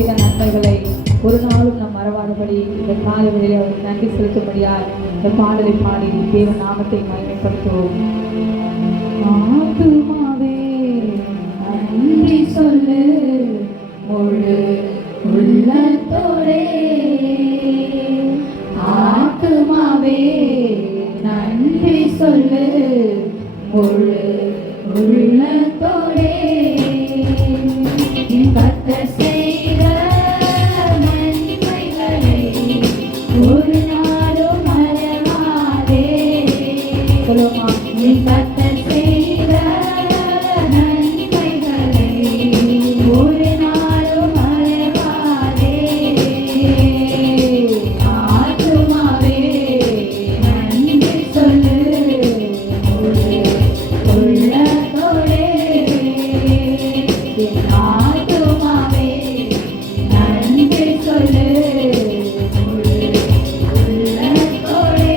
செய்த நன்மைகளை ஒரு நாளும் நம் மறவாதபடி இந்த காலைகளில் அவருக்கு நன்றி செலுத்தும்படியால் இந்த பாடலை பாடி தேவ நாமத்தை மகிமைப்படுத்துவோம். ஆத்துமாவே நன்றி சொல்லு முழு உள்ளத்தோடே, ஆத்துமாவே நன்றி சொல்லு முழு உள்ளத்தோடே. கர்த்தர் செய்த நன்மைகளை ஒரு நாளும் மறவாதே. சொல்லுமா, நீ கர்த்தர் செய்த நன்மைகளை ஒரு நாளும் மறவாதே. ஆத்துமாவே நன்றி சொல்லு முழு உள்ளத்தோடே. ஆத்துமாவே நன்றி சொல்லு முழு உள்ளத்தோடே.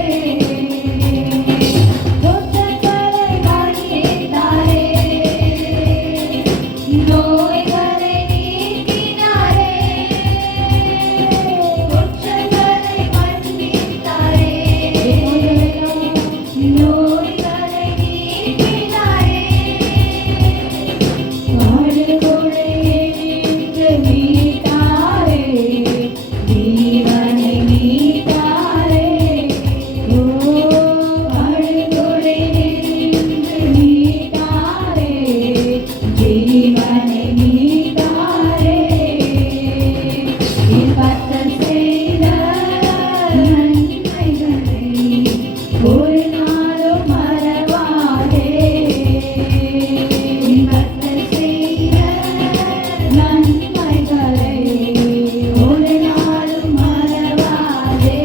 குற்றங்களை மன்னித்தாரே, நோய்களை நீக்கினாரே. குற்றங்களை மன்னித்தாரே, நோய்களை நீக்கினாரே. ஆடுகொடை நின்று மீட்டாரே, ஜீவனை மீட்டாரே. ஓ, ஆடுகொடை நின்று மீட்டாரே, ஜீவனை மீட்டாரே. கர்த்தர் செய்த நன்மைகளை ஒரு நாளும் மறவாதே. கர்த்தர் செய்த நன்மைகளை ஒரு நாளும் மறவாதே.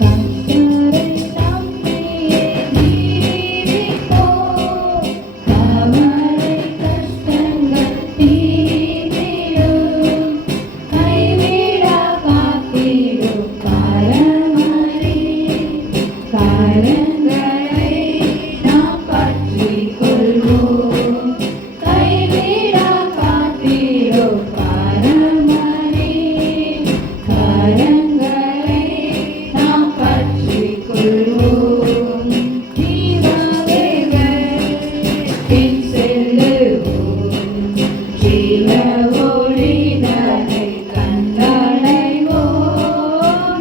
கர்த்தரை நம்பியே ஜீவிப்போம், கவலை கஷ்டங்கள் தீர்ந்திடும், கைவிடா காத்திடும் பரமனே. கரங்களை நாம் பற்றிக் கொள்வோம், கைவிடா காத்திடும் பரமனே. கரங்களை நாம் பற்றிக் கொள்வோம், ஜீவவேகை பின் செல்லுவோம், ஜீவ ஒளிதனை கண்டடைவோம்.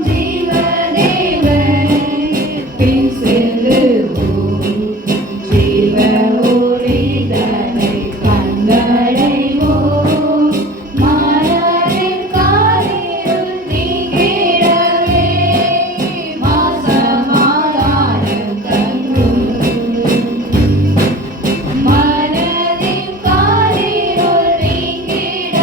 ஜீவவேகை பின் செல்லுவோம், ஜீவ ஒளிதனை கண்டடைவோம். மாறரின் காரிருள் நீங்கிடவே, மாசமாதானம் தங்கும். மனதின் காரிருள் நீங்கிடவே,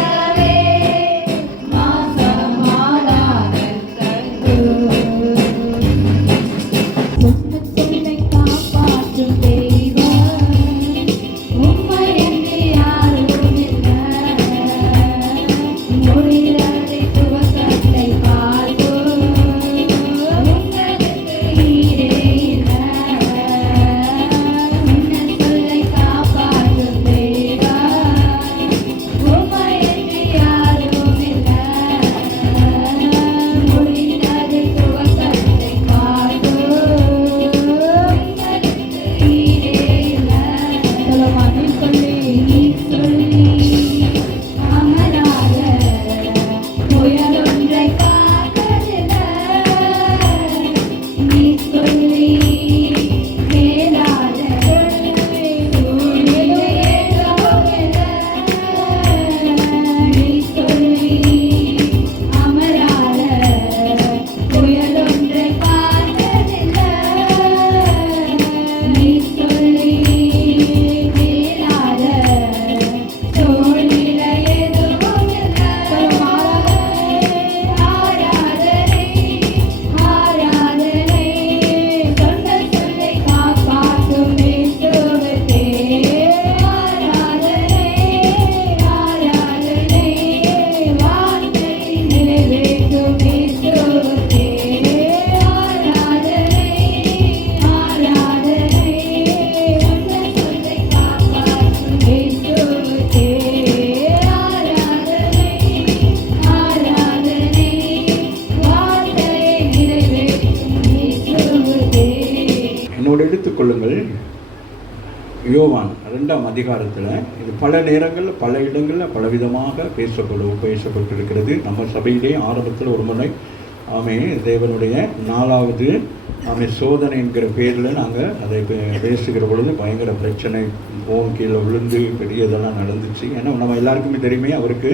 2ஆம் அதிகாரத்தில் இது பல நேரங்களில் பல இடங்களில் பலவிதமாக பேசப்பட்டிருக்கிறது. நம்ம சபையிலே ஆரம்பத்தில் ஒரு முறை தேவனுடைய 4வது சோதனை என்கிற பேரில் நாங்கள் அதை பேசுகிற பொழுது பயங்கர பிரச்சனை, கீழே விழுந்து பெரியதெல்லாம் நடந்துச்சு. ஏன்னா நம்ம எல்லாருக்குமே தெரியுமே அவருக்கு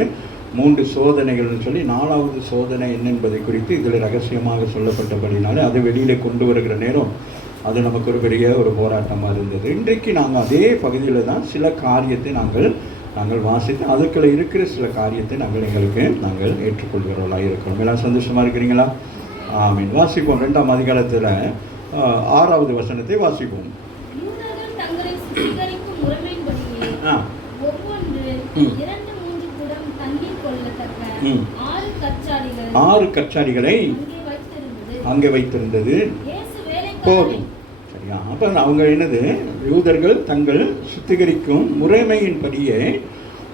3 சோதனைகள்னு சொல்லி 4வது சோதனை என்ன என்பதை குறித்து இதில் ரகசியமாக சொல்லப்பட்டபடினாலே அது வெளியிலே கொண்டு வருகிற நேரம் அது நமக்கு ஒரு பெரிய ஒரு போராட்டமாக இருந்தது. இன்றைக்கு நாங்கள் அதே பகுதியில் தான் சில காரியத்தை நாங்கள் வாசித்து அதுக்குள்ள இருக்கிற சில காரியத்தை நாங்கள் ஏற்றுக்கொள்கிறவர்களாக இருக்கிறோம். எல்லாம் சந்தோஷமாக இருக்கிறீங்களா? ஆமீன். வாசிப்போம். 2ஆம் அதிகாரத்தில் 6வது வசனத்தை வாசிப்போம். 6 கச்சாடிகளை அங்கே வைத்திருந்தது போதும். சரியா? அப்போ அவங்க என்னது, யூதர்கள் தங்கள் சுத்திகரிக்கும் முறைமையின்படியே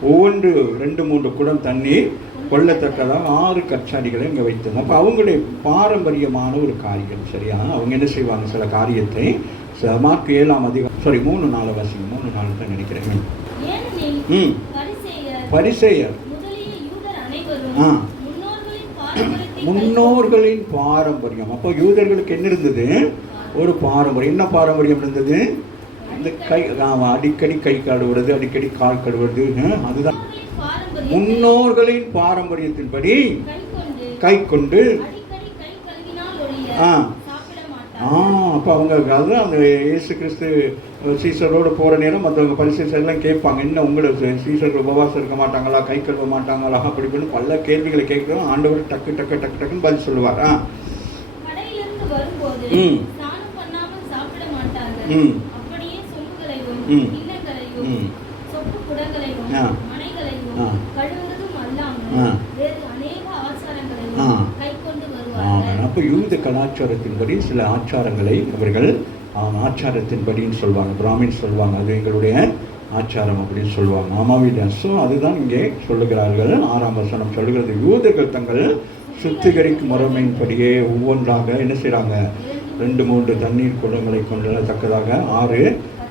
ஒவ்வொன்று 2-3 குடம் தண்ணீர் கொள்ளத்தக்கதாக 6 கச்சாடிகளை இங்கே வைத்தது. அப்போ அவங்களுடைய பாரம்பரியமான ஒரு காரியம். சரியா? அவங்க என்ன செய்வாங்க, சில காரியத்தை மார்க் 7ஆம் அதிகாரம் 3-4 வாசிங்க. 3-4 தான் நினைக்கிறேன். பரிசேயர் முன்னோர்களின் பாரம்பரியம். அப்போ யூதர்களுக்கு என்ன இருந்தது, ஒரு பாரம்பரியம். என்ன பாரம்பரியம் இருந்தது? இந்த அடிக்கடி கை கழுவுறது, அடிக்கடி கால் கழுவுறது. அதுதான் முன்னோர்களின் பாரம்பரியத்தின்படி கை கொண்டு. அப்போ அவங்க அதுதான் அந்த இயேசு கிறிஸ்து சீசரோடு போகிற நேரம் மற்றவங்க பரிசேயர்லாம் கேட்பாங்க, என்ன உங்களுக்கு சீசர் உபவாசம் இருக்க மாட்டாங்களா, கை கழுவ மாட்டாங்களா, அப்படி இப்படின்னு பல கேள்விகளை கேட்குறோம். ஆண்டவர் டக்குன்னு பதில் சொல்லுவார். அப்போ யூத கலாச்சாரத்தின்படி சில ஆச்சாரங்களை அவர்கள் ஆச்சாரத்தின்படின்னு சொல்லுவாங்க, பிராமின் சொல்லுவாங்க, அது எங்களுடைய ஆச்சாரம் அப்படின்னு சொல்லுவாங்க. ஆமாவிதான். ஸோ அதுதான் இங்கே சொல்லுகிறார்கள். 6ஆம் வசனம் சொல்லுகிறது, யூதர்கள் தங்கள் சுத்திகரிக்கும் முறைமையின்படியே ஒவ்வொன்றாக என்ன செய்கிறாங்க, 2-3 தண்ணீர் குடங்களை கொள்ளத்தக்கதாக 6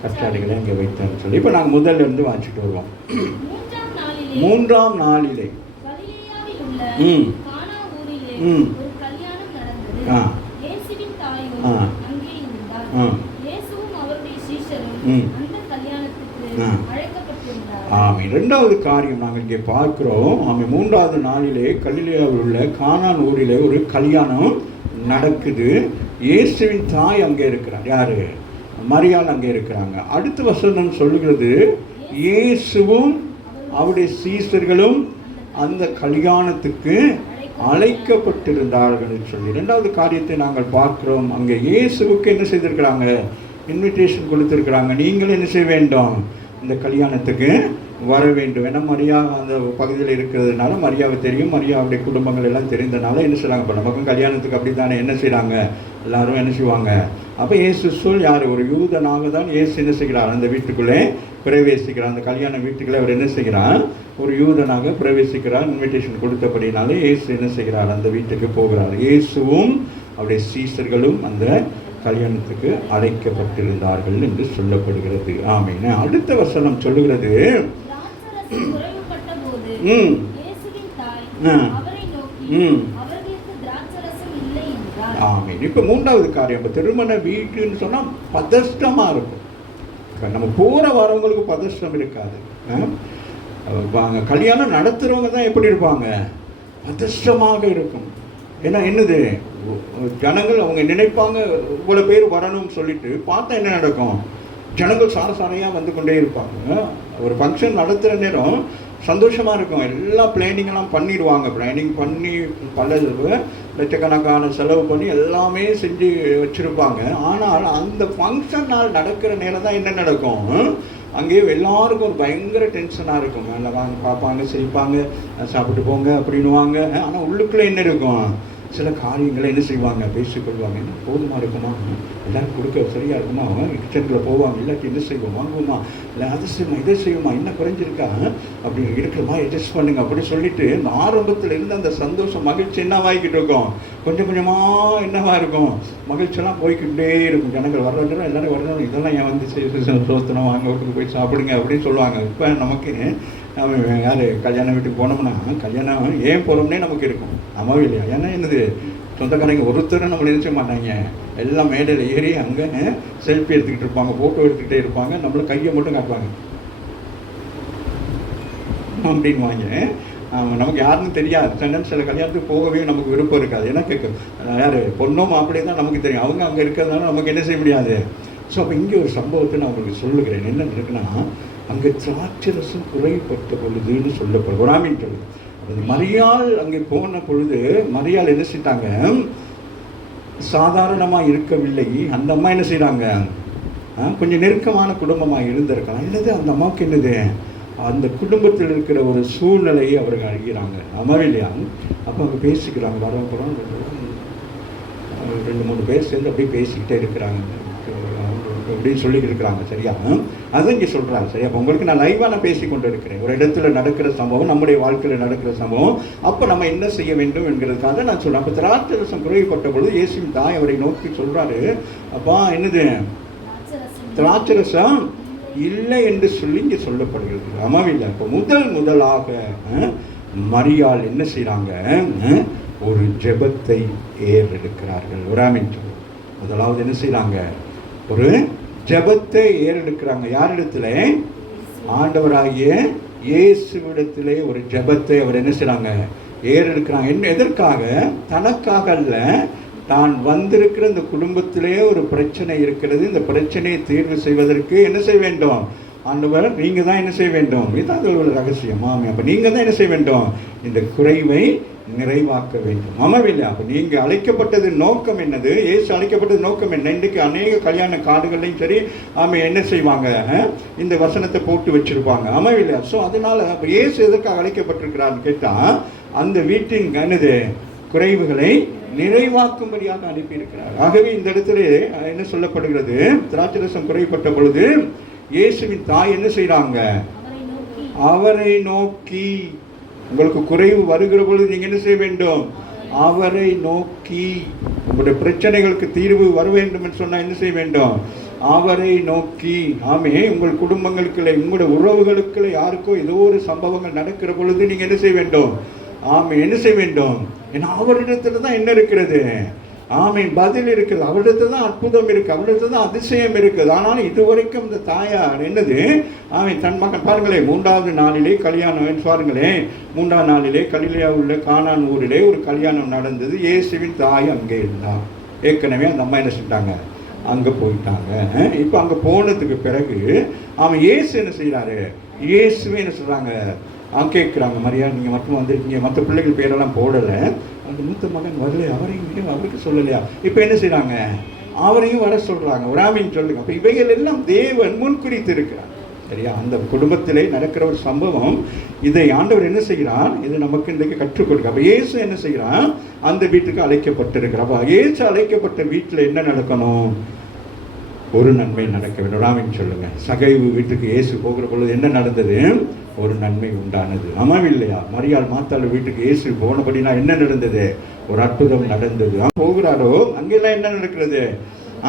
கச்சாடிகளை இங்கே வைத்தான்னு சொல்லி இப்போ நாங்கள் முதல்ல இருந்து வாசிட்டு வருவோம். 3ஆம் நாளிலே ஆமாம். 2வது காரியம் நாங்கள் இங்கே பார்க்கிறோம். 3ஆவது நாளிலே கலிலேயாவில் உள்ள கானான் ஊரிலே ஒரு கல்யாணம் நடக்குது. இயேசுவின் தாய் அங்கே இருக்கிறார். யாரு? மரியாள் அங்கே இருக்கிறாங்க. அடுத்த வசனம் சொல்லுகிறது, இயேசுவும் அவருடைய சீசர்களும் அந்த கல்யாணத்துக்கு அழைக்கப்பட்டிருந்தார்கள் சொல்லி 2வது காரியத்தை நாங்கள் பார்க்கிறோம். அங்கே இயேசுவுக்கு என்ன செய்திருக்கிறாங்க, இன்விடேஷன் கொடுத்திருக்கிறாங்க. நீங்களும் என்ன செய்ய வேண்டும், இந்த கல்யாணத்துக்கு வர வேண்டும். ஏன்னா மரியா அந்த பகுதியில் இருக்கிறதுனால மரியாவை தெரியும், மரியாவுடைய குடும்பங்கள் எல்லாம் தெரிந்தனால என்ன செய்கிறாங்க, இப்போ நமக்கும் கல்யாணத்துக்கு அப்படி தானே என்ன செய்கிறாங்க, எல்லாரும் என்ன செய்வாங்க. அப்போ இயேசு சொல் யார், ஒரு யூதனாக தான் இயேசு என்ன செய்கிறார், அந்த வீட்டுக்குள்ளே பிரவேசிக்கிறார். அந்த கல்யாண வீட்டுக்குள்ளே அவர் என்ன செய்கிறார், ஒரு யூதனாக பிரவேசிக்கிறார். இன்விடேஷன் கொடுத்தபடினாலே இயேசு என்ன செய்கிறார், அந்த வீட்டுக்கு போகிறார். இயேசுவும் அவருடைய சீசர்களும் அந்த கல்யாணத்துக்கு அழைக்கப்பட்டிருந்தார்கள் என்று சொல்லப்படுகிறது. ஆமீன். அடுத்த வசனம் சொல்லுகிறது, ஆமீன். இப்போ 3வது காரியம், இப்போ திருமண வீட்டுன்னு சொன்னால் பதஷ்டமாக இருக்கும். நம்ம போகிற வரவங்களுக்கு பதஷ்டம் இருக்காது. கல்யாணம் நடத்துகிறவங்க தான் எப்படி இருப்பாங்க, பதஷ்டமாக இருக்கும். ஏன்னா என்னது, ஜனங்கள் அவங்க நினைப்பாங்க இவ்வளோ பேர் வரணும்னு சொல்லிட்டு பார்த்தா என்ன நடக்கும், ஜனங்கள் சாரசாரையாக வந்து கொண்டே இருப்பாங்க. ஒரு ஃபங்க்ஷன் நடத்துகிற நேரம் சந்தோஷமாக இருக்கும், எல்லா பிளானிங்கெல்லாம் பண்ணிடுவாங்க. பிளானிங் பண்ணி பல லட்சக்கணக்கான செலவு பண்ணி எல்லாமே செஞ்சு வச்சுருப்பாங்க. ஆனால் அந்த ஃபங்க்ஷன் நாள் நடக்கிற நேரம் தான் என்ன நடக்கும், அங்கேயே எல்லாருக்கும் ஒரு பயங்கர டென்ஷனாக இருக்கும். மேலே வாங்க பார்ப்பாங்க, சிரிப்பாங்க, சாப்பிட்டு போங்க அப்படின்னுவாங்க. ஆனால் உள்ளுக்குள்ளே என்ன இருக்கும், சில காரியங்களை என்ன செய்வாங்க, பேசிக்கொள்வாங்க. என்ன போதுமா இருக்குமா, எல்லாரும் கொடுக்க சரியாக இருக்குமா, கிச்சனுக்குள்ள போவாங்க, இல்லாட்டி என்ன செய்வோம், வாங்குவோமா, இல்லை அதை செய்வோமா, இதை செய்வோமா, என்ன குறைஞ்சிருக்கா, அப்படி இருக்கிறமா அட்ஜஸ்ட் பண்ணுங்க அப்படி சொல்லிட்டு இந்த ஆரம்பத்தில் இருந்த அந்த சந்தோஷம் மகிழ்ச்சி என்னவாகிக்கிட்டு இருக்கும், கொஞ்சம் கொஞ்சமாக என்னவா இருக்கும், மகிழ்ச்சியெல்லாம் போய்கிட்டே இருக்கும். ஜனங்கள் வரணும், எல்லாரும் வரணும், இதெல்லாம் ஏன் வந்து சோத்தனம் வாங்க, வீட்டுக்கு போய் சாப்பிடுங்க அப்படின்னு சொல்லுவாங்க. இப்போ நமக்கு யார் கல்யாண வீட்டுக்கு போனோம்னா கல்யாணம் ஏன் போகிறோம்னே நமக்கு இருக்கும், ஆமாவே இல்லையா? ஏன்னா என்னது, சொந்தக்காரங்க ஒருத்தரும் நம்மளை நினைச்ச மாட்டாங்க, எல்லாம் மேடையில் ஏறி அங்கே செல்ஃபி எடுத்துக்கிட்டு இருப்பாங்க, ஃபோட்டோ எடுத்துக்கிட்டே இருப்பாங்க, நம்மளை கையை மட்டும் காட்டுவாங்க அப்படின்வாங்க. நமக்கு யாருன்னு தெரியாது. சில கல்யாணத்துக்கு போகவே நமக்கு விருப்பம் இருக்காது. ஏன்னா கேட்கும் யார் பொண்ணோ மாப்பிள்ளையே தான் நமக்கு தெரியும், அவங்க அங்கே இருக்கிறதுனால நமக்கு என்ன செய்ய முடியாது. ஸோ அப்போ இங்கே ஒரு சம்பவத்தை நான் உங்களுக்கு சொல்லுகிறேன். என்ன இருக்குன்னா, அங்கே திராட்சரசம் குறைப்பட்ட பொழுதுன்னு சொல்லப்படுறாமின்னு சொல்லுது. அது மரியாள் அங்கே போன பொழுது மரியாள் என்ன செய்தாங்க, சாதாரணமாக இருக்கவில்லை. அந்த அம்மா என்ன செய்கிறாங்க, கொஞ்சம் நெருக்கமான குடும்பமாக இருந்திருக்கலாம். என்னது அந்த அம்மாவுக்கு என்னது, அந்த குடும்பத்தில் இருக்கிற ஒரு சூழ்நிலையை அவர்கள் அறிகிறாங்க, ஆமாவே இல்லையா? அப்போ அவங்க பேசிக்கிறாங்க, வரப்போகிறோம் 2-3 பேர் சேர்ந்து அப்படியே பேசிக்கிட்டே இருக்கிறாங்க அப்படின்னு சொல்லிட்டு இருக்கிறாங்க. சரியா? அதை இங்கே சொல்கிறாங்க. சரியா? அப்போ உங்களுக்கு நான் லைவாக பேசி கொண்டு இருக்கிறேன். ஒரு இடத்துல நடக்கிற சம்பவம், நம்முடைய வாழ்க்கையில் நடக்கிற சம்பவம். அப்போ நம்ம என்ன செய்ய வேண்டும் என்கிறதுக்காக நான் சொல்கிறேன். அப்போ திராட்சரசம் குறைவுபட்ட பொழுது இயேசுவின் தாய் அவரை நோக்கி சொல்கிறாரு, அப்பா என்னது, திராட்சரசம் இல்லை என்று சொல்லி இங்கே சொல்லப்படுகிறது, ஆமாவில்லை? அப்போ முதலாக மரியாள் என்ன செய்கிறாங்க, ஒரு ஜெபத்தை ஏறெடுக்கிறார்கள். ஒரு ஆமென். முதலாவது என்ன செய்கிறாங்க, ஒரு ஜெபத்தை ஏறெடுக்கிறாங்க. யாரிடத்துல, ஆண்டவராகிய இயேசுவிடத்திலே ஒரு ஜெபத்தை அவர் என்ன செய்கிறாங்க, ஏறெடுக்கிறாங்க. என்ன, எதற்காக, தனக்காக அல்ல, தான் வந்திருக்கிற இந்த குடும்பத்திலே ஒரு பிரச்சனை இருக்கிறது, இந்த பிரச்சனையை தீர்வு செய்வதற்கு என்ன செய்ய வேண்டும், ஆண்டவர் நீங்கள் தான் என்ன செய்ய வேண்டும், இதுதான் ஒரு ரகசியம். ஆமாம். அப்போ நீங்கள் தான் என்ன செய்ய வேண்டும், இந்த குறைவை நிறைவாக்க வேண்டும், ஆமாவில்லை? அப்போ நீங்கள் அழைக்கப்பட்டது நோக்கம் என்னது, இயேசு அழைக்கப்பட்டது நோக்கம் என்ன? இன்றைக்கு அநேக கல்யாண கார்டுகள்லையும் சரி, ஆமாம், என்ன செய்வாங்க, இந்த வசனத்தை போட்டு வச்சுருப்பாங்க, ஆமாவில்லை? ஸோ அதனால் அப்போ இயேசு எதற்காக அழைக்கப்பட்டிருக்கிறான்னு கேட்டால், அந்த வீட்டின் என்னது குறைவுகளை நிறைவாக்கும்படியாக அனுப்பியிருக்கிறார். ஆகவே இந்த இடத்துல என்ன சொல்லப்படுகிறது, திராட்சரசம் குறைப்பட்ட பொழுது இயேசுவின் தாய் என்ன செய்கிறாங்க, அவரை நோக்கி, உங்களுக்கு குறைவு வருகிற பொழுது நீங்கள் என்ன செய்ய வேண்டும், அவரை நோக்கி, உங்களுடைய பிரச்சனைகளுக்கு தீர்வு வர வேண்டும் என்று சொன்னால் என்ன செய்ய வேண்டும், அவரை நோக்கி. ஆமே, உங்கள் குடும்பங்களுக்குள்ள, உங்களுடைய உறவுகளுக்குள்ள யாருக்கோ ஏதோ ஒரு சம்பவங்கள் நடக்கிற பொழுது நீங்கள் என்ன செய்ய வேண்டும், ஆமே, என்ன செய்ய வேண்டும், ஏன்னா அவரிடத்துல தான் என்ன இருக்கிறது, ஆமை பதில் இருக்குது, அவரிடத்துல தான் அற்புதம் இருக்குது, அவரிடத்துல தான் அதிசயம் இருக்குது. ஆனாலும் இதுவரைக்கும் இந்த தாயார் என்னது, ஆமை தன் மகன் பாருங்களேன், 3வது நாளிலே கல்யாணம் பாருங்களேன், 3வது நாளிலே கலிலேயாவில் உள்ள கானான் ஊரிலே ஒரு கல்யாணம் நடந்தது. இயேசுவின் தாய் அங்கே இருந்தார். ஏற்கனவே அந்த அம்மா என்ன செஞ்சிட்டாங்க, அங்கே போயிட்டாங்க. இப்போ அங்கே போனதுக்கு பிறகு அவன் இயேசு என்ன செய்கிறாரு, இயேசுவே என்ன சொல்கிறாங்க, கேட்குறாங்க, மரியா நீங்கள் மட்டும் வந்துருக்கீங்க, மற்ற பிள்ளைகள் பேரெல்லாம் போடலை, அந்த மூத்த மகன் வரல, அவரையும் அவருக்கு சொல்லலையா? இப்போ என்ன செய்கிறாங்க, அவரையும் வர சொல்கிறாங்க. ஒரு ஆமீன் சொல்லுங்க. அப்போ இவைகள் எல்லாம் தேவன் முன்குறித்து இருக்கிறார். சரியா? அந்த குடும்பத்திலே நடக்கிற ஒரு சம்பவம், இதை ஆண்டவர் என்ன செய்கிறார், இது நமக்கு இன்றைக்கு கற்றுக் கொடுக்க. அப்போ இயேசு என்ன செய்கிறான், அந்த வீட்டுக்கு அழைக்கப்பட்டிருக்கிறார். அப்போ இயேசு அழைக்கப்பட்ட வீட்டில் என்ன நடக்கணும், ஒரு நன்மை நடக்க வேண்டும். ராமின் சொல்லுங்க. சகைவு வீட்டுக்கு இயேசு போகிற பொழுது என்ன நடந்தது, ஒரு நன்மை உண்டானது, ஆமாம் இல்லையா? மரியாள் மாத்தாள் வீட்டுக்கு இயேசு போனபடினா என்ன நடந்தது, ஒரு அற்புதம் நடந்தது. போகிறாரோ அங்கெல்லாம் என்ன நடக்கிறது,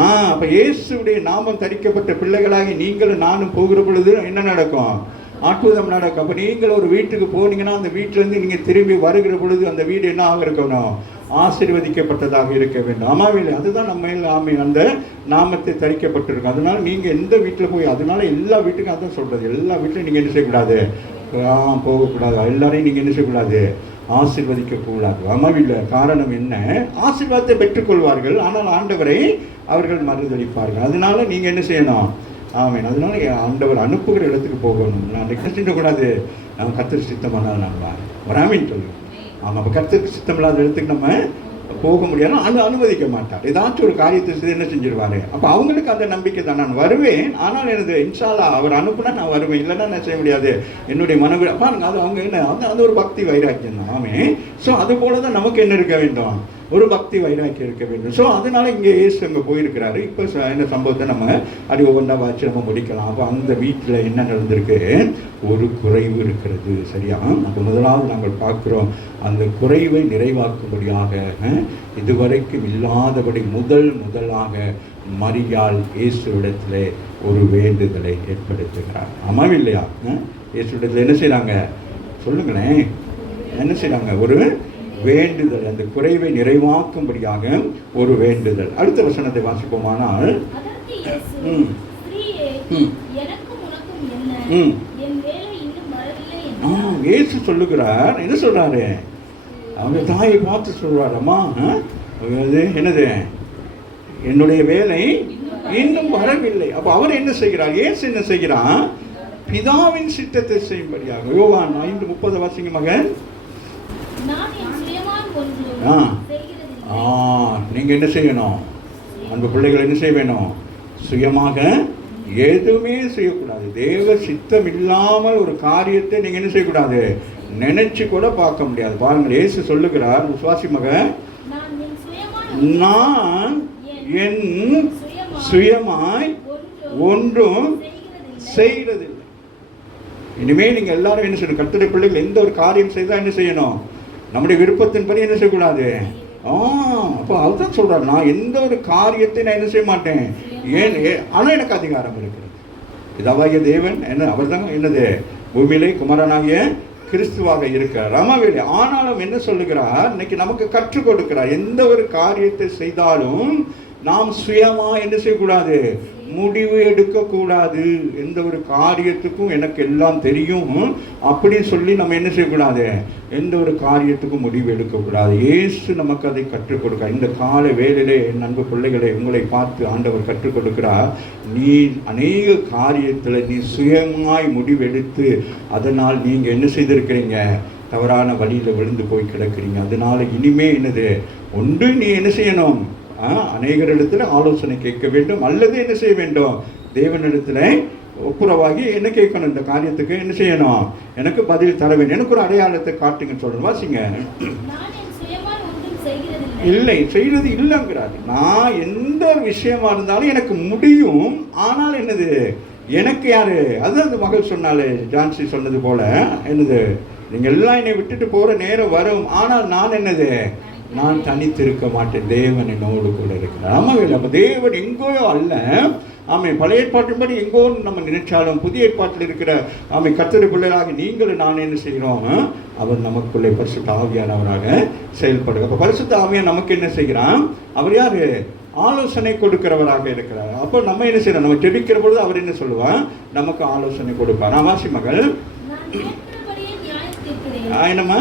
அப்ப இயேசுடைய நாமம் தரிக்கப்பட்ட பிள்ளைகளாகி நீங்களும் நானும் போகிற பொழுது என்ன நடக்கும், அற்புதம் நடக்கும். அப்ப நீங்கள் ஒரு வீட்டுக்கு போனீங்கன்னா அந்த வீட்டுல இருந்து நீங்க திரும்பி வருகிற பொழுது அந்த வீடு என்ன ஆக இருக்கணும், ஆசீர்வதிக்கப்பட்டதாக இருக்க வேண்டும், ஆமாவில்லை? அதுதான் நம்ம ஆமை அந்த நாமத்தை தரிக்கப்பட்டிருக்கும். அதனால நீங்க எந்த வீட்டில் போய், அதனால எல்லா வீட்டுக்கும் அதான் சொல்றது, எல்லா வீட்டிலும் நீங்க என்ன செய்யக்கூடாது, போகக்கூடாது, எல்லாரையும் நீங்க என்ன செய்யக்கூடாது, ஆசீர்வதிக்க கூடாது, ஆமாவில்லை? காரணம் என்ன, ஆசீர்வாதத்தை பெற்றுக்கொள்வார்கள், ஆனால் ஆண்டவரை அவர்கள் மறுதளிப்பார்கள். அதனால நீங்க என்ன செய்யணும், ஆமீன். அதனால ஆண்டவர் அனுப்புகிற இடத்துக்கு போகணும். நான் செய்யக்கூடாது, நம்ம கர்த்தர் சித்தமானால் நான் வராமின்னு சொல்லுவேன். ஆமாம், அப்போ கர்த்தருக்கு சித்தம் இல்லாத இடத்துக்கு நம்ம போக முடியாது, அனுமதிக்க மாட்டார். ஏதாச்சும் ஒரு காரியத்தை செய்து என்ன செஞ்சிருவாரு. அப்போ அவங்களுக்கு அந்த நம்பிக்கை தான், நான் வருவேன், ஆனால் எனது இன்ஷால்லா அவர் அனுப்புனா நான் வருவேன், இல்லைன்னா நான் செய்ய முடியாது, என்னுடைய பாருங்க, அது அவங்க என்ன, அந்த ஒரு பக்தி வைராக்கியம் தான். ஆமே. ஸோ அது போல தான் நமக்கு என்ன இருக்க வேண்டும், ஒரு பக்தி வைராக்கியம் இருக்க வேண்டும். ஸோ அதனால இங்கே இயேசு அங்கே போயிருக்கிறாரு. இப்போ இந்த சம்பவத்தை நம்ம அது ஒவ்வொன்றா வச்சு நம்ம முடிக்கலாம். அப்போ அந்த வீட்டில் என்ன நடந்திருக்கு? ஒரு குறைவு இருக்கிறது. சரியா? அப்போ முதலாவது நாங்கள் பார்க்குறோம், அந்த குறைவை நிறைவாக்கும்படியாக இதுவரைக்கும் இல்லாதபடி முதலாக மரியாள் இயேசுவிடத்தில் ஒரு வேண்டுதலை ஏற்படுத்துகிறார். ஆமாம் இல்லையா? இயேசுவிடத்தில் என்ன செய்கிறாங்க சொல்லுங்களேன்? என்ன செய்கிறாங்க? ஒரு வேண்டுதல், அந்த குறைவை நிறைவாக்கும்படியாக ஒரு வேண்டுதல். அடுத்த வசனத்தை வாசிப்போமானால், இயேசு சொல்லுகிறார், என்ன சொல்றாரு? அவங்க தாயை பார்த்து சொல்றாரு, அம்மா என்னது, என்னுடைய வேலை இன்னும் வரவில்லை. அப்ப அவர் என்ன செய்கிறார்? இயேசு என்ன செய்கிறார்? பிதாவின் சித்தத்தை செய்யும்படியாக. யோவான் 5:30 வாசிங்க மகன். நீங்க என்ன செய்யணும்? அன்பு பிள்ளைகள் என்ன செய்ய வேணும்? சுயமாக எதுவுமே செய்யக்கூடாது. தேவ சித்தம் இல்லாமல் ஒரு காரியத்தை நீங்க என்ன செய்யக்கூடாது? நினைச்சு கூட பார்க்க முடியாது. பாருங்கள், இயேசு சொல்லுகிறார், விசுவாசி மகன், நான் என் சுயமாய் ஒன்றும் செய்கிறதில்லை. இனிமே நீங்க எல்லாரும் என்ன செய்யணும்? கர்த்தருடைய பிள்ளைகள் எந்த ஒரு காரியம் செய்தா என்ன செய்யணும்? நம்முடைய விருப்பத்தின்படி என்ன செய்யக்கூடாது. அப்போ அதுதான் சொல்றாரு, நான் எந்த ஒரு காரியத்தை நான் என்ன செய்ய மாட்டேன். ஏன்? ஆனா எனக்கு அதிகாரம் இருக்கிறது. இதாவாகிய தேவன் என்ன, அவர் தான் என்னது, பூமியிலே குமாரனாகிய கிறிஸ்துவாக இருக்கிறார். ஆமாவேலே. ஆனாலும் என்ன சொல்லுகிறார்? இன்னைக்கு நமக்கு கற்றுக் கொடுக்கிறார், எந்த ஒரு காரியத்தை செய்தாலும் நாம் சுயமா என்ன செய்யக்கூடாது, முடிவு எடுக்கக்கூடாது. எந்த ஒரு காரியத்துக்கும் எனக்கு எல்லாம் தெரியும் அப்படி சொல்லி நம்ம என்ன செய்யக்கூடாது, எந்த ஒரு காரியத்துக்கும் முடிவு எடுக்கக்கூடாது. இயேசு நமக்கு அதை கற்றுக் கொடுக்க. இந்த கால வேளையிலே என் அன்பு பிள்ளைகளை உங்களை பார்த்து ஆண்டவர் கற்றுக் கொடுக்கிறார், நீ அநேக காரியத்தில் நீ சுயமாய் முடிவெடுத்து அதனால் நீங்க என்ன செய்திருக்கிறீங்க, தவறான வழியில் விழுந்து போய் கிடக்கிறீங்க. அதனால இனிமே என்னது, ஒன்று நீ என்ன செய்யணும், அநேகரிடத்தில் ஆலோசனை கேட்க வேண்டும், அல்லது என்ன செய்ய வேண்டும், தேவனிடத்தில் ஒப்புரவாகி என்ன கேட்கணும், இந்த காரியத்துக்கு என்ன செய்யணும், எனக்கு பதில் தர வேண்டும், எனக்கு ஒரு அடையாளத்தை காட்டுங்கன்னு சொல்லணும். வாசிங்க. இல்லை, செய்யறது இல்லைங்கிறாரு. நான் எந்த விஷயமா இருந்தாலும் எனக்கு முடியும், ஆனால் என்னது, எனக்கு யாரு, அது அந்த மகள் சொன்னாலே, ஜான்சி சொன்னது போல, என்னது, நீங்க எல்லாம் என்னை விட்டுட்டு போற நேரம் வரும், ஆனால் நான் என்னது, நான் தனித்து இருக்க மாட்டேன், தேவன் என்னோடு கூட இருக்கிறார். ஆமாம், அப்ப தேவன் எங்கோயோ அல்ல. ஆமை, பழைய ஏற்பாட்டின்படி எங்கோ நம்ம நினைச்சாலும் புதிய ஏற்பாட்டில் இருக்கிற ஆமை கர்த்தருடைய பிள்ளைகளாக நீங்களும் நான் என்ன செய்கிறோம், அவர் நமக்குள்ளே பரிசுத்த ஆவியானவராக செயல்படுங்க. அப்போ பரிசுத்த ஆவியான் நமக்கு என்ன செய்கிறான், அவர் யாரு, ஆலோசனை கொடுக்கிறவராக இருக்கிறார். அப்போ நம்ம என்ன செய்யறோம், நம்ம ஜெபிக்கிற பொழுது அவர் என்ன சொல்லுவார், நமக்கு ஆலோசனை கொடுப்பார். வாசி மகள், என்னம்மா,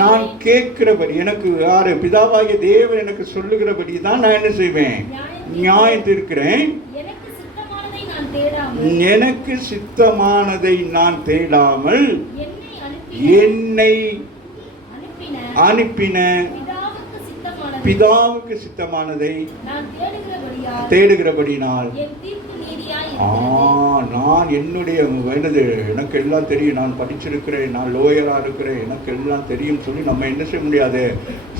நான் கேட்கிறபடி, எனக்கு யாரு, பிதாவாகிய தேவன் எனக்கு சொல்லுகிறபடி தான் நான் என்ன செய்வேன், நியாயம் தீர்க்கிறேன். எனக்கு சித்தமானதை நான் தேடாமல் என்னை அனுப்பின பிதாவுக்கு சித்தமானதை தேடுகிறபடினால் நான் என்னுடைய என்னது, எனக்கு எல்லாம் தெரியும், நான் படிச்சிருக்கிறேன், நான் லோயராக இருக்கிறேன், எனக்கு எல்லாம் தெரியும் சொல்லி நம்ம என்ன செய்ய முடியாது,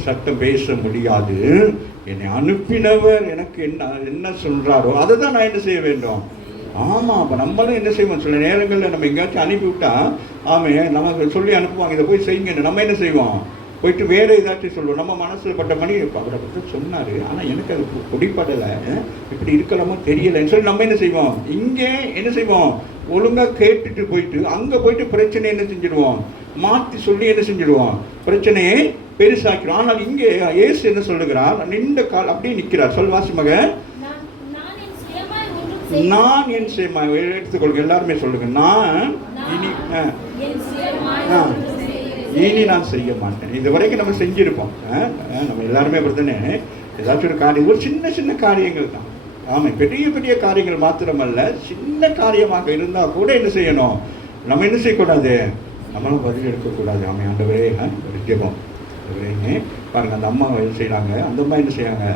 சட்டம் பேச முடியாது. என்னை அனுப்பினவர் எனக்கு என்ன சொல்றாரோ அதை தான் நான் என்ன செய்ய வேண்டும். ஆமாம், அப்போ நம்மளும் என்ன செய்வோம், சில நேரங்களில் நம்ம எங்கேயாச்சும் அனுப்பிவிட்டா, நமக்கு சொல்லி அனுப்புவாங்க, இதை போய் செய்யுங்க, நம்ம என்ன செய்வோம், போயிட்டு வேறு ஏதாச்சும் சொல்லுவோம். நம்ம மனசில் பட்ட மணி அவரை பற்றி சொன்னார், ஆனால் எனக்கு அது பிடிப்படலை, இப்படி இருக்கலாமோ தெரியலைன்னு சொல்லி நம்ம என்ன செய்வோம், இங்கே என்ன செய்வோம், ஒழுங்காக கேட்டுட்டு போயிட்டு அங்கே போயிட்டு பிரச்சனை என்ன செஞ்சிடுவோம், மாற்றி சொல்லி என்ன செஞ்சிடுவோம், பிரச்சனையை பெருசாக்கிறோம். ஆனால் இங்கே இயேசு என்ன சொல்லுகிறார், நின்ற கால் அப்படியே நிற்கிறார். சொல்வாசி மகன், நான் என் சுயமாய், எடுத்துக்கொள்ளுங்க, எல்லாருமே சொல்லுங்க, நான் இனி நான் செய்ய மாட்டேன். இது வரைக்கும் நம்ம செஞ்சிருப்போம், நம்ம எல்லாருமே அப்படி தானே, ஏதாச்சும் ஒரு காரியம், ஒரு சின்ன சின்ன காரியங்கள் தான். ஆமாம், பெரிய பெரிய காரியங்கள் மாத்திரமல்ல, சின்ன காரியமாக இருந்தால் கூட என்ன செய்யணும், நம்ம என்ன செய்யக்கூடாது, நம்மளும் பதில் எடுக்கக்கூடாது. ஆமாம், ஆண்டவரே, ஒரு ஜெபம் பாருங்க, அந்த அம்மா என்ன செய்யறாங்க, அந்த அம்மா என்ன செய்யறாங்க,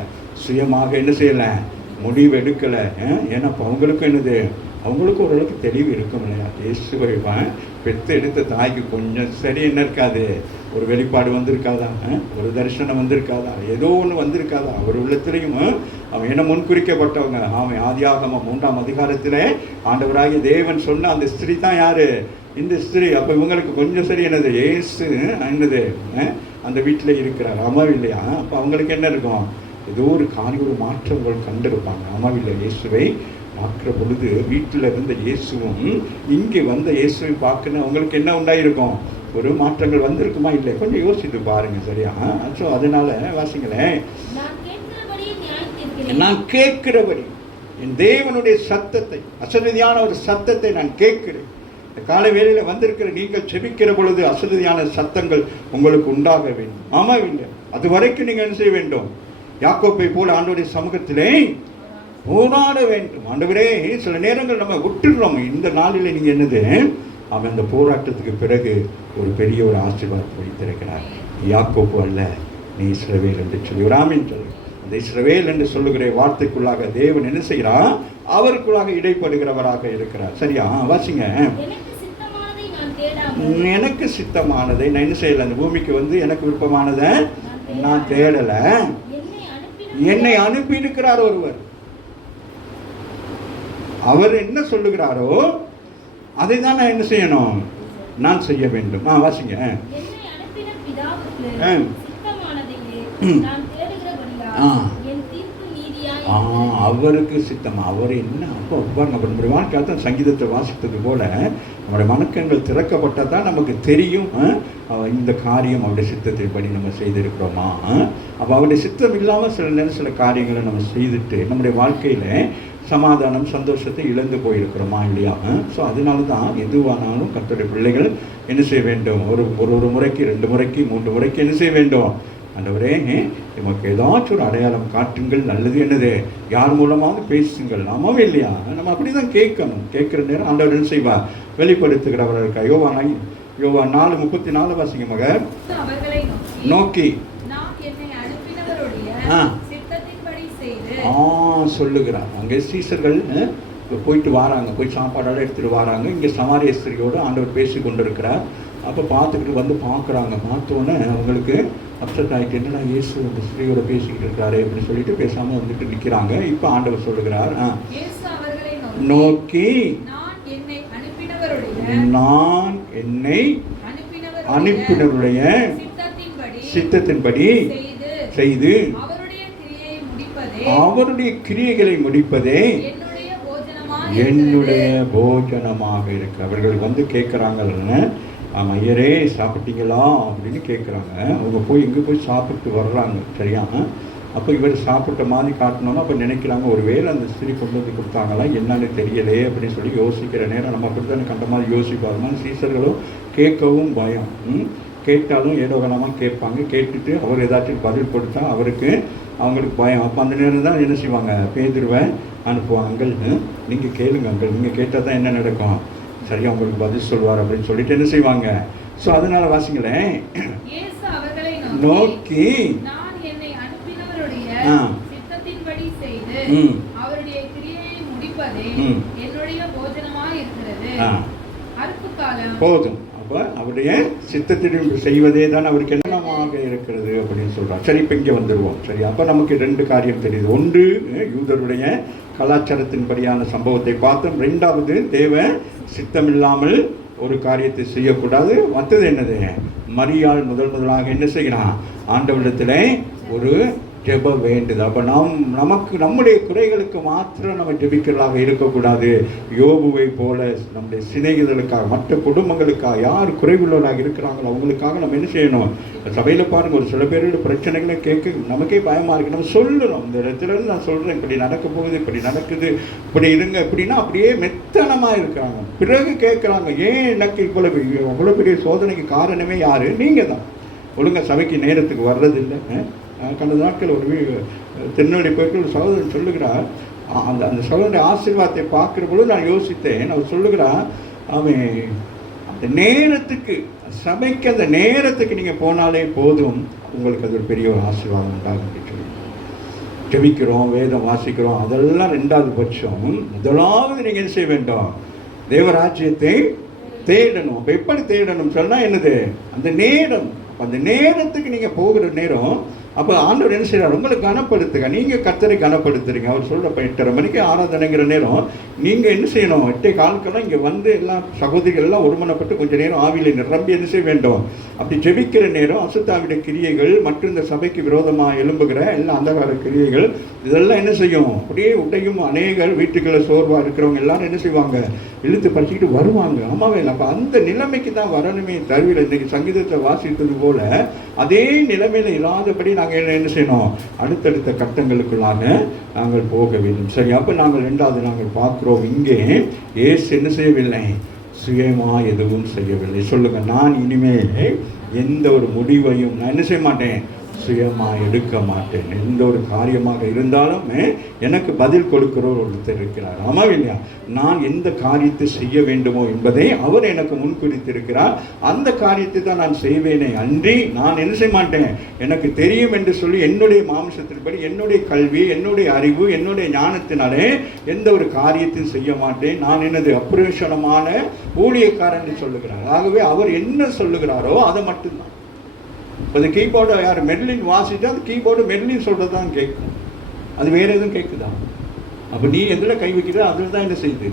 சுயமாக என்ன செய்யலை, முடிவு எடுக்கலை. ஏன்னா இப்போ அவங்களுக்கும் என்னது, அவங்களுக்கும் ஓரளவுக்கு தெளிவு இருக்கும் இல்லையா. இயேசுவை பெற்று எடுத்த தாய்க்கு கொஞ்சம் சரி என்ன இருக்காது, ஒரு வெளிப்பாடு வந்திருக்காதா? ஒரு தரிசனம் வந்திருக்காதா? ஏதோ ஒன்று வந்திருக்காதா? அவர் உள்ளத்திலையும் அவன் என்ன முன்குறிக்கப்பட்டவங்க. அவன் ஆதியாகமம் 3ஆம் அதிகாரத்தில் ஆண்டவராகிய தேவன் சொன்ன அந்த ஸ்திரீ தான் யாரு? இந்த ஸ்திரீ. அப்போ இவங்களுக்கு கொஞ்சம் சரி என்னது, ஏசு என்னது அந்த வீட்டில் இருக்கிறார், அம்மாவில்லையா? அப்போ அவங்களுக்கு என்ன இருக்கும்? ஏதோ ஒரு ஒரு மாற்றங்கள் கண்டிருப்பாங்க. அம்மாவில்லை இயேசுவை பார்க்குற பொழுது வீட்டில் இருந்த இயேசுவும் இங்கே வந்த இயேசுவை பார்க்கணும் அவங்களுக்கு என்ன உண்டாயிருக்கும்? ஒரு மாற்றங்கள் வந்திருக்குமா? இல்லை, கொஞ்சம் யோசித்து பாருங்க. சரியா? ஸோ அதனால வாசிங்களேன். நான் கேட்கிறபடி என் தேவனுடைய சத்தத்தை, அசரதியான ஒரு சத்தத்தை நான் கேட்கிறேன். இந்த காலை வேளையில் வந்திருக்கிற நீங்கள் செபிக்கிற பொழுது அசரதியான சத்தங்கள் உங்களுக்கு உண்டாக வேண்டும். ஆமா இல்லை, அது வரைக்கும் நீங்கள் என்ன செய்ய வேண்டும்? யாக்கோப்பை போல ஆண்டவருடைய சமூகத்திலே போராட வேண்டும். ஆண்டவரே, சில நேரங்கள் நம்ம விட்டுடுறோம். இந்த நாளில் நீங்கள் என்னது, அவன் அந்த போராட்டத்துக்கு பிறகு ஒரு பெரிய ஒரு ஆசீர்வாதத்தை வைத்திருக்கிறார். யாக்கோப்பு அல்ல, நீ இஸ்ரவேல் என்று சொல்லி ஒரு ஆமீன் சொல்லு. அந்த இஸ்ரவேல் என்று சொல்லுகிற வார்த்தைக்குள்ளாக தேவன் என்ன செய்கிறார்? அவருக்குள்ளாக இடைப்படுகிறவராக இருக்கிறார். சரியா? வாசிங்க. எனக்கு சித்தமானதை நான் என்ன செய்யலை. அந்த பூமிக்கு வந்து எனக்கு விருப்பமானதை நான் தேடலை. என்னை அனுப்பி இருக்கிறார் ஒருவர். அவர் என்ன சொல்லுகிறாரோ அதை தான் நான் என்ன செய்யணும்? நான் செய்ய வேண்டும். வாசிங்க. அவருக்கு சித்தம். அவர் என்ன அப்போ நம்முடைய வாழ்க்கையால் சங்கீதத்தை வாசித்தது போல நம்முடைய மனக்கண்கள் திறக்கப்பட்டால் தான் நமக்கு தெரியும் இந்த காரியம் அவருடைய சித்தத்தின்படி நம்ம செய்திருக்கிறோமா. அப்போ அவருடைய சித்தம் இல்லாமல் சில நேரம் சில காரியங்களை நம்ம செய்துட்டு நம்முடைய வாழ்க்கையில் சமாதானம் சந்தோஷத்தை இழந்து போயிருக்கிறோமா இல்லையா? ஸோ அதனால தான் எதுவானாலும் கர்த்தருடைய பிள்ளைகள் என்ன செய்ய வேண்டும்? ஒரு முறைக்கு 2 முறைக்கு 3 முறைக்கு என்ன செய்ய வேண்டும்? ஆண்டவரே, நமக்கு ஏதாச்சும் ஒரு அடையாளம் காட்டுங்கள். நல்லது என்னது, யார் மூலமாக பேசுங்கள். ஆமாவே இல்லையா? நம்ம அப்படி தான் கேட்கணும். கேட்குற நேரம் ஆண்டவர் என்ன செய்வார்? வெளிப்படுத்துகிறவர் இருக்கா. யோவா 4:34 வாசிங்க மக. நோக்கி சொல்லுகிறார். அங்கே சீசர்கள் போயிட்டு வராங்க, போய் சாப்பாடோட எடுத்துகிட்டு வராங்க. இங்கே சமாரிய ஸ்திரியோடு ஆண்டவர் பேசி கொண்டிருக்கிறார். அப்போ பார்த்துக்கிட்டு வந்து பார்க்குறாங்க. பார்த்தோன்னே அவங்களுக்கு அப்செட் ஆகிட்டு, என்னடா இயேசு அந்த ஸ்திரியோட பேசிக்கிட்டு இருக்காரு அப்படின்னு சொல்லிட்டு பேசாமல் வந்துட்டு நிற்கிறாங்க. இப்போ ஆண்டவர் சொல்லுகிறார், நோக்கி நான் என்னை அனுப்பினருடைய சித்தத்தின்படி செய்து அவருடைய கிரியைகளை முடிப்பதே என்னுடைய போஜனமாக இருக்கு. அவர்கள் வந்து கேட்குறாங்கன்னு, ஐயரே சாப்பிட்டீங்களா அப்படின்னு கேட்குறாங்க. அவங்க போய் எங்கே போய் சாப்பிட்டு வர்றாங்க. சரியா? அப்போ இவர் சாப்பிட்ட மாதிரி காட்டணும்னா அப்போ நினைக்கிறாங்க, ஒரு வேளை அந்த ஸ்திரீ கொண்டு வந்து கொடுத்தாங்களா என்னன்னு தெரியலையே அப்படின்னு சொல்லி யோசிக்கிற நேரம் நம்ம அப்படி தானே கண்ட மாதிரி யோசிப்பாருமா. சீசர்களும் கேட்கவும் பயம். கேட்டாலும் ஏதோ காலமாக கேட்பாங்க. கேட்டுட்டு அவர் ஏதாச்சும் பதில் கொடுத்தா அவங்களுக்கு பயம். அப்போ அந்த நேரம் தான் என்ன செய்வாங்க? பேதுருவை அனுப்புவாங்க. அங்கள் நீங்கள் கேளுங்க அங்கள், நீங்கள் கேட்டால் தான் என்ன நடக்கும், சரியா உங்களுக்கு பதில் சொல்வார் அப்படின்னு சொல்லிட்டு என்ன செய்வாங்க. ஸோ அதனால வாசிங்களேன். நோக்கி போதும். அப்போ அவருடைய சித்தத்திடம் செய்வதே தான் அவருக்கு என்னமாக இருக்கிறது அப்படின்னு சொல்கிறார். சரி, இப்போ இங்கே வந்துடுவோம். சரி, அப்போ நமக்கு 2 காரியம் தெரியுது. ஒன்று, யூதருடைய கலாச்சாரத்தின்படியான சம்பவத்தை பார்த்தோம். 2வது, தேவ சித்தமில்லாமல் ஒரு காரியத்தை செய்யக்கூடாது. மற்றது என்னது, மரியாள் முதலாக என்ன செய்யலாம்? ஆண்டவரிடத்தில் ஒரு ஜெப வேண்டுது. அப்போ நம்முடைய குறைகளுக்கு மாத்திரம் நம்ம ஜெபிக்கிறதாக இருக்கக்கூடாது. யோபுவை போல நம்முடைய சிநேகிதர்களுக்காக, மற்ற குடும்பங்களுக்காக, யார் குறைவுள்ளவராக இருக்கிறாங்களோ அவங்களுக்காக நம்ம என்ன செய்யணும்? சபையில் பாருங்கள், ஒரு சில பேரோட பிரச்சனைகளை கேட்க நமக்கே பயமாக இருக்குது. நம்ம சொல்லணும், இந்த இடத்துலேருந்து நான் சொல்கிறேன், இப்படி நடக்க போகுது, இப்படி நடக்குது, இப்படி இருங்க அப்படின்னா அப்படியே மெத்தனமாக இருக்கிறாங்க. பிறகு கேட்குறாங்க, ஏன் எனக்கு அவ்வளோ பெரிய சோதனைக்கு காரணமே யார்? நீங்கள் தான். ஒழுங்காக சபைக்கு நேரத்துக்கு வர்றதில்லை. கடந்த நாட்கள் ஒரு திருநெல்வேலி போயிட்டு ஒரு சகோதரன் சொல்லுகிறார். அந்த சகோதரனுடைய ஆசீர்வாதத்தை பார்க்குற பொழுது நான் யோசித்தேன். அவர் சொல்லுகிறார், அவன் அந்த நேரத்துக்கு, சபைக்கு அந்த நேரத்துக்கு நீங்கள் போனாலே போதும், உங்களுக்கு அது ஒரு பெரிய ஒரு ஆசீர்வாதம் உண்டாகும் அப்படின்னு சொல்லி. ஜெபிக்கிறோம், வேதம் வாசிக்கிறோம், அதெல்லாம் 2வது பட்சம். முதலாவது நீங்கள் என்ன செய்ய வேண்டும்? தேவராஜ்யத்தை தேடணும். அப்போ எப்படி தேடணும் சொன்னால் என்னது? அந்த நேரம், அந்த நேரத்துக்கு நீங்கள் போகிற நேரம், அப்போ ஆண்டவர் என்ன செய்யறாரு? உங்களை கனப்படுத்துங்க. நீங்கள் கர்த்தரை கனப்படுத்துறீங்க. அவர் சொல்கிறப்ப 8:30 மணிக்கு ஆராதனைங்கிற நேரம் நீங்கள் என்ன செய்யணும்? 8:15 இங்கே வந்து எல்லாம் சகோதரிகள் எல்லாம் ஒருமனப்பட்டு கொஞ்சம் நேரம் ஆவியில் நிரம்பி என்ன செய்ய வேண்டும்? அப்படி ஜெபிக்கிற நேரம் அசுத்தாவிட கிரியைகள் மற்றும் இந்த சபைக்கு விரோதமாக எழும்புகிற எல்லா அந்தகார கிரியைகள் இதெல்லாம் என்ன செய்யும்? அப்படியே உடையும். அநேகர் வீட்டுக்குள்ள சோர்வாக இருக்கிறவங்க எல்லாரும் என்ன செய்வாங்க? இழுத்து பறிச்சுக்கிட்டு வருவாங்க. ஆமாவே. அப்போ அந்த நிலைமைக்கு தான் வரணுமே தவிர இன்றைக்கி சங்கீதத்தை வாசித்தது போல அதே நிலைமையில் இல்லாதபடி நாங்கள் என்ன செய்யணும்? அடுத்தடுத்த கட்டங்களுக்குள்ளாக நாங்கள் போக வேண்டும். சரி, அப்போ நாங்கள் 2வது நாங்கள் பார்க்குறோம், இங்கே இயேசு என்ன செய்யவில்லை? சுயமாக எதுவும் செய்யவில்லை. சொல்லுங்க, நான் இனிமேல் எந்த ஒரு முடிவையும் நான் என்ன செய்ய மாட்டேன்? சுயமாக எடுக்க மாட்டேன். எந்த ஒரு காரியமாக இருந்தாலும் எனக்கு பதில் கொடுக்கிறவர் ஒருத்தர் இருக்கிறார். ஆமா இல்லையா? நான் எந்த காரியத்தை செய்ய வேண்டுமோ என்பதை அவர் எனக்கு முன்குறித்திருக்கிறார். அந்த காரியத்தை தான் நான் செய்வேனே அன்றி நான் என்ன செய்ய மாட்டேன், எனக்கு தெரியும் என்று சொல்லி என்னுடைய மாம்சத்தின்படி, என்னுடைய கல்வி, என்னுடைய அறிவு, என்னுடைய ஞானத்தினாலே எந்த ஒரு காரியத்தையும் செய்ய மாட்டேன். நான் என்னது அப்பிரயோசனமான ஊழியக்காரன் சொல்லுகிறார். ஆகவே அவர் என்ன சொல்லுகிறாரோ அதை மட்டும்தான். அது கீபோர்டு யார் மெர்லின் வாசிட்டா அந்த கீபோர்டு மெர்லின் சொல்கிறது தான் கேட்கும். அது வேறு எதுவும் கேட்குதா? அப்போ நீ எதில் கை வைக்கிற அதில் தான் என்ன செய்யுது?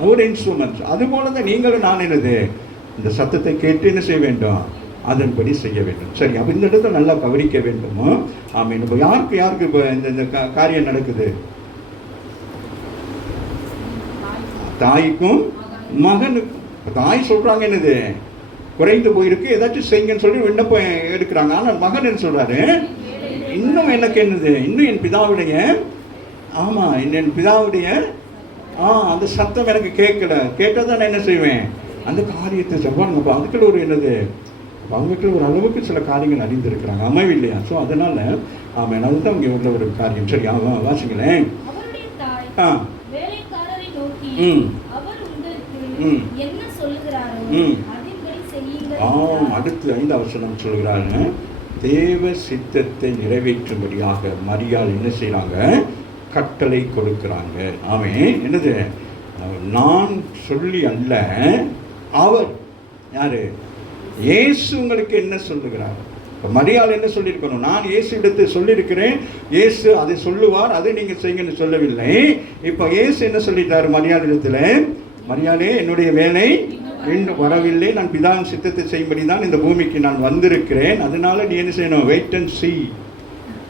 அவர் இன்ஸ்ட்ருமெண்ட்ஸ். அதுபோல தான் நீங்களும் நான் என்னது இந்த சத்தத்தை கேட்டு என்ன செய்ய வேண்டும்? அதன்படி செய்ய வேண்டும். சரி, அப்போ இந்த இடத்த நல்லா கவனிக்க வேண்டும். ஆமாம். இப்போ யாருக்கு இப்போ இந்த காரியம் நடக்குது? தாய்க்கும் மகனுக்கும். தாய் சொல்கிறாங்க என்னது? குறைந்து போயிருக்கு, ஏதாச்சும் செய்யுங்கன்னு சொல்லி விண்ணப்பம் எடுக்கிறாங்க. ஆனால் மகன் என்ன சொல்கிறாரு? இன்னும் எனக்கு என்னது? இன்னும் என் பிதாவுடைய என் பிதாவுடைய அந்த சத்தம் எனக்கு கேட்கல. கேட்டால் தான் நான் என்ன செய்வேன்? அந்த காரியத்தை செவ்வாங்க. அப்போ அதுக்குள்ள ஒரு என்னது? அவங்களுக்கு ஒரு அளவுக்கு சில காரியங்கள் அறிந்திருக்கிறாங்க. அமைவு இல்லையா? ஸோ அதனால் அதுதான் இங்கே உள்ள ஒரு காரியம். சரி, வாசிங்களேன். அடுத்து 5வது வசனம் சொல்கிறாங்க, தேவ சித்தத்தை நிறைவேற்றும்படியாக மரியாள் என்ன செய்கிறாங்க? கட்டளை கொடுக்குறாங்க. என்னது? நான் சொல்லி அல்ல, அவர் யாரு? இயேசு உங்களுக்கு என்ன சொல்லுகிறார்? மரியாள் என்ன சொல்லியிருக்கணும்? நான் இயேசு இடத்தை சொல்லியிருக்கிறேன், இயேசு அதை சொல்லுவார், அதை நீங்கள் செய்யுங்கன்னு சொல்லவில்லை. இப்போ இயேசு என்ன சொல்லிட்டார் மரியாள் இடத்துல? மரியாளே, என்னுடைய வேலை இன்னும் வரவில்லை, நான் பிதாவின் சித்தத்தை செய்யும்படி தான் இந்த பூமிக்கு நான் வந்திருக்கிறேன். அதனால நீ என்ன செய்யணும்? வெயிட் அண்ட் சீ.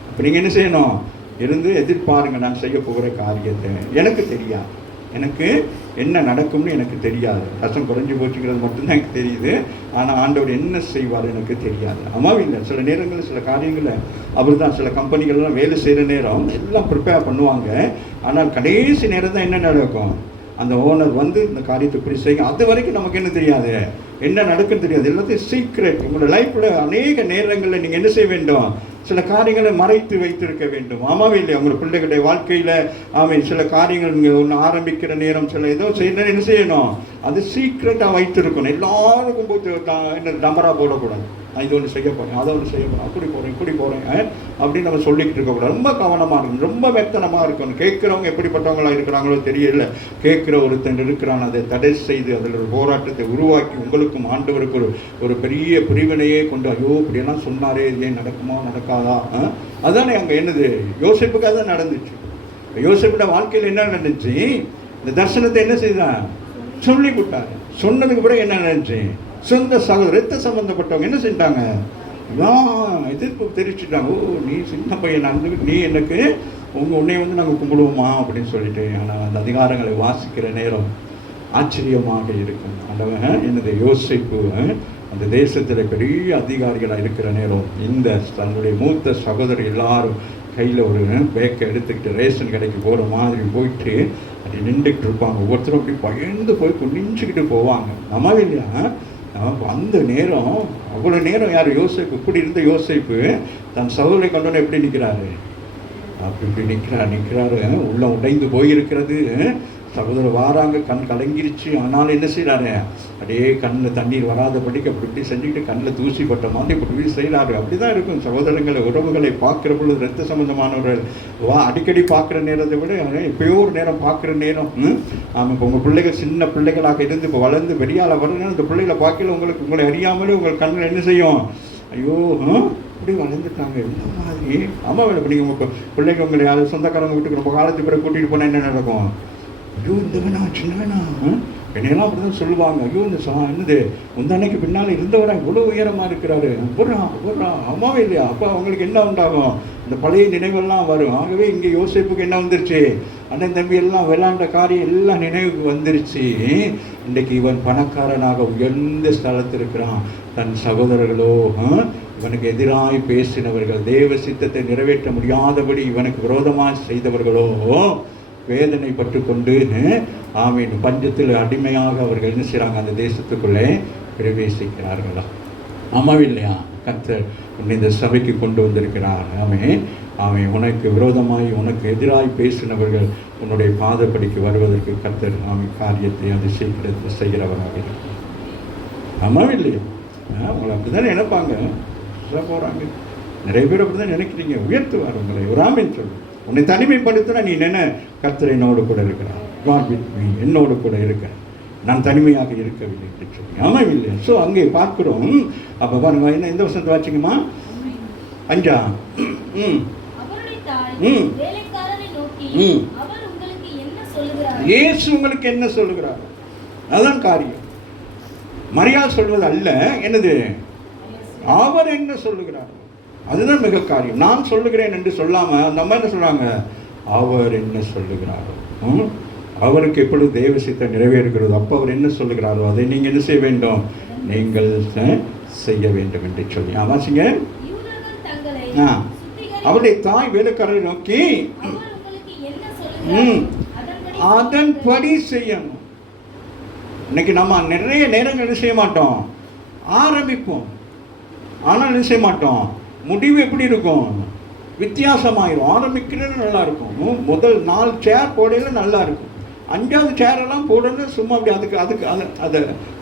அப்போ நீங்கள் என்ன செய்யணும்? இருந்து எதிர்பாருங்க நான் செய்ய போகிற காரியத்தை. எனக்கு தெரியாது, எனக்கு என்ன நடக்கும்னு எனக்கு தெரியாது. கஷ்டம் குறைஞ்சி போச்சுக்கிறது மட்டும்தான் எனக்கு தெரியுது. ஆனால் ஆண்டவர் என்ன செய்வார் எனக்கு தெரியாது. இல்லை. சில நேரங்களில் சில காரியங்களில் அவர் தான் சில கம்பெனிகள்லாம் வேலை செய்கிற நேரம் எல்லாம் ப்ரிப்பேர் பண்ணுவாங்க. ஆனால் கடைசி நேரம் தான் என்ன நடக்கும்? அந்த ஓனர் வந்து இந்த காரியத்தை இப்படி செய்யும். அது வரைக்கும் நமக்கு என்ன தெரியாது, என்ன நடக்குன்னு தெரியாது. எல்லாத்தையும் சீக்ரெட். உங்களோட லைஃப்பில் அநேக நேரங்களில் நீங்கள் என்ன செய்ய வேண்டும்? சில காரியங்களை மறைத்து வைத்திருக்க வேண்டும். ஆமாவே இல்லையா? உங்கள் பிள்ளைகளுடைய வாழ்க்கையில் சில காரியங்கள் நீங்கள் ஒன்று ஆரம்பிக்கிற நேரம் சில ஏதோ செய்யணும், என்ன செய்யணும்? அது சீக்ரெட்டாக வைத்திருக்கணும். எல்லாருக்கும் போய் என்ன நம்பராக போடக்கூடாது. நான் இது ஒன்று செய்ய போகிறேன், அதை ஒன்று செய்ய போகிறேன், அப்படி போகிறேன், இப்படி போகிறேன் அப்படின்னு நம்ம சொல்லிக்கிட்டு இருக்கக்கூடாது. ரொம்ப கவனமாக இருக்கணும், ரொம்ப மெத்தனமாக இருக்கணும். கேட்குறவங்க எப்படிப்பட்டவங்களாக இருக்கிறாங்களோ தெரியல. கேட்குற ஒருத்தன் இருக்கிறான், அதை தடை செய்து அதில் ஒரு போராட்டத்தை உருவாக்கி உங்களுக்கும் ஆண்டவருக்கு ஒரு பெரிய பிரிவினையே கொண்டு, ஐயோ இப்படியெல்லாம் சொன்னாரே, இதே நடக்குமா நடக்காதா? அதுதானே அங்கே என்னது? யோசிப்புக்காக தான் நடந்துச்சு. யோசிப்போட வாழ்க்கையில் என்ன நடந்துச்சு? இந்த தரிசனத்தை என்ன செய்தான்? சொல்லி கொடுத்தாங்க. சொன்னதுக்கு பிறகு என்ன நடந்துச்சு? சொந்த ரத்த சம்பந்தப்பட்டவங்க என்ன செஞ்சாங்க? எதிர்ப்பு தெரிவிச்சுட்டாங்க. ஓ, நீ சின்ன பையன், நீ எனக்கு உன்னை வந்து நாங்கள் கும்பிடுவோமா அப்படின்னு சொல்லிட்டு. ஆனால் அந்த அதிகாரங்களை வாசிக்கிற நேரம் ஆச்சரியமாக இருக்கும். ஆண்டவன் என்னது? யோசிப்பு அந்த தேசத்தில் பெரிய அதிகாரிகளாக இருக்கிற நேரம் இந்த தன்னுடைய மூத்த சகோதரி எல்லாரும் கையில் ஒரு பேக்கை எடுத்துக்கிட்டு ரேஷன் கடைக்கு போகிற மாதிரி போயிட்டு அப்படி நின்றுக்கிட்டு இருப்பாங்க. ஒவ்வொருத்தரும் அப்படி பயந்து போய் குனிஞ்சிக்கிட்டு போவாங்க. நம்ம இல்லையா? அந்த நேரம் அவ்வளோ நேரம் யார்? யோசிப்பு. இப்படி இருந்த யோசிப்பு தன் சகோதரை கொண்டோன்னு எப்படி நிற்கிறாரு? அப்படி நிற்கிறாரு. உள்ள உடைந்து போயிருக்கிறது. சகோதரர் வாராங்க, கண் கலங்கிருச்சு. ஆனாலும் என்ன செய்கிறாரு? அப்படியே கண்ணில் தண்ணீர் வராதபடிக்கு அப்படி இப்படி செஞ்சுக்கிட்டு கண்ணில் தூசி பட்ட மாதிரி இப்படி செய்கிறாரு. அப்படி தான் இருக்கும். சகோதரங்களை உறவுகளை பார்க்குற பொழுது ரத்த சம்பந்தமானவர்கள் அடிக்கடி பார்க்குற நேரத்தை விட எப்பயோ ஒரு நேரம் பார்க்குற நேரம். இப்போ உங்கள் பிள்ளைகள் சின்ன பிள்ளைகளாக இருந்து இப்போ வளர்ந்து பெரியால் வரணும், இந்த பிள்ளைகளை பார்க்கல உங்களை அறியாமலே உங்கள் கண்ணில் என்ன செய்யும்? ஐயோ இப்படி வளர்ந்துட்டாங்க இந்த மாதிரி. அம்மா வேலை இப்போ நீங்கள் உங்கள் பிள்ளைங்க உங்களை யாரும் சொந்தக்காரங்க வீட்டுக்கு ரொம்ப காலத்துக்கு பிறகு கூட்டிகிட்டு போனால் என்ன நடக்கும்? ஐயோ இந்த வேணா சின்ன வேணா என்னையெல்லாம் அப்படி தான் சொல்லுவாங்க. ஐயோ இந்த என்னது முந்தன்னைக்கு பின்னால் இருந்தவரா இவ்வளோ உயரமாக இருக்கிறாரு, போடுறா அம்மாவே இல்லையா? அப்போ அவங்களுக்கு என்ன உண்டாகும்? இந்த பழைய நினைவெல்லாம் வரும். ஆகவே இங்கே யோசிப்புக்கு என்ன வந்துருச்சு? அண்ணன் தம்பி எல்லாம் விளையாண்ட காரியம் எல்லாம் நினைவுக்கு வந்துருச்சு. இன்றைக்கு இவன் பணக்காரனாக உயர்ந்த ஸ்தலத்தில் இருக்கிறான். தன் சகோதரர்களோ இவனுக்கு எதிராக பேசினவர்கள், தேவ சித்தத்தை நிறைவேற்ற முடியாதபடி இவனுக்கு விரோதமாக செய்தவர்களோ வேதனைப்பட்டு கொண்டு ஆமீன் பஞ்சத்தில் அடிமையாக அவர்கள் என்ன செய்கிறாங்க? அந்த தேசத்துக்குள்ளே பிரவேசிக்கிறார்களா? ஆமாவில்லையா? கர்த்தர் உன்னை இந்த சபைக்கு கொண்டு வந்திருக்கிறார். அவன் உனக்கு விரோதமாய் உனக்கு எதிராய் பேசினவர்கள் உன்னுடைய பாதப்படிக்கு வருவதற்கு கர்த்தர் காரியத்தை அது சீக்கிரத்தை செய்கிறவராக இருக்கிறார். ஆமாவில்லையா? உங்களை அப்படி தான் நினைப்பாங்க, போகிறாங்க. நிறைய பேர் அப்படி தான் நினைக்கிறீங்க. உயர்த்துவார் உங்களை. ஒரு ஆமீன் சொல்லு. உன்னை தனிமைப்படுத்தினா நீ என்ன? கர்த்தர் என்னோடு கூட இருக்கிறார். God with me, என்னோடு கூட இருக்கிறார். நான் தனிமையாக இருக்கவில்லை என்று சொல்லி. ஆமாம் இல்லையா? ஸோ அங்கே பார்க்கிறோம். அப்போ பாருங்க, என்ன எந்த வருஷத்தை வாச்சிங்கம்மா? 5 இயேசு உங்களுக்கு என்ன சொல்லுகிறார்? அதான் காரியம். மரியாள் சொல்வது அல்ல, என்னது? அவர் என்ன சொல்லுகிறார்? அதுதான் மிக காரியம். நான் சொல்லுகிறேன் என்று சொல்லாமல் அந்த அம்மா என்ன சொல்கிறாங்க? அவர் என்ன சொல்லுகிறாரோ, அவருக்கு எப்பொழுது தேவ சித்தம் நிறைவேறுகிறதோ அப்போ அவர் என்ன சொல்லுகிறாரோ அதை நீங்கள் என்ன செய்ய வேண்டும்? நீங்கள் செய்ய வேண்டும் என்று சொல்லி. வாசிங்க. அவருடைய தாய் வேலைக்காரரை நோக்கி அதன்படி செய்யணும். இன்னைக்கு நம்ம நிறைய நேரங்கள் என்ன செய்ய மாட்டோம்? ஆரம்பிப்போம், ஆனால் என்ன செய்ய மாட்டோம்? முடிவு எப்படி இருக்கும்? வித்தியாசமாயிரும். ஆரம்பிக்கிறது நல்லா இருக்கும். முதல் 4 சேர் போடையில் நல்லா இருக்கும். 5வது சேரெல்லாம் போடணும் சும்மா அப்படி அதுக்கு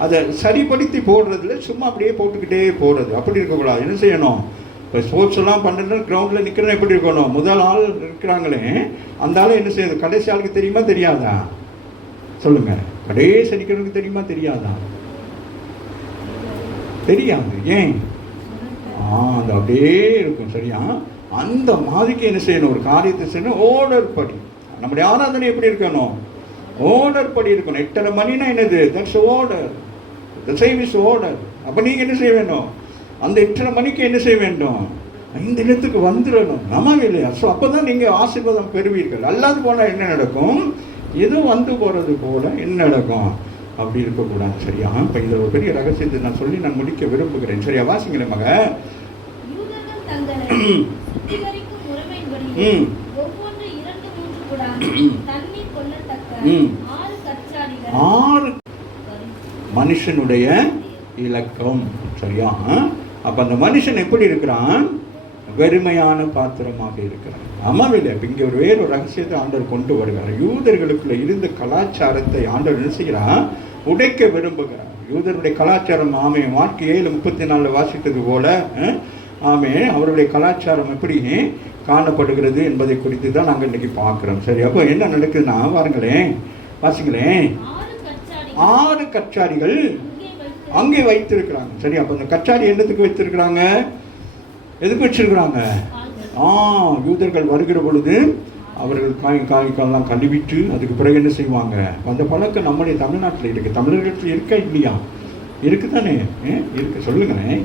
அதை சரிப்படுத்தி போடுறதுல சும்மா அப்படியே போட்டுக்கிட்டே போடுறது அப்படி இருக்கக்கூடாது. என்ன செய்யணும்? இப்போ ஸ்போர்ட்ஸ் எல்லாம் பண்ணுறது கிரவுண்டில் நிற்கிறோம், எப்படி இருக்கணும்? முதல் ஆள் இருக்கிறாங்களே அந்த ஆள் என்ன செய்யுது? கடைசி ஆளுக்கு தெரியுமா தெரியாதா? சொல்லுங்கள். கடைசி நிற்கிறதுக்கு தெரியுமா தெரியாதா? தெரியாது. ஏன்? அது அப்படியே இருக்கும். சரியா? அந்த மாதிரிக்கு என்ன செய்யணும்? ஒரு காரியத்தை செய்யணும். ஓர்டர் படி. நம்முடைய ஆராதனை எப்படி இருக்கணும்? ஓர்டர் படி இருக்கணும். 8:30 மணினா என்னது? That's order. The service order. அப்போ நீங்கள் என்ன செய்ய வேண்டும்? அந்த 8:30 மணிக்கு என்ன செய்ய வேண்டும்? 5 இடத்துக்கு வந்துடணும். ஆமாம் இல்லையா? ஸோ அப்போ தான் நீங்கள் ஆசீர்வாதம் பெறுவீர்கள். அல்லாது போனால் என்ன நடக்கும்? ஏதோ வந்து போகிறது போல என்ன நடக்கும்? அப்படி இருக்கக்கூடாது. சரியா? இப்போ இதில் ஒரு பெரிய ரகசியத்தை நான் சொல்லி நான் முடிக்க விரும்புகிறேன். சரியா? வாசிங்களே மக. 6 மனுஷனுடைய இலக்கம். சரியா? அப்போ அந்த மனுஷன் எப்படி இருக்கிறான்? வெறுமையான பாத்திரமாக இருக்கிறான். ஆமாவில்லை? இப்போ இங்கே ஒரு வேறு ரகசியத்தை ஆண்டவர் கொண்டு வருகிறார். யூதர்களுக்குள்ள இருந்த கலாச்சாரத்தை ஆண்டவர் என்ன செய்கிறான்? உடைக்க விரும்புகிறார். யூதருடைய கலாச்சாரம் வாழ்க்கை 7:34 வாசித்தது போல அவருடைய கலாச்சாரம் எப்படி காணப்படுகிறது என்பதை குறித்து தான் நாங்கள் இன்னைக்கு பார்க்குறோம். சரி, அப்போ என்ன நடக்குதுன்னா பாருங்களேன், வாசிங்களேன். 6 கச்சாரிகள் அங்கே வைத்திருக்கிறாங்க. சரி, அப்போ அந்த கச்சாரி என்னத்துக்கு வைத்திருக்கிறாங்க? எதுக்கு வச்சிருக்கிறாங்க? யூதர்கள் வருகிற பொழுது அவர்கள் காய்கெல்லாம் கழுவிட்டு அதுக்கு பிறகு என்ன செய்வாங்க? அந்த பழக்கம் நம்முடைய தமிழ்நாட்டில் இருக்குது. தமிழர்களுக்கு இருக்கா இல்லையா? இருக்குது தானே? இருக்கு. சொல்லுங்களேன்.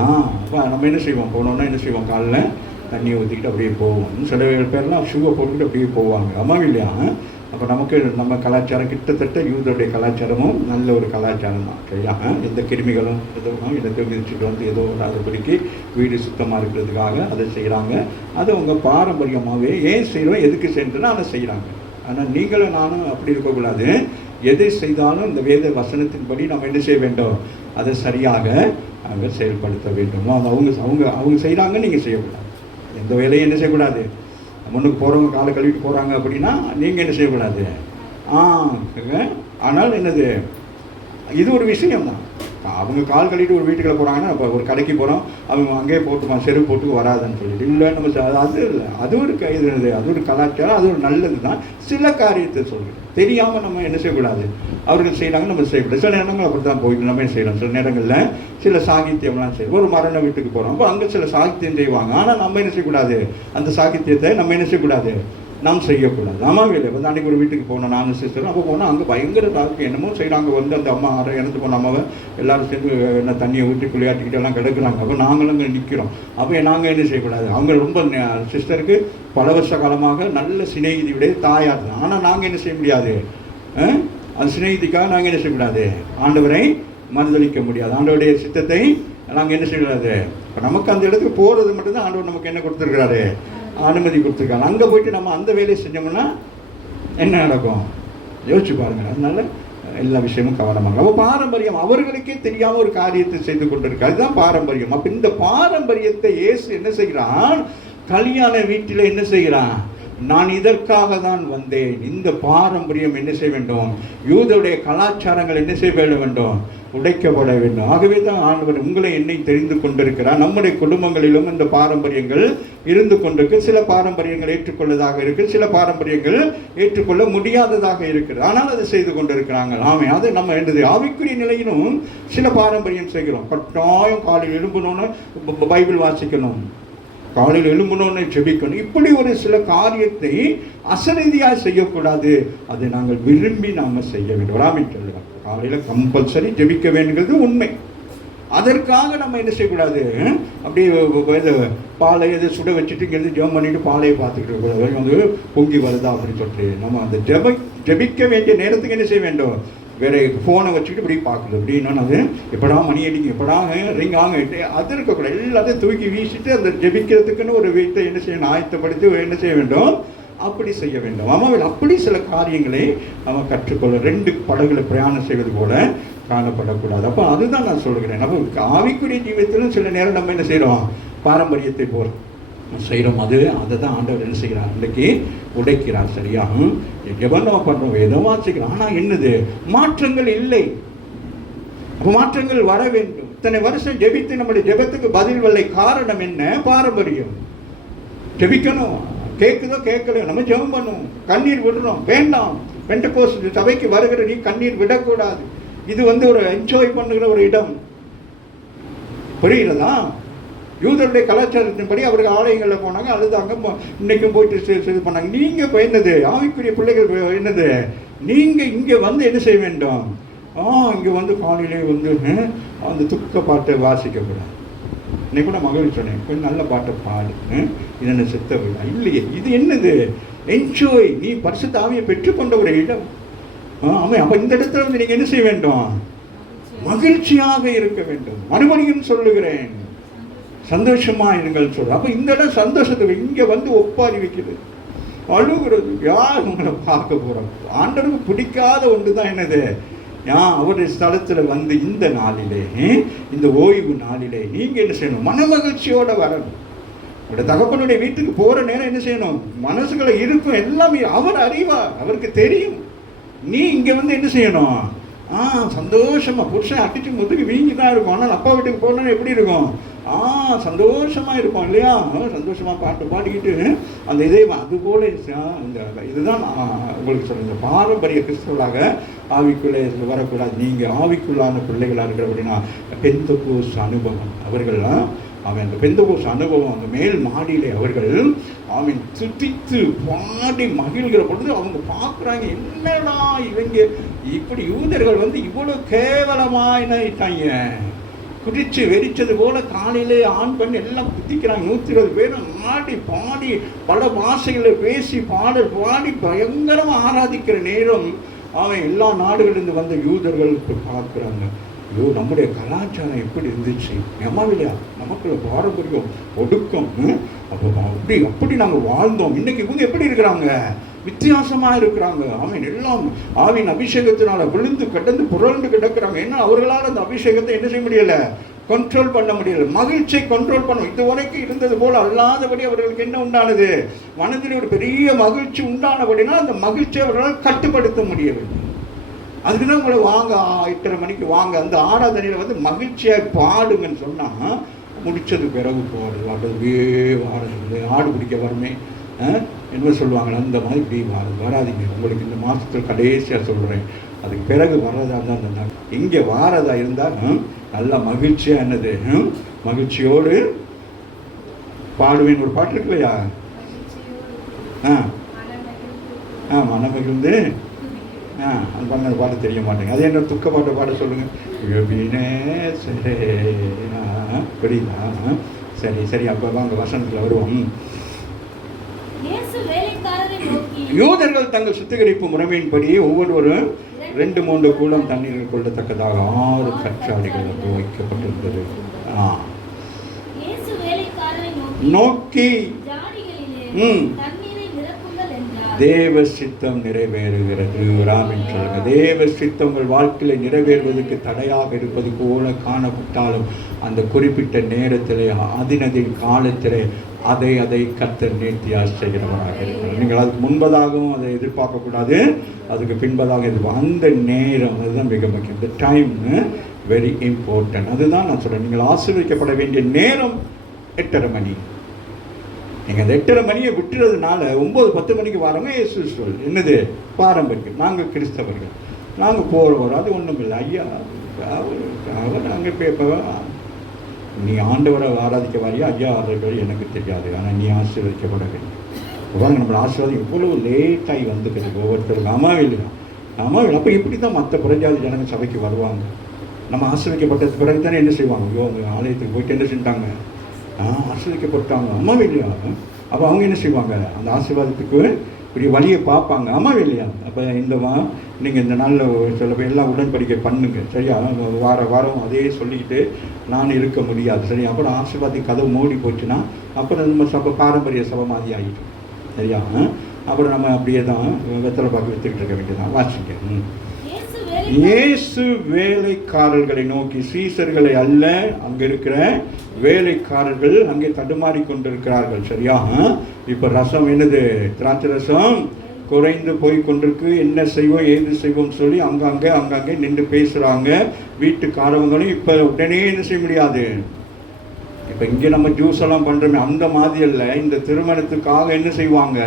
அப்போ நம்ம என்ன செய்வோம்? போனோன்னா என்ன செய்வோம்? காலில் தண்ணியை ஊற்றிக்கிட்டு அப்படியே போவோம். சில பேர்லாம் ஷூவை போட்டுக்கிட்டு அப்படியே போவாங்க. ஆமாம் இல்லையா? அப்போ நமக்கு நம்ம கலாச்சாரம் கிட்டத்தட்ட யூதருடைய கலாச்சாரமும் நல்ல ஒரு கலாச்சாரம் தான். சரியா? எந்த கிருமிகளும் எதுவும் இடத்தை மிதிச்சுட்டு வந்து ஏதோ அதை பிடிக்கி வீடு சுத்தமாக இருக்கிறதுக்காக அதை செய்கிறாங்க. அது அவங்க பாரம்பரியமாகவே ஏன் செய்கிறோம், எதுக்கு செய்யணும்னா அதை செய்கிறாங்க. ஆனால் நீங்களும் நானும் அப்படி இருக்கக்கூடாது. எதை செய்தாலும் இந்த வேத வசனத்தின்படி நம்ம என்ன செய்ய வேண்டும்? அதை சரியாக அவங்க செயல்படுத்த வேண்டும். அவங்க செய்கிறாங்க, நீங்கள் செய்யக்கூடாது. எந்த வேலையும் என்ன செய்யக்கூடாது? முன்னுக்கு போகிறவங்க காலை கழுவிட்டு போகிறாங்க அப்படின்னா நீங்கள் என்ன செய்யக்கூடாது? ஆனால் என்னது? இது ஒரு விஷயம் தான். அவங்க கால் கழிட்டு ஒரு வீட்டுக்குள்ள போகிறாங்கன்னா இப்போ ஒரு கடைக்கு போகிறோம், அவங்க அங்கேயே போட்டுமா செருப்பு போட்டு வராதுன்னு சொல்லிட்டு, இல்லை நம்ம அது இல்லை, அது ஒரு இது, அது ஒரு கலாச்சாரம், அது ஒரு நல்லது தான். சில காரியத்தை சொல்கிறேன், தெரியாமல் நம்ம என்ன செய்யக்கூடாது, அவர்கள் செய்கிறாங்க நம்ம செய்யக்கூடாது. சில நேரங்கள் அப்படி தான் போயிட்டு நம்ம செய்யலாம். சில நேரங்களில் சில சாகித்யம்லாம் செய்வோம். ஒரு மரண வீட்டுக்கு போகிறோம், அப்போ அங்கே சில சாகித்யம் செய்வாங்க. ஆனால் நம்ம என்ன செய்யக்கூடாது, அந்த சாகித்யத்தை நம்ம என்ன செய்யக்கூடாது, நாம் செய்யக்கூடாது. ஆமாம் இல்லை. வந்து அன்றைக்கி ஒரு வீட்டுக்கு போனோம், நானும் சிஸ்டரும். அப்போ போனால் அங்கே பயங்கர தாக்கு என்னமோ செய்கிறாங்க. வந்து அந்த அம்மா இறந்து போன அம்மாவை எல்லாரும் சேர்ந்து என்ன தண்ணியை ஊற்றி குளியாட்டிக்கிட்டு எல்லாம் கிடக்குறாங்க. அப்போ நாங்களும் அங்கே நிற்கிறோம். அப்போ நாங்கள் என்ன செய்யக்கூடாது, அவங்க ரொம்ப சிஸ்டருக்கு பல வருஷ காலமாக நல்ல சிநேகிதியுடைய தாயார் தான். ஆனால் நாங்கள் என்ன செய்ய முடியாது, அந்த சிநேகிதிக்காக நாங்கள் என்ன செய்யக்கூடாது, ஆண்டவரை மறுதளிக்க முடியாது. ஆண்டவருடைய சித்தத்தை நாங்கள் என்ன செய்யக்கூடாது. இப்போ நமக்கு அந்த இடத்துக்கு போகிறது மட்டும்தான் ஆண்டவர் நமக்கு என்ன கொடுத்துருக்கிறாரு, அனுமதி கொடுத்துருக்காங்க. அங்கே போயிட்டு நம்ம அந்த வேலையை செஞ்சோம்னா என்ன நடக்கும் யோசிச்சு பாருங்கள். அதனால எல்லா விஷயமும் கவனமாக. அப்போ பாரம்பரியம் அவர்களுக்கே தெரியாமல் ஒரு காரியத்தை செய்து கொண்டிருக்கு, அதுதான் பாரம்பரியம். அப்போ இந்த பாரம்பரியத்தை இயேசு என்ன செய்கிறான், கல்யாண வீட்டில் என்ன செய்கிறான், நான் இதற்காக தான் வந்தேன். இந்த பாரம்பரியம் என்ன செய்ய வேண்டும், யூதருடைய கலாச்சாரங்கள் என்ன செய்ய வேண்டும், உடைக்கப்பட வேண்டும். ஆகவே தான் ஆண்டவர் உங்களை என்னை தெரிந்து கொண்டிருக்கிறார். நம்முடைய குடும்பங்களிலும் இந்த பாரம்பரியங்கள் இருந்து கொண்டிருக்கு. சில பாரம்பரியங்கள் ஏற்றுக்கொள்ளதாக இருக்குது, சில பாரம்பரியங்கள் ஏற்றுக்கொள்ள முடியாததாக இருக்குது. ஆனால் அதை செய்து கொண்டிருக்கிறாங்க. ஆமே, அது நம்ம என்னது ஆவிக்குரிய நிலையிலும் சில பாரம்பரியம் செய்கிறோம். கட்டாயம் காலையில் எழும்பணும்னு பைபிள் வாசிக்கணும், காலையில் எழும்பணும்னு ஜெபிக்கணும். இப்படி ஒரு சில காரியத்தை அசரீதியாக செய்யக்கூடாது. அதை நாங்கள் விரும்பி நாம் செய்ய வேண்டும். ராமின் சொல்லுவாங்க, காலையில் கம்பல்சரி ஜெபிக்க வேண்டுங்கிறது உண்மை. அதற்காக நம்ம என்ன செய்யக்கூடாது, அப்படியே பாலை எதை சுட வச்சுட்டு இங்கேருந்து ஜெபம் பண்ணிட்டு பாலையை பார்த்துக்கிட்டு கூடாது. வந்து பொங்கி வருதா அப்படின்னு சொல்லிட்டு நம்ம அந்த ஜெபிக்க வேண்டிய நேரத்துக்கு என்ன செய்ய வேண்டும், வேறு ஃபோனை வச்சுக்கிட்டு இப்படி பார்க்குறது. அப்படின்னா அது எப்படா மணி அடிக்கும், எப்படா ரிங் ஆகிட்டு அது இருக்கக்கூடாது. எல்லாத்தையும் தூக்கி வீசிட்டு அந்த ஜெபிக்கிறதுக்குன்னு ஒரு வீட்டை என்ன செய்யணும், ஆயத்தப்படுத்தி என்ன செய்ய வேண்டும், அப்படி செய்ய வேண்டும். ஆமாம், அப்படி சில காரியங்களை நம்ம கற்றுக்கொள்ள. 2 படகுல பிரயாணம் செய்வது போல காணப்படக்கூடாது. அப்போ அதுதான் நான் சொல்கிறேன். நம்ம ஆவிக்குரிய ஜீவியத்திலும் சில நேரம் நம்ம என்ன செய்கிறோம், பாரம்பரியத்தை போல் செய்கிறோம். அதை தான் ஆண்டவர் என்ன செய்கிறார், இன்றைக்கு உடைக்கிறார். சரியா, ஜெபம் பண்ணுறோம், வேதம் வாசிக்கிறோம். ஆனால் என்னது, மாற்றங்கள் இல்லை. அப்போ மாற்றங்கள் வர வேண்டும். இத்தனை வருஷம் ஜெபித்து நம்முடைய ஜெபத்துக்கு பதில் வரலை. காரணம் என்ன, பாரம்பரியம். ஜெபிக்கணும், கேட்குதோ கேட்கலையோ நம்ம ஜெபம் பண்ணுவோம், கண்ணீர் விடுறோம். வேண்டாம், பெண்டகோஸ்து சபைக்கு வருகிற நீ கண்ணீர் விடக்கூடாது. இது ஒரு என்ஜாய் பண்ணுகிற ஒரு இடம். புரியுறதா? யூதருடைய கலாச்சாரத்தின்படி அவர்கள் ஆலயங்களில் போனாங்க, அழுதாங்க, இன்னைக்கும் போயிட்டு இது பண்ணாங்க. நீங்கள் இப்போ என்னது, ஆவிக்குரிய பிள்ளைகள் என்னது, நீங்கள் இங்கே வந்து என்ன செய்ய வேண்டும், இங்கே காலையிலே அந்த துக்க பாட்டை வாசிக்கக்கூடாது. இன்னைக்கு கூட மகள் சொன்னேன், கொஞ்சம் நல்ல பாட்டை பாடு, இது என்ன சித்த விழா இல்லையே, இது என்னது, என்ஜாய். நீ பரிசுத்த ஆவியை பெற்றுக்கொண்ட ஒரு இடம். ஆமாம், அப்போ இந்த இடத்துல நீங்கள் என்ன செய்ய வேண்டும், மகிழ்ச்சியாக இருக்க வேண்டும். மறுபடியும் சொல்லுகிறேன், சந்தோஷமா இருங்கள் சொல்ற. அப்போ இந்த இடம் சந்தோஷத்துக்கு இங்கே ஒப்பாரி வைக்கிறது, அழுகிறது. யார் உங்களை பார்க்க போகிறோம்? ஆண்டவருக்கு பிடிக்காத ஒன்று தான் என்னது, அவருடைய ஸ்தலத்தில் இந்த நாளிலே, இந்த ஓய்வு நாளிலே நீங்கள் என்ன செய்யணும், மன மகிழ்ச்சியோடு வரணும். அவருடைய தகப்பனுடைய வீட்டுக்கு போகிற நேரம் என்ன செய்யணும், மனசுகளை இருக்கும் எல்லாமே அவர் அறிவார், அவருக்கு தெரியும். நீ இங்கே என்ன செய்யணும், சந்தோஷமாக. புருஷன் அடிச்சு முதுகு வீங்கி தான் இருக்கும், ஆனால் அப்பா வீட்டுக்கு போனோன்னு எப்படி இருக்கும், சந்தோஷமாக இருக்கும் இல்லையா? சந்தோஷமாக பாட்டு பாடிக்கிட்டு அந்த இதே அதுபோல் இந்த இதுதான் உங்களுக்கு சொல்லுங்க. பாரம்பரிய கிறிஸ்தவர்களாக ஆவிக்குள்ளே வரக்கூடாது. நீங்கள் ஆவிக்குள்ளான பிள்ளைகளாக இருக்கிற அப்படின்னா பெந்தகோஸ் அனுபவம் அவர்கள் அந்த பெந்தகோஸ் அனுபவம் அந்த மேல் மாடியிலே அவர்கள் துதித்து பாடி மகிழ்கிற பொழுது அவங்க பார்க்குறாங்க, என்னடா இவங்க இப்படி யூதர்கள் இவ்வளோ கேவலமாயிட்டாங்க, குதிச்சு வெறிச்சது போல காலையிலே ஆண் பெண் எல்லாம் குதிக்கிறாங்க. 120 பேர் ஆடி பாடி பல பாஷைகளில் பேசி பாடல் பாடி பயங்கரமாக ஆராதிக்கிற நேரம் எல்லா நாடுகளிலிருந்து வந்த யூதர்கள் பார்க்குறாங்க. ஐயோ, நம்முடைய கலாச்சாரம் எப்படி இருந்துச்சு, நம்மளையா நமக்குள்ள பாரம்பரியம் ஒடுக்கம், அப்போ அப்படி நாங்கள் வாழ்ந்தோம். இன்னைக்கு இவங்க எப்படி இருக்கிறாங்க, வித்தியாசமாக இருக்கிறாங்க. எல்லாம் ஆவின் அபிஷேகத்தினால விழுந்து கிடந்து புரண்டு கிடக்கிறாங்க. ஏன்னா அவர்களால் அந்த அபிஷேகத்தை என்ன செய்ய முடியலை, கண்ட்ரோல் பண்ண முடியல. மகிழ்ச்சியை கண்ட்ரோல் பண்ண இதுவரைக்கும் இருந்தது போல் அல்லாதபடி அவர்களுக்கு என்ன உண்டானது, மனதில் ஒரு பெரிய மகிழ்ச்சி உண்டானபடினா அந்த மகிழ்ச்சியை அவர்களால் கட்டுப்படுத்த முடியவில்லை. அதுக்கு தான் உங்களை வாங்க 8:30 மணிக்கு வாங்க, அந்த ஆராதனையில் வந்து மகிழ்ச்சியாக பாடுங்கன்னு சொன்னால் முடித்தது பிறகு போகிறது அப்படியே வாடுறது. ஆடு பிடிக்க வருமே என்ன சொல்லுவாங்களே அந்த மாதிரி இப்படி வராதிங்க. உங்களுக்கு இந்த மாதத்தில் கடைசியாக சொல்கிறேன், அதுக்கு பிறகு வர்றதா இருந்தால் அந்த இங்கே வாரதா இருந்தால் நல்லா மகிழ்ச்சியாக என்னது மகிழ்ச்சியோடு பாடுவேன். ஒரு பாட்டு இருக்கு இல்லையா? மனமகிழ்ந்து அந்த பண்ண பாட்டு தெரிய மாட்டேங்க. அது என்ன துக்க பாட்டை பாட சொல்லுங்கள். புரியுதா? சரி சரி, அப்போ வாங்க வசனத்தில் வருவோம். யூதர்கள் தங்கள் சுத்திகரிப்பு முறைமையின்படி ஒவ்வொருவரும் 2-3 கூடம் தண்ணீர்கள் கொள்ளத்தக்கதாக 6 கற்றாடிகள் வைக்கப்பட்டிருந்தது. நோக்கி தேவ சித்தம் நிறைவேறுகிறது. ராமின் சொல்லுங்க. தேவ சித்தம் உங்கள் வாழ்க்கையில் நிறைவேறுவதற்கு தடையாக இருப்பது போல காணப்பட்டாலும் அந்த குறிப்பிட்ட நேரத்திலே அதினதின் காலத்திலே அதை கர்த்தர் நேர்த்தியாக செய்கிறவராக இருக்கிறார். நீங்கள் அதுக்கு முன்பதாகவும் அதை எதிர்பார்க்கக்கூடாது, அதுக்கு பின்பதாக அந்த நேரம் அதுதான் மிக முக்கியம். இந்த டைம் வெரி இம்பார்ட்டன்ட். அதுதான் நான் சொல்கிறேன், நீங்கள் ஆசீர்வதிக்கப்பட வேண்டிய நேரம் 8:30 மணி. நீங்கள் அந்த 8:30 மணியை விட்டுறதுனால 9-10 மணிக்கு வரவங்க இயேசு சொல் என்னது பாரம்பரியம். நாங்கள் கிறிஸ்தவர்கள், நாங்கள் போகிறோம், அது ஒன்றும் இல்லை. ஐயா அவர் நாங்கள் இப்போ நீ ஆண்டவரை ஆராதிக்க வாரியா? ஐயா ஆராதிக்க எனக்கு தெரியாது, ஆனால் நீ ஆசீர்வதிக்கப்பட வேண்டும். பாருங்க, நம்மளை ஆசீர்வாதம் இவ்வளவு லேட்டாகி வந்துக்கிறது ஒவ்வொருத்தருக்கு. இல்லையா? அப்போ இப்படி தான் மற்ற புறஜாதி ஜனங்க சபைக்கு வருவாங்க. நம்ம ஆசீர்வதிக்கப்பட்டது பிறகு தானே என்ன செய்வாங்க? ஐயோ அவங்க ஆலயத்துக்கு போயிட்டு என்ன செஞ்சாங்க? ஆசீர்வதிக்கப்பட்டாங்க. இல்லையா? அப்போ அவங்க என்ன செய்வாங்க? அந்த ஆசீர்வாதத்துக்கு இப்படி வழியை பார்ப்பாங்க. இல்லையா? அப்போ நீங்கள் இந்த நாளில் சில பேர் எல்லாம் உடன்படிக்கை பண்ணுங்க, சரியா? வாரம் அதே சொல்லிக்கிட்டு நான் இருக்க முடியாது, சரியா? அப்புறம் ஆசீர்வாதி கதவு மூடி போச்சுன்னா அப்புறம் நம்ம சபை பாரம்பரிய சபை மாதிரி ஆகிட்டோம், சரியா? அப்புறம் நம்ம அப்படியே தான் வெத்தலை பார்க்க வித்துக்கிட்டு இருக்க வேண்டியதான். வாசிக்க. இயேசு வேலைக்காரர்களை நோக்கி, சீசர்களை அல்ல, அங்கே இருக்கிற வேலைக்காரர்கள் அங்கே தடுமாறி கொண்டிருக்கிறார்கள், சரியா? இப்போ ரசம் என்னது? திராட்சை ரசம் குறைந்து போய் கொண்டிருக்கு. என்ன செய்வோம் ஏது செய்வோம் சொல்லி அங்கங்கே நின்று பேசுகிறாங்க. வீட்டுக்காரவங்களும் இப்போ உடனே என்ன செய்ய முடியாது. இப்போ இங்கே நம்ம ஜூஸ் எல்லாம் பண்ணுறோமே அந்த மாதிரி இல்லை. இந்த திருமணத்துக்காக என்ன செய்வாங்க?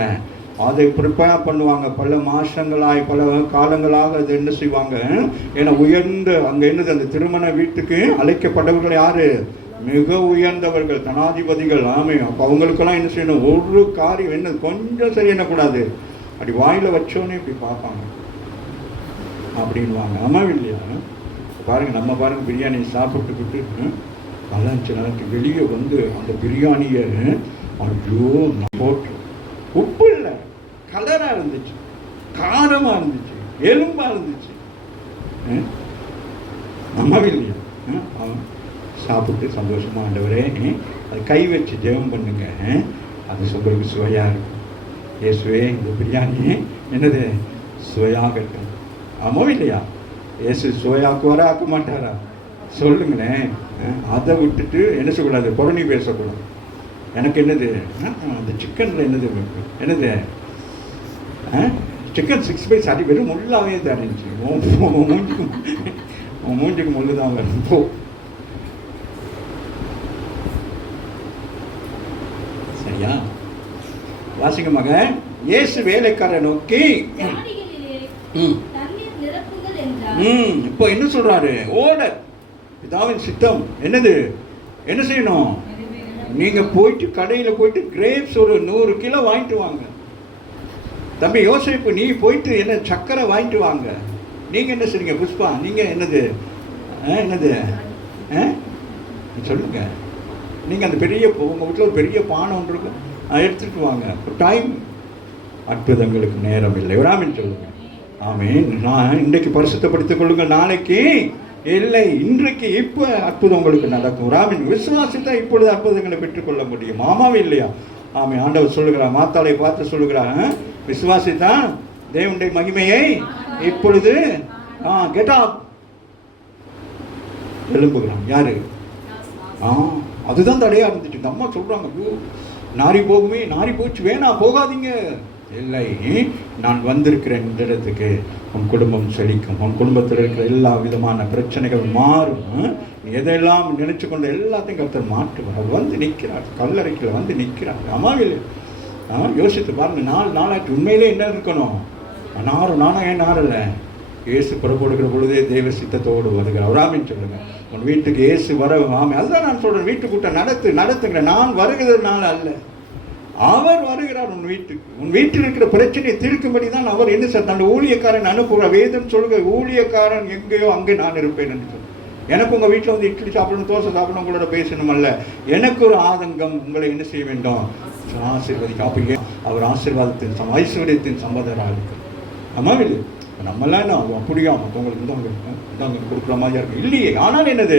அதை ப்ரிப்பேர் பண்ணுவாங்க. பல மாதங்களாக பல காலங்களாக அது என்ன செய்வாங்க? ஏன்னா உயர்ந்த அங்கே என்னது அந்த திருமண வீட்டுக்கு அழைக்கப்பட்டவர்கள் யார்? மிக உயர்ந்தவர்கள், தனாதிபதிகள். அப்போ அவங்களுக்கெல்லாம் என்ன செய்யணும்? ஒரு காரியம் என்ன கொஞ்சம் சரி என்னக்கூடாது, அப்படி வாயில் வச்சோன்னே இப்படி பார்ப்பாங்க அப்படின்வாங்க. இல்லையா? பாருங்கள், நம்ம பாருங்கள், பிரியாணி சாப்பிட்டுக்கிட்டு 4-5 நாளைக்கு வெளியே வந்து அந்த பிரியாணியை ஐயோ போட்டு உப்பு இல்லை, கலராக இருந்துச்சு, காரமாக இருந்துச்சு, எலும்பாக இருந்துச்சு. இல்லையா? சாப்பிட்டு சந்தோஷமாக ஆண்டவரே அது கை வச்சு ஜெபம் பண்ணுங்க, அது உங்களுக்கு சுவையாக இருக்கும். இயேசுவே இந்த பிரியாணி என்னது சுவையாகட்டும். இல்லையா? இயேசு சுவையாக்குவாரா ஆக்க மாட்டாரா? சொல்லுங்களேன். அதை விட்டுட்டு என்ன சொல்லக்கூடாது? புரணி பேசக்கூடாது. எனக்கு என்னது அந்த சிக்கனில் என்னது சிக்கன் 65 சரி வெறும் முள்ளாவே தெரிஞ்சு மூஞ்சிக்கு முள்ளு தான் வரும். சரியா? வாசிங்க மகன். இயேசு வேலைக்காரரை நோக்கி இப்போ என்ன சொல்றாரு? ஓடர் பிதாவின் சித்தம் என்னது? என்ன செய்யணும்? நீங்க போயிட்டு கடையில் போயிட்டு கிரேப்ஸ் ஒரு 100 கிலோ வாங்கிட்டு வாங்க. தம்பி யோசிப்பு, நீ போயிட்டு என்ன சக்கரை வாங்கிட்டு வாங்க. நீங்க என்ன செய்றீங்க? புஷ்பா நீங்க என்னது சொல்லுங்க. நீங்க அந்த பெரிய உங்க வீட்டில் ஒரு பெரிய பானை ஒன்று இருக்கும், அதை எடுத்துட்டு வாங்க. டைம் அற்புதங்களுக்கு நேரம் இல்லை. விராமின் சொல்லுங்க. நான் இன்றைக்கு பரிசுத்தப்படுத்திக் கொள்ளுங்கள், நாளைக்கு இல்லை, இன்றைக்கு இப்போ அற்புதம் உங்களுக்கு நடக்கும். ராமின் விசுவாசித்தா இப்பொழுது அற்புதங்களை பெற்றுக்கொள்ள முடியும். இல்லையா? ஆண்டவர் சொல்லுகிறார், மாத்தாளை பார்த்து சொல்லுகிறார், விசுவாசித்தா தேவனுடைய மகிமையை இப்பொழுது கெட் அப் எழும்புகிறான். யாரு? அதுதான் தடையா இருந்துச்சு. இந்த அம்மா சொல்றாங்க, நாரி போகுமே, நாரி போச்சு, வேணா போகாதீங்க, இல்லை, நான் வந்திருக்கிறேன் இந்த இடத்துக்கு, உன் குடும்பம் செழிக்கும், உன் குடும்பத்தில் இருக்கிற எல்லா விதமான பிரச்சனைகள் மாறும், நீ எதையெல்லாம் நினைச்சு கொண்டு எல்லாத்தையும் கர்த்தர் மாற்றுவார். அவர் வந்து நிற்கிறார், கல்லறைக்கில் வந்து நிற்கிறார். அம்மாவில் யோசித்து பாருங்க, 4 நாளாச்சு. உண்மையிலே என்ன இருக்கணும்? நானும் ஏன் நாரலை? இயேசு புறப்படுகிற பொழுதே தெய்வ சித்தத்தோடு வருகிறார். அவராமின்னு சொல்லுங்க. உன் வீட்டுக்கு இயேசு வர, ஆமே, அதுதான் நான் சொல்றேன். வீட்டு கூட்டம் நடத்துங்க. நான் வருகிறதுனால அல்ல, அவர் வருகிறார் உன் வீட்டுக்கு. உன் வீட்டில் இருக்கிற பிரச்சனையை தீர்க்கும்படி தான் அவர் என்ன சார் தன் ஊழியக்காரன் அனுப்புகிறார். வேதம் சொல்லுங்க, ஊழியக்காரன் எங்கேயோ அங்கே நான் இருப்பேன் என்று சொல்லி. எனக்கு உங்கள் வீட்டில் வந்து இட்லி சாப்பிடணும், தோசை சாப்பிடணும், உங்களோட பேசணும் அல்ல. எனக்கு ஒரு ஆதங்கம், உங்களை என்ன செய்ய வேண்டும்? ஆசீர்வதிக்க. அப்போ அவர் ஆசீர்வாதத்தின் ஐஸ்வர்யத்தின் சம்பதராக இருக்கு. ஆமாவில்லை? நம்மளாம் அப்படியா மற்றவங்களுக்கு இந்தாங்க கொடுக்குற மாதிரியா இருக்கு இல்லையே. ஆனால் என்னது?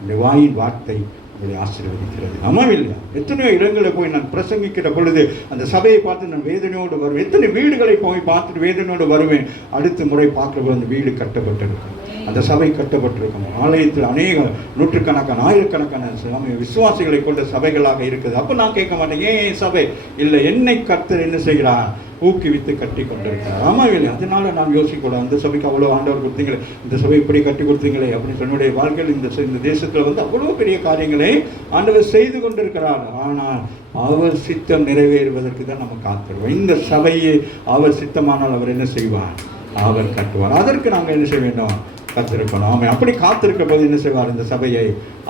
இந்த வாயின் வார்த்தை உங்களை ஆசீர்வதிக்கிறது. ஆமாவில்லையா? எத்தனையோ இடங்களில் போய் நான் பிரசங்கிக்கிற பொழுது அந்த சபையை பார்த்து நான் வேதனையோடு வருவேன். எத்தனை வீடுகளை போய் பார்த்துட்டு வேதனையோடு வருவேன். அடுத்த முறை பார்க்கும்போது அந்த வீடு கட்டப்பட்டிருக்கும், அந்த சபை கட்டப்பட்டிருக்கும். ஆலயத்தில் அநேக நூற்றுக்கணக்கான ஆயிரக்கணக்கான விசுவாசிகளை கொண்ட சபைகளாக இருக்குது. அப்போ நான் கேட்க மாட்டேன், ஏன் சபை இல்லை, என்னை கர்த்தர் என்ன செய்கிறார்? ஊக்குவித்து கட்டி கொண்டிருக்கிறார். ஆமாவில்லை? அதனால நான் யோசிக்கூடாது, அந்த சபைக்கு அவ்வளோ ஆண்டவர் கொடுத்தீங்களே, இந்த சபை இப்படி கட்டி கொடுத்தீங்களே அப்படின்னு. என்னுடைய வாழ்க்கையில் இந்த தேசத்தில் வந்து அவ்வளோ பெரிய காரியங்களை ஆண்டவர் செய்து கொண்டிருக்கிறார். ஆனால் அவர் சித்தம் நிறைவேறுவதற்கு தான் நம்ம காத்திருவோம். இந்த சபையை அவர் சித்தமானால் அவர் என்ன செய்வார்? அவர் கட்டுவார். அதற்கு நாங்கள் என்ன செய்ய வேண்டும்? காத்திருக்கணும். ஆமாம், அப்படி காத்திருக்க போது என்ன செய்வார்? இந்த சபையை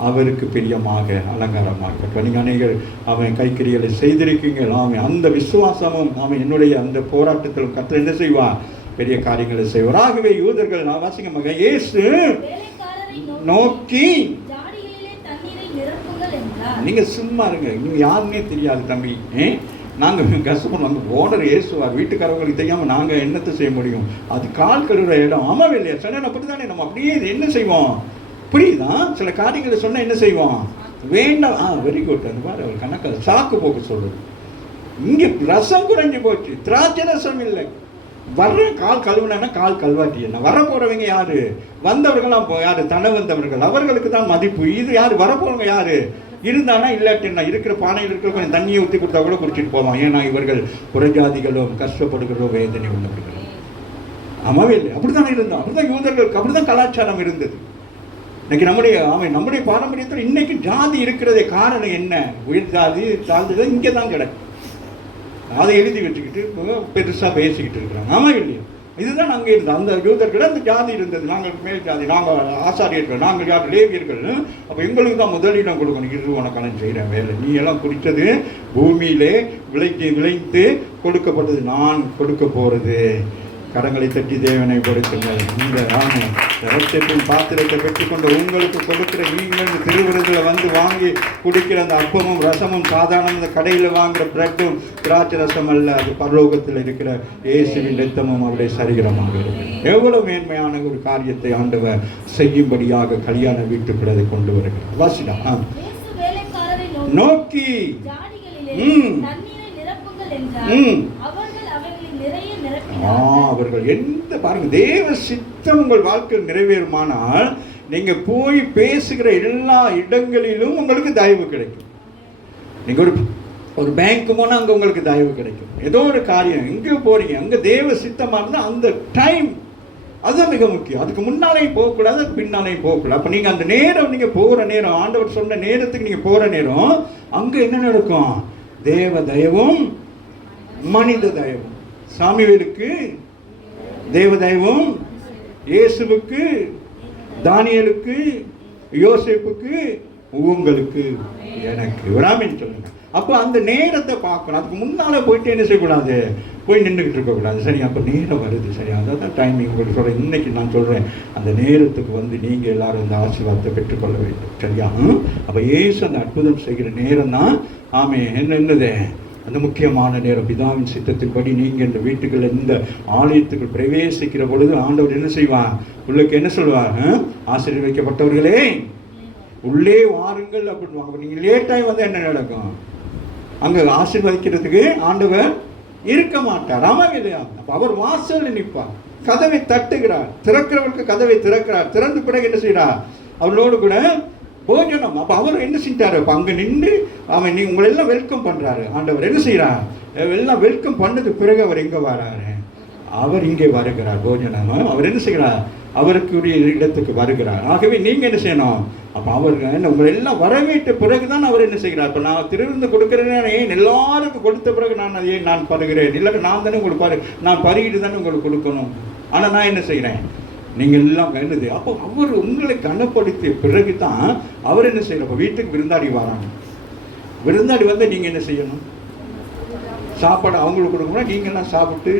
அவருக்கு பிரியமாக அலங்காரமாக கட்டுவார். நீங்கள் அநேகர் அவன் கைக்கிரிகளை செய்திருக்கீங்க. ஆமாம், அந்த விசுவாசமும் ஆமாம் என்னுடைய அந்த போராட்டத்திலும் கர்த்தர் என்ன செய்வார்? பெரிய காரியங்களை செய்வார். ஆகவே யூதர்கள், நான் வாசிங்க மகன், இயேசு நோக்கி, நீங்க சும்மா இருங்க, இன்னும் யாருன்னே தெரியாது தம்பி, நாங்கள் கஷ்டப்படும், நம்ம ஓனர் ஏசுவார், வீட்டுக்காரவங்களுக்கு தெரியாமல் நாங்கள் என்னத்தை செய்ய முடியும்? அது கால் கழுவுற இடம். ஆமாம் இல்லையா? சொன்ன அப்படி தானே நம்ம அப்படியே என்ன செய்வோம்? புரியுதான்? சில காரியங்களை சொன்னால் என்ன செய்வோம்? வேண்டாம். Very good. அது மாதிரி அவர் கணக்கு சாக்கு போக்கு சொல்றது. இங்கே ரசம் குறைஞ்சி போச்சு, திராட்சை ரசம் இல்லை. வர்ற கால் கழுவுனா கால் கழுவாட்டி என்ன? வர போறவங்க யாரு? வந்தவர்களாம் யாரு? தன வந்தவர்கள், அவர்களுக்கு தான் மதிப்பு. இது யாரு? வரப்போறவங்க யாரு? இருந்தானா இல்லாட்டின்னா இருக்கிற பானையில் இருக்கிற கொஞ்சம் தண்ணியை ஊற்றி கொடுத்தா கூட குடிச்சிட்டு போவான். ஏன்னா இவர்கள் புறஜாதிகளும் கஷ்டப்படுகிறோ வேதனை உள்ளவர்களும். ஆமாவே இல்லை? அப்படித்தானே இருந்தான். அப்படிதான் யூதர்களுக்கு அப்படிதான் கலாச்சாரம் இருந்தது. இன்னைக்கு நம்முடைய பாரம்பரியத்தில் இன்னைக்கு ஜாதி இருக்கிறதே காரணம் என்ன? உயர் ஜாதி தாழ்ந்தது இங்கே தான் கிடக்கு. அதை எழுதி வச்சுக்கிட்டு பெருசாக பேசிக்கிட்டு இருக்கிறாங்க. ஆமா இல்லையா? இதுதான் அங்கே இருந்தோம். அந்த யூதர்கள் அந்த ஜாதி இருந்தது. நாங்கள் மேல் ஜாதி, நாங்கள் ஆசாரியர்கள், நாங்கள் யார் லேவியர்கள். அப்போ எங்களுக்கு தான் முதலிடம் கொடுக்கணும். இது உனக்கான செய்கிறேன் வேலை. நீ எல்லாம் குடித்தது பூமியிலே விளைத்து கொடுக்கப்பட்டது, நான் கொடுக்க போகிறது. கடங்களை தட்டி தேவனை கொடுக்குங்கள். இந்த ரத்தத்தின் பாத்திரத்தை பெற்றுக்கொண்டு உங்களுக்கு கொடுக்கிற நீங்கள் இந்த திருவிருந்தில் வந்து வாங்கி குடிக்கிற அந்த அப்பமும் ரசமும் சாதாரண இந்த கடையில் வாங்குகிற பிரெட்டும் திராட்சை ரசம் அல்ல, அது பரலோகத்தில் இருக்கிற இயேசுவின் ரத்தமும் அவருடைய சரீரமாக இருக்கு. எவ்வளவு மேன்மையான ஒரு காரியத்தை ஆண்டவர் செய்யும்படியாக கல்யாண வீட்டுக்குள்ளதை கொண்டு வருகிறார். வாசிடா. நோக்கி அவர்கள் எந்த பாருங்க, தேவ சித்தம் உங்கள் வாழ்க்கையில் நிறைவேறுமானால் நீங்க போய் பேசுகிற எல்லா இடங்களிலும் உங்களுக்கு தயவு கிடைக்கும். நீங்க ஒரு பேங்க் போனால் அங்கே உங்களுக்கு தயவு கிடைக்கும். ஏதோ ஒரு காரியம் எங்கே போறீங்க, அங்கே தேவ சித்தமாக இருந்தால் அந்த டைம் அதுதான் மிக முக்கியம். அதுக்கு முன்னாலேயும் போகக்கூடாது, அதுக்கு பின்னாலேயும் போகக்கூடாது. அப்போ நீங்கள் அந்த நேரம், நீங்கள் போகிற நேரம், ஆண்டவர் சொன்ன நேரத்துக்கு நீங்கள் போகிற நேரம் அங்கே என்ன நடக்கும்? தேவ தயவும் மனித தயவும். சாமுவேலுக்கு தேவ தயவும், இயேசுவுக்கு, தானியேலுக்கு, யோசேப்புக்கு, உங்களுக்கு, எனக்கு. ஆமென் சொல்லுங்க. அப்போ அந்த நேரத்தை பார்க்கணும். அதுக்கு முன்னால போயிட்டு என்ன செய்யக்கூடாது? போய் நின்றுக்கிட்டு இருக்கக்கூடாது. சரி, அப்போ நேரம் வருது. சரி, அதான் டைமிங் உங்களுக்கு சொல்கிறேன். இன்னைக்கு நான் சொல்கிறேன், அந்த நேரத்துக்கு வந்து நீங்கள் எல்லாரும் இந்த ஆசீர்வாதத்தை பெற்றுக்கொள்ள வேண்டும். சரியா? அப்போ இயேசு அந்த அற்புதம் செய்கிற நேரம் தான் என்னது அந்த முக்கியமான நேரம். பிதாவின் சித்தத்தின்படி நீங்கள் இந்த வீட்டுக்குள்ள இந்த ஆலயத்துக்குள் பிரவேசிக்கிற பொழுது ஆண்டவர் என்ன செய்வார்? உங்களுக்கு என்ன சொல்வார்? ஆசீர்வதிக்கப்பட்டவர்களே உள்ளே வாருங்கள் அப்படின்னு. நீங்கள் லேட்டாகி வந்து என்ன நடக்கும்? அங்கே ஆசீர்வதிக்கிறதுக்கு ஆண்டவர் இருக்க மாட்டார். ஆமாம் இல்லையா? அப்போ அவர் வாசலில் நிற்பார், கதவை தட்டுகிறார், திறக்கிறவருக்கு கதவை திறக்கிறார். திறந்து பிறகு என்ன செய்கிறார்? அவர்களோடு கூட போஜனம். அப்போ அவர் என்ன செஞ்சாரு? அப்போ அங்கே நின்று அவன் உங்களை எல்லாம் வெல்கம் பண்ணுறாரு. ஆண்டவர் என்ன செய்கிறார்? எல்லாம் வெல்கம் பண்ணது பிறகு அவர் எங்கே வராரு? அவர் இங்கே வருகிறார். போஜனம் அவர் என்ன செய்கிறார்? அவருக்குரிய இடத்துக்கு வருகிறார். ஆகவே நீங்கள் என்ன செய்யணும்? அப்போ அவர் உங்களை எல்லாம் வரவேற்ற பிறகு தான் அவர் என்ன செய்கிறார்? இப்போ நான் திருவிருந்து கொடுக்குறேன்னு எல்லாருக்கும் கொடுத்த பிறகு நான் பருகிறேன். இல்லை நான் தானே உங்களுக்கு நான் பருகிட்டு தானே உங்களுக்கு கொடுக்கணும். ஆனால் நான் என்ன செய்கிறேன்? நீங்கள் எல்லாம் என்னது? அப்போ அவர் உங்களை கனப்படுத்திய பிறகு தான் அவர் என்ன செய்யணும்? இப்போ வீட்டுக்கு விருந்தாடி வராங்க. விருந்தாடி வந்து நீங்கள் என்ன செய்யணும்? சாப்பாடு அவங்களுக்கு கொடுக்கணும்னா நீங்கள்லாம் சாப்பிட்டு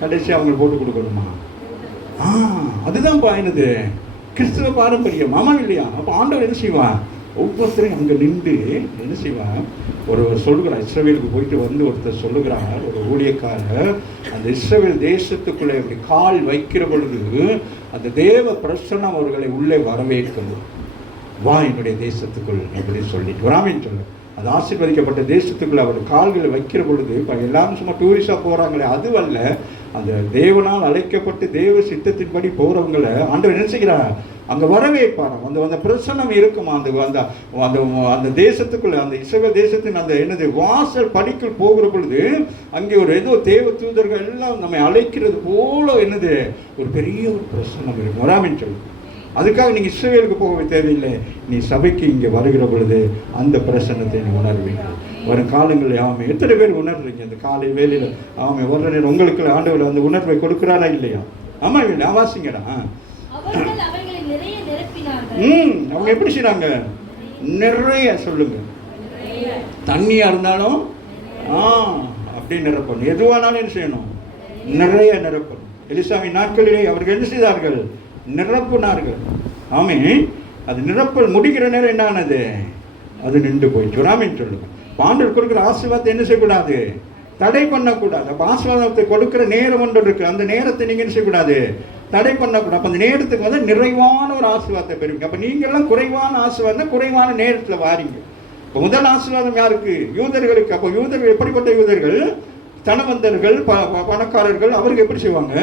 கடைசி அவங்களுக்கு போட்டு கொடுக்கணுமா? அதுதான் என்னது கிறிஸ்துவ பாரம்பரியம். ஆமாம் இல்லையா? அப்போ ஆண்டவர் என்ன செய்வான்? ஒவ்வொருத்தரையும் அங்கே நின்று என்ன செய்வான்? ஒரு சொல்லுகிறார், இஸ்ரவேலுக்கு போயிட்டு வந்து ஒருத்தர் சொல்லுகிறார், ஒரு ஊழியக்காரர், அந்த இஸ்ரவேல் தேசத்துக்குள்ளே அப்படி கால் வைக்கிற பொழுது அந்த தேவ பிரசன்னம் அவர்களை உள்ளே வரவேற்கணும். வா என்னுடைய தேசத்துக்குள் அப்படி சொல்லிட்டு வராமின்னு சொல்லு. அது ஆசீர்வதிக்கப்பட்ட தேசத்துக்குள்ள அவர் கால்களை வைக்கிற பொழுது இப்போ எல்லாரும் சும்மா டூரிஸ்டாக போகிறாங்களே, அதுவல்ல, அந்த தேவனால் அழைக்கப்பட்டு தேவ சித்தத்தின்படி போகிறவங்களை ஆண்டவர் என்ன செய்கிறார்? அங்கே வரவேற்பாராம். அந்த பிரசன்னம் இருக்குமா? அந்த அந்த அந்த தேசத்துக்குள்ள, அந்த இஸ்ரவேல் தேசத்தின் அந்த என்னது வாசல் படிக்குள் போகிற பொழுது அங்கே ஒரு ஏதோ தேவ தூதர்கள் எல்லாம் நம்மை அழைக்கிறது போல என்னது ஒரு பெரிய ஒரு பிரசன்னம் இருக்கும். வராமின்னு சொல்லு. அதுக்காக நீங்கள் இஸ்ரவேலுக்கு போக தேவையில்லை. நீ சபைக்கு இங்கே வருகிற பொழுது அந்த பிரசன்னத்தை நீ உணர்வீங்க. வரும் காலங்களில் ஆமாம் எத்தனை பேர் உணர்றீங்க? அந்த காலை வேலையில் ஆமாம் வர்ற நேரம் உங்களுக்கு ஆண்டவர் அந்த உணர்வை கொடுக்குறாரா இல்லையா? ஆமாம் இல்லை வாசிங்கடா. அவங்க எப்படி செய்கிறாங்க? நிறைய சொல்லுங்க. தண்ணியாக இருந்தாலும் அப்படி நிரப்பணும். எதுவானாலும் என்ன செய்யணும்? நிறைய நிரப்பணும். எலிசாவின் நாட்களிலே அவர்கள் என்ன செய்தார்கள்? நிரப்புனார்கள். ஆமே அது நிரப்பல் முடிக்கிற நேரம் என்ன ஆனது? அது நின்று போயிடுச்சு. வராமின்னு சொல்லுங்க. ஆண்டவர் கொடுக்குற ஆசீர்வாதத்தை என்ன செய்யக்கூடாது? தடை பண்ணக்கூடாது. அப்போ ஆசீர்வாதத்தை கொடுக்குற நேரம் ஒன்று இருக்குது. அந்த நேரத்தை நீங்கள் என்ன செய்யக்கூடாது? தடை பண்ணக்கூடாது. அப்போ அந்த நேரத்துக்கு வந்து நிறைவான ஒரு ஆசீர்வாதத்தை பெறுவீங்க. அப்போ நீங்கள்லாம் குறைவான ஆசீர்வாதம் குறைவான நேரத்தில் வாரீங்க. இப்போ முதல் ஆசீர்வாதம் யாருக்கு? யூதர்களுக்கு. அப்போ யூதர்கள் எப்படிப்பட்ட யூதர்கள்? தனவந்தர்கள், பணக்காரர்கள். அவர்கள் எப்படி செய்வாங்க?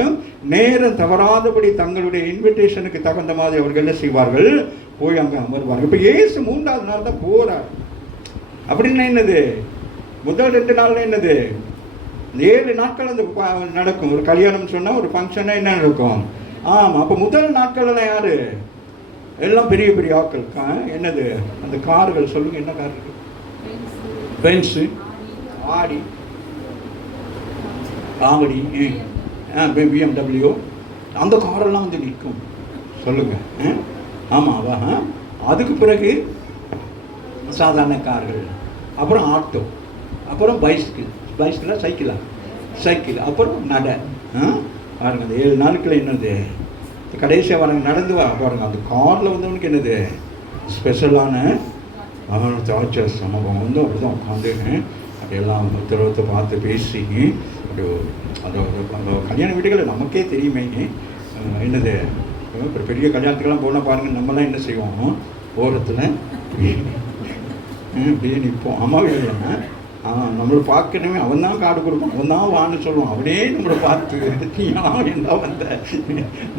நேரம் தவறாதபடி தங்களுடைய இன்விடேஷனுக்கு தகுந்த மாதிரி அவர்கள் என்ன செய்வார்கள்? போய் அங்கே அமர்வார்கள். இப்போ இயேசு 3வது நாள் தான் போகிறார். அப்படின்னா என்னது? முதல் 2 நாள் என்னது? 7 நாட்கள் அந்த நடக்கும். ஒரு கல்யாணம் சொன்னால் ஒரு ஃபங்க்ஷனாக என்ன நடக்கும்? ஆமாம். அப்போ முதல் நாட்கள்லாம் யார்? எல்லாம் பெரிய பெரிய ஆட்கள். என்னது அந்த கார்கள் சொல்லுங்க, என்ன கார் இருக்கு? பென்ஸு, ஆடி, காமெடி, BMW, அந்த காரெல்லாம் வந்து நிற்கும். சொல்லுங்க. ஆமாவா? அதுக்கு பிறகு சாதாரண கார்கள், அப்புறம் ஆட்டோ, அப்புறம் பைஸ்கிளா சைக்கிள், அப்புறம் நடை. பாருங்க அந்த 7 நாட்கள் என்னது கடைசியாக வரங்க நடந்து வர பாருங்க. அந்த காரில் வந்தவனுக்கு என்னது ஸ்பெஷலான அவன் டார்ச்சர் சமூகம் வந்து அப்படி தான் உட்காந்து அப்படியெல்லாம் ஒருத்தரத்தை பார்த்து பேசி அது கல்யாண வீடுகளில் நமக்கே தெரியுமே. என்னது இப்போ பெரிய கல்யாணத்துக்கெல்லாம் போனால் பாருங்கள், நம்மலாம் என்ன செய்வோம்? ஓரத்தில் அப்படியே நிற்போம். அம்மாவே இல்லைன்னா நம்மளை பார்க்கணுமே, அவன் தான் காடு கொடுப்பான், அவன் தான் வான்னு சொல்லுவான். அவனே நம்மளை பார்த்து என்ன வந்த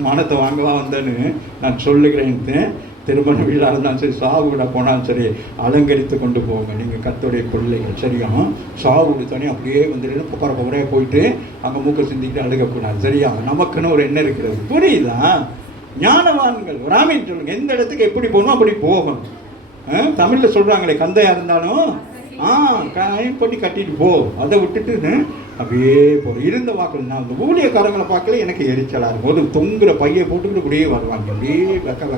மானத்தை வாங்கவா வந்தேன்னு நான் சொல்லுகிறேன்ட்டு. திருமண வீடாக இருந்தாலும் சரி, சாவு விட போனாலும் சரி, அலங்கரித்து கொண்டு போங்க. நீங்கள் கர்த்தருடைய கொள்ளைகள் சரியா? சாவு விடுத்தோடனே அப்படியே வந்துட்டு புக்கரையாக போயிட்டு அங்கே மூக்க சிந்திக்கிட்டு அழுகக்கூடாது சரியா? நமக்குன்னு ஒரு எண்ணம் இருக்கிறது. புரியுதா? ஞானவான்கள் ராமின்னு சொல்லுங்க. எந்த இடத்துக்கு எப்படி போகணும் அப்படி போகணும். தமிழில் சொல்கிறாங்களே, கந்தையாக இருந்தாலும் பண்ணி கட்டிட்டு போ, அதை விட்டுட்டு அப்படியே போகிறோம். இருந்த வாக்கள் நான் அந்த ஊழியக்காரங்களை பார்க்கல எனக்கு எரிச்சலாக இருக்கும். ஒரு தொங்குற பையை போட்டுக்கிட்டு அப்படியே வருவாங்க, அப்படியே வெக்க.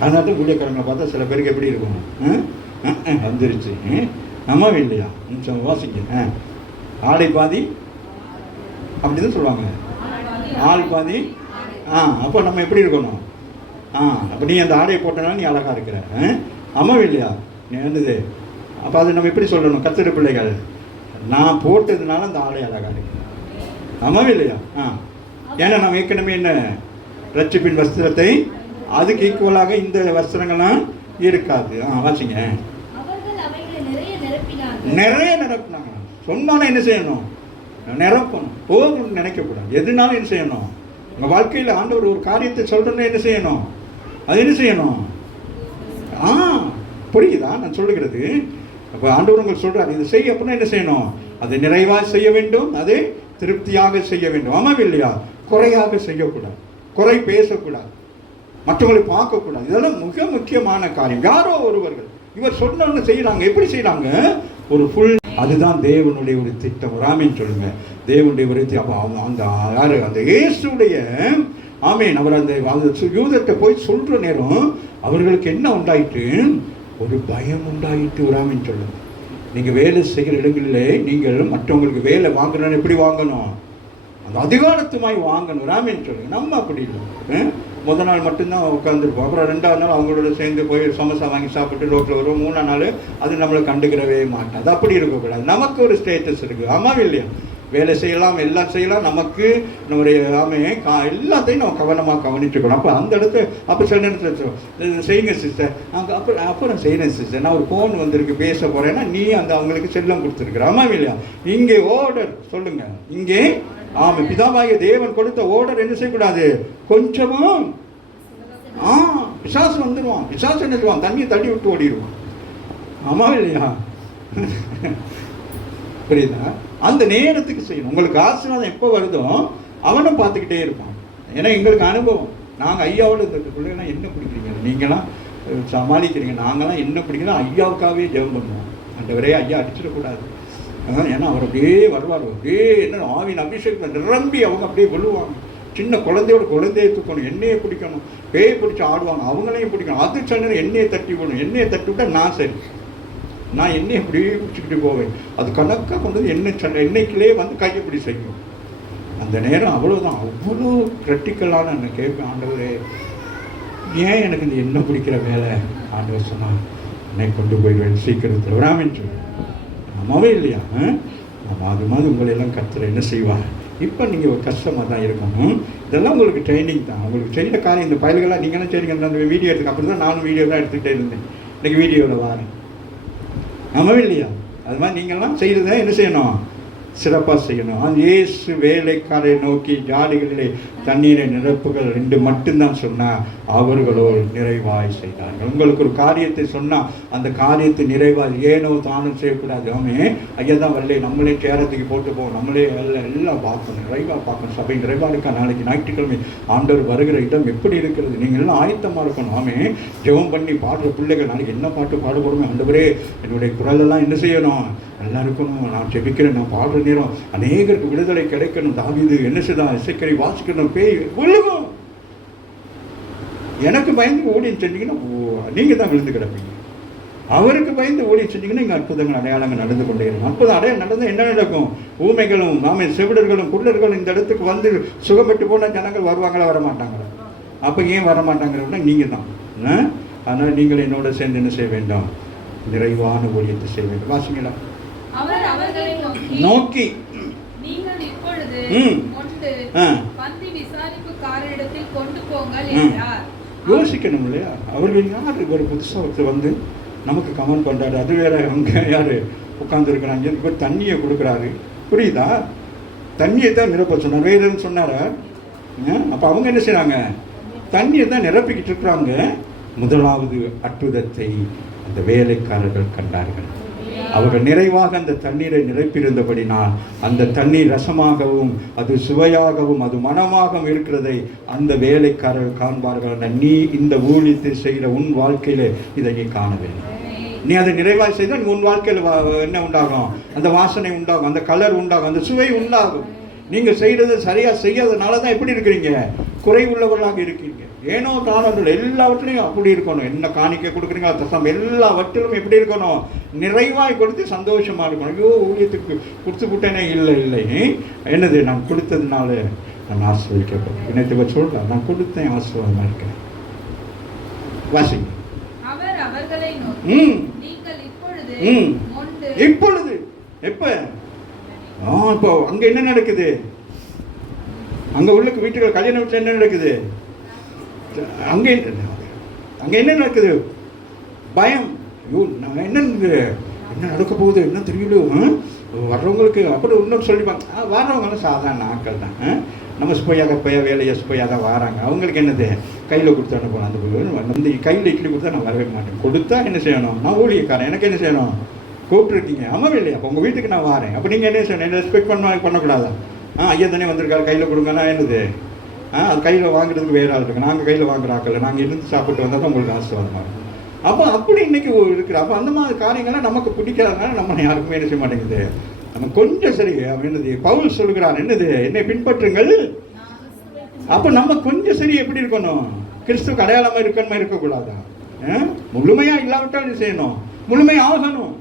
அதனால தான் ஊழியக்காரங்களை பார்த்தா சில பேருக்கு எப்படி இருக்கும்? வந்துருச்சு. நம்ம இல்லையா? வாசிக்க ஆடை பாதி அப்படிதான் சொல்லுவாங்க. ஆள் பாதி. அப்போ நம்ம எப்படி இருக்கணும்? அப்போ நீ அந்த ஆடையை போட்டனால நீ அழகாக இருக்கிற. அம்மா இல்லையா? நீ என்னது? அப்போ அது நம்ம எப்படி சொல்லணும்? கர்த்தருடைய பிள்ளைகள், நான் போட்டதுனால அந்த ஆடை அழகாக இருக்கு. அம்மா இல்லையா? ஏன்னா நம்ம ஏற்கனவே என்ன ரட்சிப்பின் வஸ்திரத்தை அதுக்கு ஈக்குவலாக இந்த வஸ்திரங்கள்லாம் இருக்காது. வாசிங்க. நிறைய நிரப்பினாங்க. சொன்னாலும் என்ன செய்யணும்? நிரப்பணும். போதும்னு நினைக்கக்கூடாது. எதுனாலும் என்ன செய்யணும்? உங்கள் வாழ்க்கையில் ஆண்டவர் ஒரு காரியத்தை சொல்கிறோன்னு என்ன செய்யணும்? அது என்ன செய்யணும்? புரியுதா நான் சொல்லுகிறது? அப்போ ஆண்டவர் உங்களுக்கு சொல்றாரு, இது செய்ய அப்படின்னா என்ன செய்யணும்? அதை நிறைவாக செய்ய வேண்டும், அதை திருப்தியாக செய்ய வேண்டும். ஆமாம் இல்லையா? குறையாக செய்யக்கூடாது, குறை பேசக்கூடாது, மற்றவங்களை பார்க்கக்கூடாது. இதெல்லாம் மிக முக்கியமான காரியம். யாரோ ஒருவர்கள் இவர் சொன்ன செய்யறாங்க. எப்படி செய்யறாங்க? ஒரு ஃபுல். அதுதான் தேவனுடைய ஒரு திட்டம். ஆமீன் சொல்லுங்க. தேவனுடைய ஒரு அப்போ அந்த யாரு? அந்த இயேசுடைய ஆமீன். அவர் அந்த யூதர்கிட்ட போய் சொல்ற நேரம் அவர்களுக்கு என்ன உண்டாயிட்டு? ஒரு பயம் உண்டாயிட்டு. ஒரு ஆமீன் சொல்லுங்க. நீங்க வேலை செய்கிற இடங்களிலே நீங்கள் மற்றவங்களுக்கு வேலை வாங்கணும்னு எப்படி வாங்கணும்? அந்த அதிகாரத்துமாய் வாங்கணும். ராமேன்னு சொல்லுங்க. நம்ம அப்படி இல்லை. முதல் நாள் மட்டும்தான் உட்காந்துருப்போம். அப்புறம் 2வது நாள் அவங்களோட சேர்ந்து போய் சமோசா வாங்கி சாப்பிட்டு ரோட்டில் வருவோம். 3ஆம் நாள் அது நம்மளை கண்டுக்கிறவே மாட்டோம். அது அப்படி இருக்கக்கூடாது. நமக்கு ஒரு ஸ்டேட்டஸ் இருக்குது. ஆமாம் இல்லையா? வேலை செய்யலாம், எல்லாம் செய்யலாம். நமக்கு நம்முடைய எல்லாத்தையும் நம்ம கவனமாக கவனிச்சுக்கணும். அப்போ அந்த இடத்துல அப்போ சில நேரத்தில் செய்யுங்க சிஸ்டர், அங்கே அப்புறம் செய்யணும் சிஸ்டர், நான் ஒரு ஃபோன் வந்திருக்கு பேச போகிறேன்னா நீ அந்த அவங்களுக்கு செல்லம் கொடுத்துருக்குற. ஆமாம் இல்லையா? இங்கே ஓர்டர் சொல்லுங்க. இங்கே பிதாவாகிய தேவன் கொடுத்த ஓர்டர் என்ன செய்யக்கூடாது? கொஞ்சமும் பிசாசு வந்துடுவான். பிசாசு என்ன செய்வான்? தண்ணியை தள்ளி விட்டு ஓடிடுவான். ஆமாம் இல்லையா? புரியுதா? அந்த நேரத்துக்கு செய்யணும். உங்களுக்கு ஆசீர்வாதம் எப்போ வருதோ அவனும் பார்த்துக்கிட்டே இருப்பான். ஏன்னா எங்களுக்கு அனுபவம். நாங்கள் ஐயாவோட இருந்த பிள்ளைங்களாம் என்ன பிடிக்கிறீங்க, நீங்களாம் சமாளிக்கிறீங்க, நாங்களாம் என்ன பிடிக்கிறோம் ஐயாவுக்காகவே ஜெபம் பண்ணுவோம். ஆண்டவரே ஐயா அடிச்சிடக்கூடாது. ஏன்னா அவர் அப்படியே வருவார். அப்படியே என்ன ஆவின் அபிஷேகம் நிரம்பி அவங்க அப்படியே விழுவாங்க. சின்ன குழந்தையை தூக்கணும், எண்ணெயை பிடிக்கணும், பேய் பிடிச்சி ஆடுவாங்க, அவங்களையும் பிடிக்கணும். அது சொன்ன எண்ணெயை தட்டி விடணும். எண்ணெயை தட்டி விட்டால் நான் சரி, நான் எண்ணெய் அப்படியே பிடிச்சிக்கிட்டு போவேன். அது கணக்காக கொண்டு வந்து எண்ணெய்க்குள்ளே வந்து கையப்படி செய்யும். அந்த நேரம் அவ்வளோதான். அவ்வளோ கிரிட்டிக்கலான நான் கேட்பேன், ஆண்டவரே ஏன் எனக்கு இந்த எண்ணெய் பிடிக்கிற வேலை? ஆண்டவர் சொன்னால் என்னை கொண்டு போயிடுவேன் சீக்கிரத்தில். வராமன்னு சொல்லி நம்மவே இல்லையா? அது மாதிரி உங்களெல்லாம் கற்றுற என்ன செய்வார்? இப்போ நீங்கள் ஒரு கஷ்டமாக தான் இருக்கணும். இதெல்லாம் உங்களுக்கு ட்ரைனிங் தான். உங்களுக்கு செய்கிற காரியம் இந்த பயல்களாக நீங்களும் சரிங்க. அந்த வீடியோ எடுத்துக்க அப்படி தான் நானும் வீடியோ தான் எடுத்துக்கிட்டே இருந்தேன். இன்றைக்கி வீடியோவில் வாரேன். ஆமாம் இல்லையா? அது மாதிரி நீங்கள்லாம் செய்கிறத என்ன செய்யணும்? சிறப்பாக செய்யணும். அந்த இயேசு வேலைக்காரை நோக்கி ஜாடிகளிலே தண்ணீரை நிரப்புகள் 2 மட்டும்தான் சொன்னால் அவர்களோ நிறைவாய் செய்தார்கள். உங்களுக்கு ஒரு காரியத்தை சொன்னால் அந்த காரியத்தை நிறைவாய் ஏனோ தானும் செய்யக்கூடாது. ஆமே ஐயா தான் வரல, நம்மளே சேரத்துக்கு போட்டு போவோம், நம்மளே எல்லாம் பார்க்கணும், நிறைவாக பார்க்கணும். சபை நிறைவாக இருக்கா? நாளைக்கு ஞாயிற்றுக்கிழமை ஆண்டவர் வருகிற இடம் எப்படி இருக்கிறது? நீங்கள் எல்லாம் ஆயத்தமாக இருக்கணும். ஆமே ஜெபம் பண்ணி பாடுற பிள்ளைகள் நாளைக்கு என்ன பாட்டு பாட போகிறோமே, ஆண்டவரே என்னுடைய குரலெல்லாம் என்ன செய்யணும்? நல்லா இருக்கணும். நான் ஜெபிக்கிறேன், நான் பாடுற நேரம் அநேகருக்கு விடுதலை கிடைக்கணும். தாவீது என்ன செய்தான்? இசைக்கரை வாசிக்கணும், பேய் விழுகும். எனக்கு பயந்து ஓடி செஞ்சீங்கன்னா நீங்கள் தான் விழுந்து கிடப்பீங்க. அவருக்கு பயந்து ஓடி செஞ்சீங்கன்னா இங்கே அற்புதங்கள் அடையாளங்கள் நடந்து கொண்டே இருக்கும். அற்புதம் அடையாளம் நடந்தால் என்ன நடக்கும்? ஊமைகளும் செவிடர்களும் குருடர்களும் இந்த இடத்துக்கு வந்து சுகப்பட்டு போனால் ஜனங்கள் வருவாங்களா வர மாட்டாங்களா? அப்போ ஏன் வர மாட்டாங்கிறதுனா நீங்கள் தான். அதனால் நீங்கள் என்னோட சேர்ந்து என்ன செய்ய வேண்டும்? நிறைவான ஊழியத்தை செய்ய வேண்டும். வாசிங்களா? அவர் அவர்களை நோக்கி நீங்கள் இப்பொழுது பந்தி விசாரிப்புக்காரரிடத்தில் கொண்டு போங்கள் என்றார். யோசிக்கணும் இல்லையா? அவர்கள் யார்? ஒரு புதுசாக வந்து நமக்கு கமெண்ட் பண்ணுறாரு. அது வேற அங்கே யார் உட்காந்துருக்கிறாங்க? இப்போ தண்ணியை கொடுக்குறாரு. புரியுதா? தண்ணியை தான் நிரப்ப சொன்னார். வேறு எதுவும் சொன்னாரா? அப்போ அவங்க என்ன செய்கிறாங்க? தண்ணியை தான் நிரப்பிக்கிட்டு இருக்கிறாங்க. முதலாவது அற்புதத்தை அந்த வேலைக்காரர்கள் கண்டார்கள். அவர்கள் நிறைவாக அந்த தண்ணீரை நிரப்பியிருந்தபடினால் அந்த தண்ணீர் ரசமாகவும் அது சுவையாகவும் அது மனமாகவும் இருக்கிறதை அந்த வேலைக்காரர்கள் காண்பார்கள். நீ இந்த ஊழியத்தை செய்கிற உன் வாழ்க்கையில இதை நீ காண வேண்டும். நீ அதை நிறைவாக செய்தால் உன் வாழ்க்கையில் என்ன உண்டாகும்? அந்த வாசனை உண்டாகும், அந்த கலர் உண்டாகும், அந்த சுவை உண்டாகும். நீங்கள் செய்கிறது சரியாக செய்யாதனால தான் எப்படி இருக்கிறீங்க? குறைவுள்ளவர்களாக இருக்கீங்க. ஏனோ தானங்கள் எல்லாவற்றிலையும் அப்படி இருக்கணும். என்ன காணிக்கை கொடுக்குறீங்களா தசம் எல்லாவற்றிலும் எப்படி இருக்கணும்? நிறைவாய் கொடுத்து சந்தோஷமாக இருக்கணும். ஐயோ ஊழியத்துக்கு கொடுத்து விட்டேனே, இல்லை என்னது நான் கொடுத்ததுனால நான் ஆசீர்வதிக்கப்பட்டேன். இணையத்துக்கு சொல்கிறேன், நான் கொடுத்தேன், ஆசீர்வாதமாக இருக்கேன். வாசிங்க. அவர் அவர்களை நோக்கி நீங்கள் இப்பொழுது எப்போ இப்போ அங்கே என்ன நடக்குது? அங்கே உள்ள வீட்டுக்கு கல்யாண வீட்டில் என்ன நடக்குது? அங்கே என்ன நடக்குது? பயம். ஐயோ நான் என்ன நடக்க போகுது என்ன தெரியல. வர்றவங்களுக்கு அப்படி இன்னொரு சொல்லிப்பாங்க. வர்றவங்களும் சாதாரண ஆட்கள் தான். நம்ம ஸ்பையாக வேலையை ஸ்பையாக வராங்க. அவங்களுக்கு என்னது கையில் கொடுத்து அனுப்பணும். அந்த வந்து கையில் இட்லி கொடுத்தா நான் வரவே மாட்டேன். கொடுத்தா என்ன செய்யணும்? நான் ஊழியக்காரன், எனக்கு என்ன செய்யணும்? கூப்பிட்டுருக்கீங்க, ஆமாம் இல்லையா? அப்போ உங்கள் வீட்டுக்கு நான் வரேன், அப்போ நீங்கள் என்ன செய்யணும்? என்ன ரெஸ்பெக்ட் பண்ணக்கூடாதா? ஐயா தானே வந்திருக்காரு, கையில் கொடுங்கன்னா என்னது? அது கையில் வாங்குறதுக்கு வேறு ஆள் இருக்குது. நாங்கள் கையில் வாங்குற ஆக்கள், நாங்கள் இருந்து சாப்பிட்டு வந்தால் தான் உங்களுக்கு ஆசீர்வாதமாக இருக்கும். அப்போ அப்படி இன்றைக்கி இருக்கிற அப்போ அந்த மாதிரி காரியங்கள்லாம் நமக்கு பிடிக்காதனால நம்ம யாருக்குமே என்ன செய்ய மாட்டேங்குது. நம்ம கொஞ்சம் சரி என்னது பவுல் சொல்கிறான், என்னது என்னை பின்பற்றுங்கள். அப்போ நம்ம கொஞ்சம் சரி எப்படி இருக்கணும்? கிறிஸ்துவுக்கு அடையாளமாக இருக்கணுமா இருக்கக்கூடாதா? முழுமையாக இல்லாவிட்டால் என்ன செய்யணும்? முழுமையாக ஆகணும்.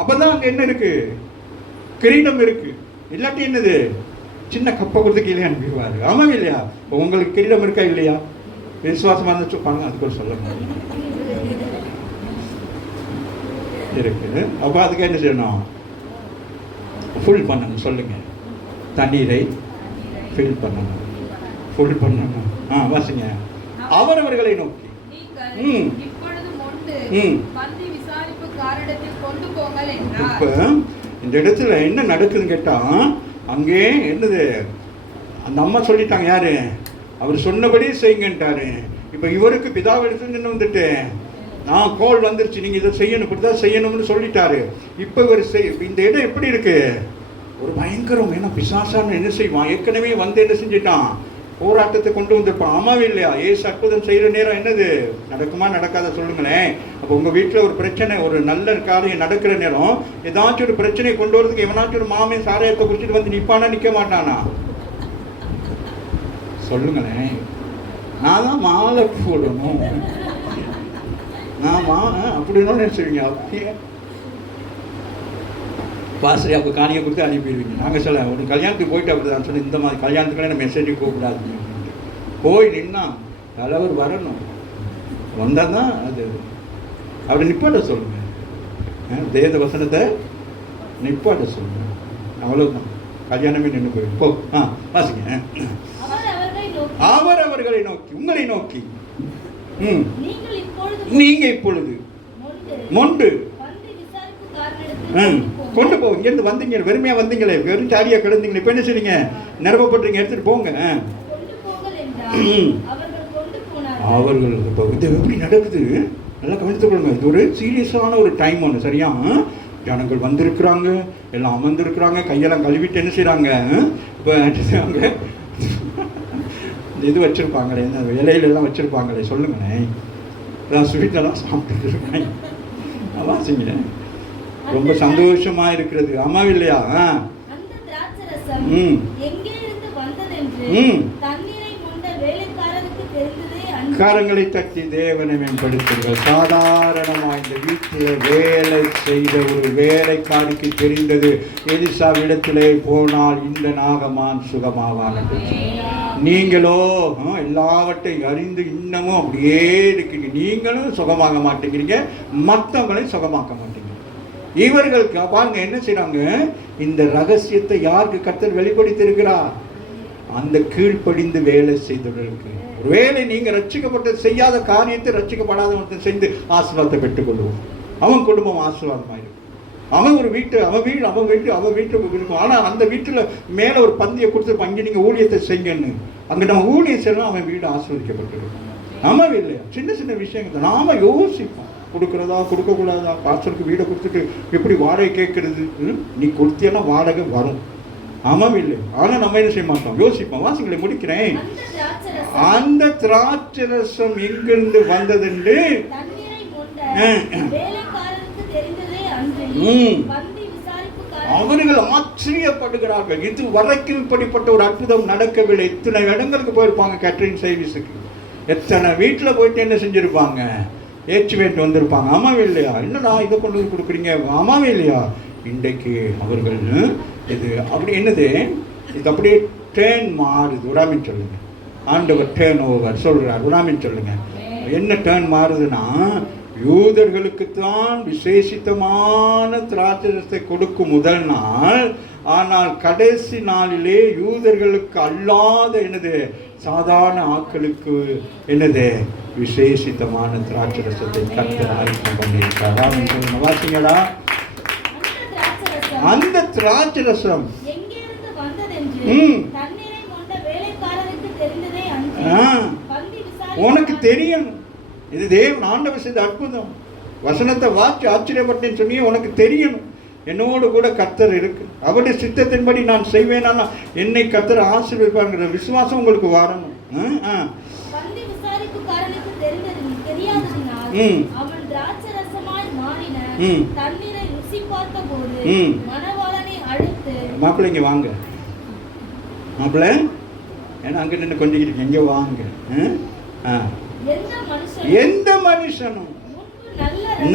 அப்போ தான் அங்கே என்ன இருக்குது? கிரீடம் இருக்குது. இல்லாட்டி என்னது? சின்ன கப்பை கொடுத்து கீழே அனுப்பிடுவார். ஆமாம் இல்லையா? இப்போ உங்களுக்கு கிரீடம் இருக்கா இல்லையா? விசுவாசமாக இருந்தால் சொல்லுவாங்க, அதுக்கு ஒரு சொல்ல இருக்குது. அப்போ அதுக்கு என்ன செய்யணும்? ஃபுல் பண்ணணும். சொல்லுங்கள், தண்ணீரை ஃபில் பண்ணணும், ஃபுல் பண்ணணும். வாசிங்க. அவரவர்களை நோக்கி இப்போ இந்த இடத்துல என்ன நடக்குதுன்னு கேட்டால், அங்கே என்னது அந்த அம்மா சொல்லிட்டாங்க. யாரு? அவர் சொன்னபடி செய்யுங்கன்ட்டாரு. இப்போ இவருக்கு பிதாவெடுத்து வந்துட்டு நான் கோல் வந்துருச்சு, நீங்கள் இதை செய்யணும், இப்படி தான் செய்யணும்னு சொல்லிட்டாரு. இப்போ இவர் இந்த இடம் எப்படி இருக்கு? ஒரு பயங்கரம். ஏன்னா பிசாசான்னு என்ன செய்வான்? ஏற்கனவே வந்து என்ன செஞ்சிட்டான்? போராட்டத்தை கொண்டு வந்திருப்பான். ஆமாவே இல்லையா? ஏசு அற்புதம் செய்கிற நேரம் என்னது நடக்குமா நடக்காத சொல்லுங்களேன். அப்போ உங்கள் வீட்டில் ஒரு பிரச்சனை, ஒரு நல்ல காரியம் நடக்கிற நேரம் ஏதாச்சும் ஒரு பிரச்சனையை கொண்டு வரதுக்கு எவனாச்சும் ஒரு மாமே சாராயத்தை குடிச்சிட்டு வந்து நிற்பானா நிற்க மாட்டானா? சொல்லுங்களேன். நான் தான் மாலை போடணும், நான் அப்படின்னு நினைச்சுவீங்க. அப்படியே பாசரி அப்போ காணியை கொடுத்து அனுப்பிடுவீங்க. நாங்கள் சொல்ல ஒரு கல்யாணத்துக்கு போயிட்டு அப்படி தான் சொல்லி, இந்த மாதிரி கல்யாணத்துக்குலாம் நம்ம மெசேஜ் கூப்பிடாது. போய் நின்னா தலைவர் வரணும், வந்தால் தான் அது அப்படி நிப்பாட்ட சொல்லுங்கள். தேவ வசனத்தை நிப்பாட்ட சொல்லுங்கள். அவ்வளோதான், கல்யாணமே நின்று போயிடும். போ வாசிங்க. அவர் அவர்களை நோக்கி, உங்களை நோக்கி நீங்கள் இப்பொழுது மொண்டு கொண்டு போ. இங்கேருந்து வந்தீங்க, வெறுமையாக வந்தீங்களே, வெறும் சாரியாக கிடந்தீங்களே, இப்போ என்ன செய்றீங்க? நிரப்பப்பட்டுறீங்க, எடுத்துகிட்டு போங்க. அவர்கள் இப்போ இது எப்படி நடக்குது நல்லா கவனித்துக்கொள்ளுங்க. இது ஒரு சீரியஸான ஒரு டைம் ஒன்று. சரியா? ஜனங்கள் வந்திருக்கிறாங்க, எல்லாம் அமர்ந்துருக்குறாங்க, கையெல்லாம் கழுவிட்டு என்ன செய்கிறாங்க? இப்போ செய்வாங்க, இது வச்சுருப்பாங்களே, இந்த இலையிலெல்லாம் வச்சுருப்பாங்களே, சொல்லுங்களேன். ஸ்வீட்டெல்லாம் சாப்பிட்டு இருக்காங்க. வாசிங்க. ரொம்ப சந்தோஷமா இருக்கிறது. ஆமா இல்லையா? காரங்களை தட்டி தேவனை மேம்படுத்துங்கள். சாதாரணமா இந்த வீட்டில் வேலை செய்த ஒரு வேலைக்காரிக்கு தெரிந்தது, எலிசாவிடத்திலே போனால் இந்த நாகமான் சுகமாவான். நீங்களோ எல்லாவற்றையும் அறிந்து இன்னமும் அப்படியே இருக்கீங்க. நீங்களும் சுகமாக மாட்டேங்கிறீங்க, மற்றவங்களை சுகமாக்க மாட்டேங்க. இவர்களுக்கு பாருங்க என்ன செய்றாங்க? இந்த ரகசியத்தை யாருக்கு கர்த்தர் வெளிப்படுத்தியிருக்கிறார்? அந்த கீழ்ப்படிந்து வேலை செய்தவர்களுக்கு. ஒருவேளை நீங்க ரட்சிக்கப்பட்ட செய்யாத காரியத்தை ரட்சிக்கப்படாதவன் செய்து ஆசீர்வாதத்தை பெற்றுக்கொள்வோம். அவன் குடும்பம் ஆசீர்வாதமாயிருக்கும். அவன் ஒரு வீட்டு அவன் வீட்டு இருக்கும். ஆனால் அந்த வீட்டில் மேலே ஒரு பந்தியை கொடுத்துருப்பான், இங்கே நீங்கள் ஊழியத்தை செய்யுங்கன்னு. அங்கே நம்ம ஊழியம் செய்யலாம், அவன் வீடு ஆசீர்வதிக்கப்பட்டிருக்கும். ஆமாம் இல்லையா? சின்ன சின்ன விஷயங்கள் நாம யோசிப்போம். கொடுக்குறதா கொடுக்கக்கூடாதா? பாஸ்டருக்கு வீடை கொடுத்துட்டு எப்படி வாடகை கேட்கறது? நீ கொடுத்தியன்னா வாடகை வரும். ஆமாம் இல்லை? ஆனால் நம்ம என்ன செய்ய மாட்டோம், யோசிப்போம். வாசிங்களை முடிக்கிறேன். அந்த திராட்சரசம் எங்கிருந்து வந்ததுண்டு அவர்கள் ஆச்சரியப்படுகிறார்கள். இது வரைக்கும் இப்படிப்பட்ட ஒரு அற்புதம் நடக்கவில்லை. எத்தனை இடங்களுக்கு போயிருப்பாங்க கேட்டரிங் சர்வீஸுக்கு, எத்தனை வீட்டில் போயிட்டு என்ன செஞ்சிருப்பாங்க, ஏச்சுவேட்டு வந்திருப்பாங்க. ஆமாவே இல்லையா? என்னடா இதை கொண்டு வந்து கொடுக்குறீங்க? ஆமாவே இல்லையா? இன்றைக்கு அவர்கள் இது அப்படி என்னது, இது அப்படியே டேர்ன் மாறுது. உடாமின்னு சொல்லுங்க. ஆண்டவர் டேர்ன் ஓவர் சொல்றார். உடாமின்னு சொல்லுங்க. என்ன டேர்ன் மாறுதுன்னா, யூதர்களுக்குத்தான் விசேஷித்தமான திராட்சரசத்தை கொடுக்கும் முதல் நாள், ஆனால் கடைசி நாளிலே யூதர்களுக்கு அல்லாத என்னது சாதாரண ஆட்களுக்கு என்னது விசேஷித்தமான திராட்சரசத்தை கர்த்தர் ஆயத்தம் பண்ணியிருக்கார். வாசிங்களா? அந்த திராட்சரசம் பந்தி விசாரிக்க உனக்கு தெரியணும். இது தேவன் ஆண்டவர் செய்த அற்புதம். வசனத்தை வாசி ஆச்சரியப்பட்டேன்னு சொன்னி உனக்கு தெரியணும், என்னோடு கூட கர்த்தர் இருக்கு, அவருடைய சித்தத்தின்படி நான் செய்வேனா என்னை கர்த்தர் ஆசீர்வதிப்பார்ங்கிற விசுவாசம் உங்களுக்கு வரணும். பந்தி விசாரிப்புக்காரனுக்கு தெரியாததினால் அவன் திராட்சரசமாய் மாறின தண்ணீரை ருசி பார்த்தபோது மணவாளனை அழைத்து, மாப்பிள்ளைங்க வாங்க, மாப்பிள்ளை ஏன்னா அங்கே நின்று கொஞ்சம் இருக்கு, எங்கே வாங்க. எந்த மனுஷனும்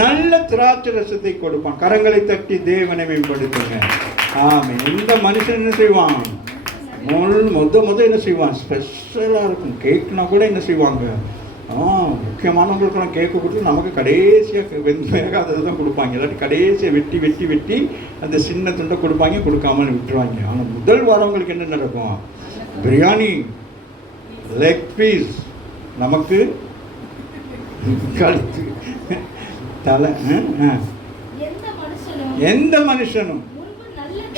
நல்ல திராட்சை ரசத்தை கொடுப்பான். கரங்களை தட்டி தேவனை மேம்படுத்துங்க. ஆமே. எந்த மனுஷன் என்ன செய்வான்? முத என்ன செய்வான்? ஸ்பெஷலாக இருக்கும். கேக்னா கூட என்ன செய்வாங்க? முக்கியமானவங்களுக்கெல்லாம் கேக்கு கொடுத்து நமக்கு கடைசியாக வேகாததை தான் கொடுப்பாங்க. இல்லாட்டி கடைசியாக வெட்டி வெட்டி வெட்டி அந்த சின்ன துண்டை கொடுப்பாங்க, கொடுக்காமல் விட்டுருவாங்க. ஆனால் முதல் வாரவங்களுக்கு என்ன நடக்கும்? பிரியாணி, லெக் பீஸ், நமக்கு கழுத்து, தலை. எந்த மனுஷனும்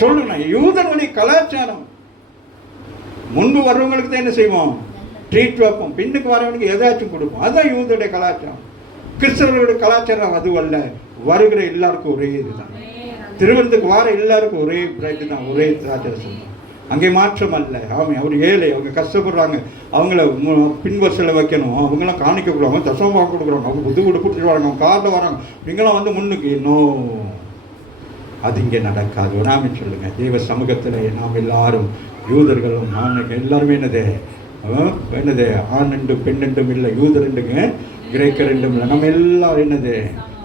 சொல்லுங்க, யூதனுடைய கலாச்சாரம் முன்பு வர்றவங்களுக்கு தான் என்ன செய்வோம்? ட்ரீட் வைப்போம். பின்னுக்கு வரவனுக்கு ஏதாச்சும் கொடுப்போம். அதுதான் யூதனுடைய கலாச்சாரம். கிறிஸ்தவர்களுடைய கலாச்சாரம் அது அல்ல. வருகிற எல்லாருக்கும் ஒரே இதுதான். திருவிழத்துக்கு வார எல்லாருக்கும் ஒரே பிரெட் தான், ஒரே திராட்சரசம். அங்கே மாற்றம் அல்ல. ஆமாம், அவர் ஏழை, அவங்க கஷ்டப்படுறாங்க, அவங்கள பின்வரிசையில் வைக்கணும், அவங்களாம் காணிக்க கொடுக்குறாங்க, தசமாக கொடுக்குறாங்க, அவங்க புது கொடுத்துட்டு வராங்க, அவங்க காரில் வராங்க, நீங்களாம் வந்து முன்னுக்கு இன்னும் அது இங்கே நடக்காது. நாமே சொல்லுங்க, தெய்வ சமூகத்தில் நாம் எல்லாரும் யூதர்களும் எல்லாருமே என்னது ஆண் ரெண்டும் பெண் ரெண்டும் இல்லை, யூதர் ரெண்டுங்க கிரேக்க ரெண்டும் இல்லை, நம்ம எல்லாரும் என்னது.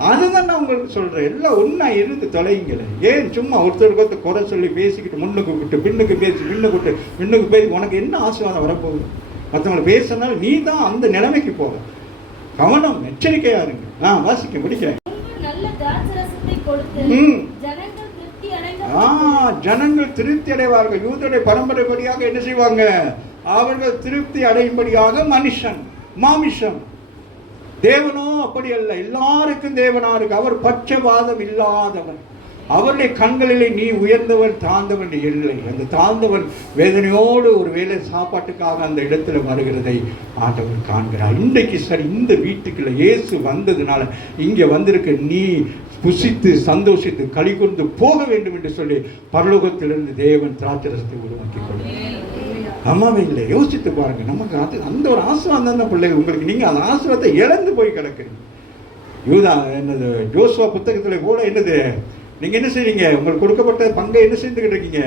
அதுதான் நான் உங்களுக்கு சொல்கிறேன், எல்லாம் ஒன்றா இருந்து தொலைங்களே. ஏன் சும்மா ஒருத்தருக்கு ஒருத்தர் குறை சொல்லி பேசிக்கிட்டு முன்னுக்கு விட்டு பின்னுக்கு பேசி பின்னுக்கு பேசி உனக்கு என்ன ஆசீர்வாதம் வரப்போகுது? மற்றவங்களை பேசினால நீ தான் அந்த நிலைமைக்கு போக. கவனம், எச்சரிக்கையா இருங்க. வாசிக்க முடிக்கிறேன். ஜனங்கள் திருப்தி அடைவார்கள். யூதருடைய பரம்பரைப்படியாக என்ன செய்வாங்க? அவர்கள் திருப்தி அடையும்படியாக மனுஷன் மாமிஷம். தேவனோ அப்படி அல்ல, எல்லாருக்கும் தேவனா இருக்கு. அவர் பட்சபாதம் இல்லாதவர். அவருடைய கண்களிலே நீ உயர்ந்தவன் தாழ்ந்தவன் இல்லை. அந்த தாழ்ந்தவன் வேதனையோடு ஒரு வேளை சாப்பாட்டுக்காக அந்த இடத்துல வருகிறதை ஆண்டவர் காண்கிறார். இன்றைக்கு சரி, இந்த வீட்டுக்குள்ள இயேசு வந்ததுனால இங்கே வந்திருக்க நீ புசித்து சந்தோஷித்து களி கொண்டு போக வேண்டும் என்று சொல்லி பரலோகத்திலிருந்து தேவன் திராட்சரசத்தை உருவாக்கி கொள்ளும். அம்மாவே இல்லை, யோசித்து பாருங்க. நமக்கு அது அந்த ஒரு ஆசீர்வாதம் தான் பிள்ளைகள். உங்களுக்கு நீங்க அந்த ஆசீர்வாதத்தை இழந்து போய் கிடக்குறீங்க. யூதா என்னது ஜோசுவா புத்தகத்தில் கூட என்னது, நீங்க என்ன செய்றீங்க? உங்களுக்கு கொடுக்கப்பட்ட பங்கை என்ன செய்துக்கிட்டு இருக்கீங்க?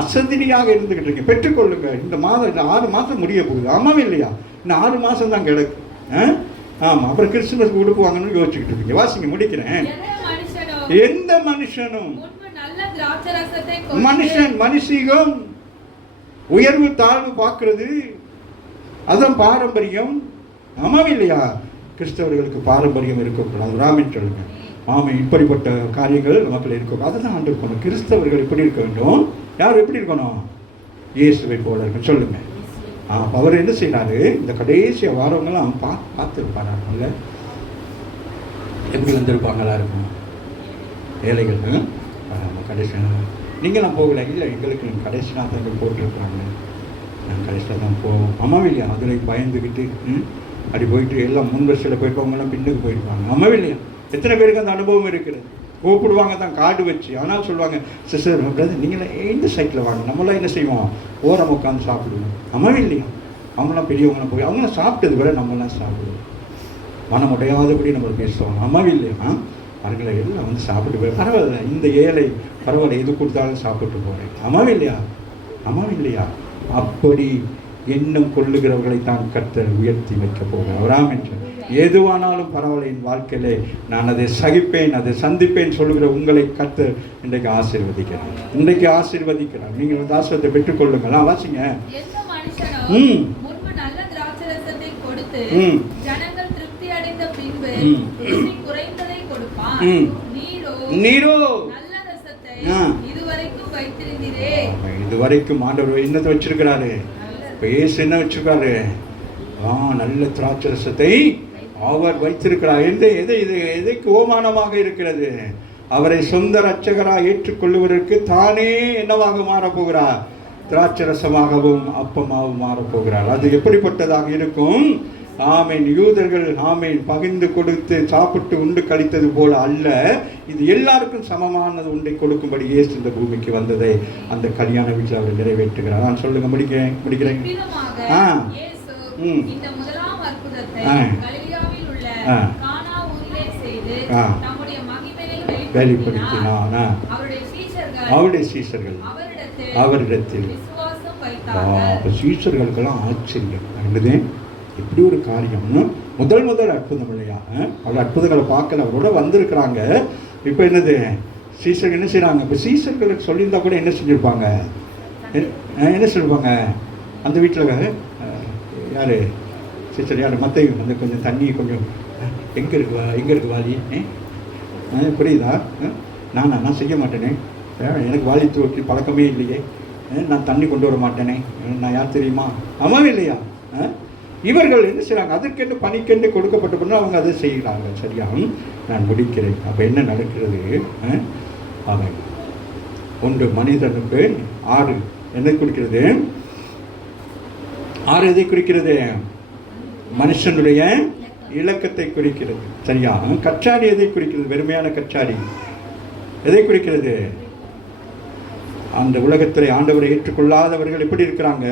அசதினியாக இருந்துகிட்டு இருக்கீங்க. பெற்றுக்கொள்ளுங்க. இந்த மாதம், இந்த 6 மாதம் முடிய போகுது. ஆமாவே இல்லையா? இன்னும் 6 மாதம் தான் கிடக்கு. ஆமா, அப்புறம் கிறிஸ்துமஸ்க்கு கொடுப்புவாங்கன்னு யோசிச்சுக்கிட்டு இருக்கீங்க. வாசிங்க, முடிக்கிறேன். எந்த மனுஷனும் மனுஷீகம் உயர்வு தாழ்வு பார்க்கிறது, அதான் பாரம்பரியம். ஆமாவே இல்லையா? கிறிஸ்தவர்களுக்கு பாரம்பரியம் இருக்கக்கூடாது. ராமின் சொல்லுங்க. ஆமாம், இப்படிப்பட்ட காரியங்கள் நமக்குள்ள இருக்கும். அதுதான் ஆண்டு இருக்கணும். கிறிஸ்தவர்கள் எப்படி இருக்க வேண்டும்? யார் எப்படி இருக்கணும்? இயேசுவை போல இருக்கும். சொல்லுங்க. அவர் என்ன செய்யறாரு? இந்த கடைசி வாரவங்களாம் பார்த்துருப்பாங்கல்ல, எப்படி வந்திருப்பாங்களா இருக்கும்? ஏழைகள் கடைசி நீங்களாம் போகல. இல்லை, எங்களுக்கு கடைசி நாத்தங்கள் போட்டிருப்பாங்க, நாங்கள் கடைசியில் தான் போவோம். அம்மாவில்லையா? அதில் பயந்துக்கிட்டு அப்படி போயிட்டு எல்லாம் முன் வரிசையில் போயிருப்பவங்களாம் பின்னுக்கு போயிருப்பாங்க. அம்மாவில்லையா? எத்தனை பேருக்கு அந்த அனுபவம் இருக்குது? கூப்பிடுவாங்க தான் கார்டு வச்சு. ஆனால் சொல்லுவாங்க, சிஸ்டர் பிரதர் நீங்களாம் எந்த சைட்டில் வாங்க, நம்மளாம் என்ன செய்வோம்? ஓரம் உட்காந்து சாப்பிடுவோம். அம்மாவில்லையா? அவங்களாம் பெரியவங்களாம் போய் அவங்களாம் சாப்பிட்டது விட நம்மளாம் சாப்பிடுவோம். மனம் உடையாதபடி நம்ம பேசுவோம். அம்மாவில்லையா? அவர்களை எல்லாம் வந்து சாப்பிட்டு போய் பரவாயில்ல, இந்த ஏழை பரவாயில்ல, எது கொடுத்தாலும் சாப்பிட்டு போகிறேன். அம்மாவில்லையா? அம்மாவில்லையா? அப்படி எண்ணம் கொள்ளுகிறவர்களை தான் கர்த்தர் உயர்த்தி வைக்க போகிறார். என்று எதுவானாலும் பரவாயில்ல, என் வாழ்க்கையிலே நான் அதை சகிப்பேன், அதை சந்திப்பேன் சொல்லுகிற உங்களை கர்த்தர் இன்றைக்கு ஆசீர்வதிக்கிறார். இன்றைக்கு ஆசீர்வதிக்கிறார். நீங்கள் வந்து ஆசீர்வாதத்தை பெற்றுக்கொள்ளுங்கள். வாசிங்க. நீரோ இதுவரைக்கும் ஆண்டவர் என்னத்தை வச்சிருக்கிறாரு? பேச என்ன வச்சிருக்காரு? நல்ல திராட்சரசத்தை அவர் வைத்திருக்கிறார். எதைக்கு ஓமானமாக இருக்கிறது? அவரை சொந்த ரட்சகராக ஏற்றுக்கொள்வதற்கு தானே என்னவாக மாறப்போகிறார்? திராட்சரசமாகவும் அப்பமாகவும் மாறப்போகிறார். அது எப்படிப்பட்டதாக இருக்கும்? ஆமேன். யூதர்கள் ஆமேன் பகிர்ந்து கொடுத்து சாப்பிட்டு உண்டு கழித்தது போல அல்ல, இது எல்லாருக்கும் சமமானது உண்டை கொடுக்கும்படி இயேசு இந்த பூமிக்கு வந்ததை அந்த கல்யாண வீட்டில் அவர் நிறைவேற்றுகிறார். நான் சொல்லுங்க, முடிக்கிறேன். இந்த முதலாம் அற்புதத்தை கலிலேயாவில் உள்ள கானா ஊரிலே செய்து தம்முடைய மகிமையை வெளிப்படுத்தினார். அவருடைய சீஷர்கள் அவரிடத்தில் விசுவாசம் வைத்தார்கள். அப்ப சீஷர்களுக்கெல்லாம் ஆச்சரியம். என்னது இப்படி ஒரு காரியம்னு முதல் அற்புதம் இல்லையா? பல அற்புதங்களை பார்க்கல, அவரோட வந்திருக்கிறாங்க. இப்போ என்னது சீசர்கள் என்ன செய்கிறாங்க? இப்போ சீசர்களுக்கு சொல்லியிருந்தா கூட என்ன செஞ்சுருப்பாங்க? என்ன சொல்லுவாங்க? அந்த வீட்டில் யார் சீசர் யார்? மற்ற வந்து கொஞ்சம் தண்ணி கொஞ்சம் எங்கே இருக்கு வாலி? புரியுதா? நான் செய்ய மாட்டேனே, எனக்கு வாலி தூக்கி பழக்கமே இல்லையே, நான் தண்ணி கொண்டு வர மாட்டேனே, நான் யார் தெரியுமா? ஆமாவே இல்லையா? இவர்கள் என்ன செய்கிறாங்க? அதற்கென்று பணிக்கென்று கொடுக்கப்பட்ட பொண்ணு அவங்க அதை செய்கிறாங்க. சரியா? நான் முடிக்கிறேன். அப்போ என்ன நடக்கிறது? அவன் ஒன்று மனிதனுக்கு 6 என்ன குறிக்கிறது? 6 எதை குறிக்கிறது? மனுஷனுடைய இலக்கத்தை குறிக்கிறது. சரியா? கச்சாரி எதை குறிக்கிறது? வெறுமையான கச்சாரி எதை குறிக்கிறது? அந்த உலகத்தில் ஆண்டவரை ஏற்றுக்கொள்ளாதவர்கள் எப்படி இருக்கிறாங்க?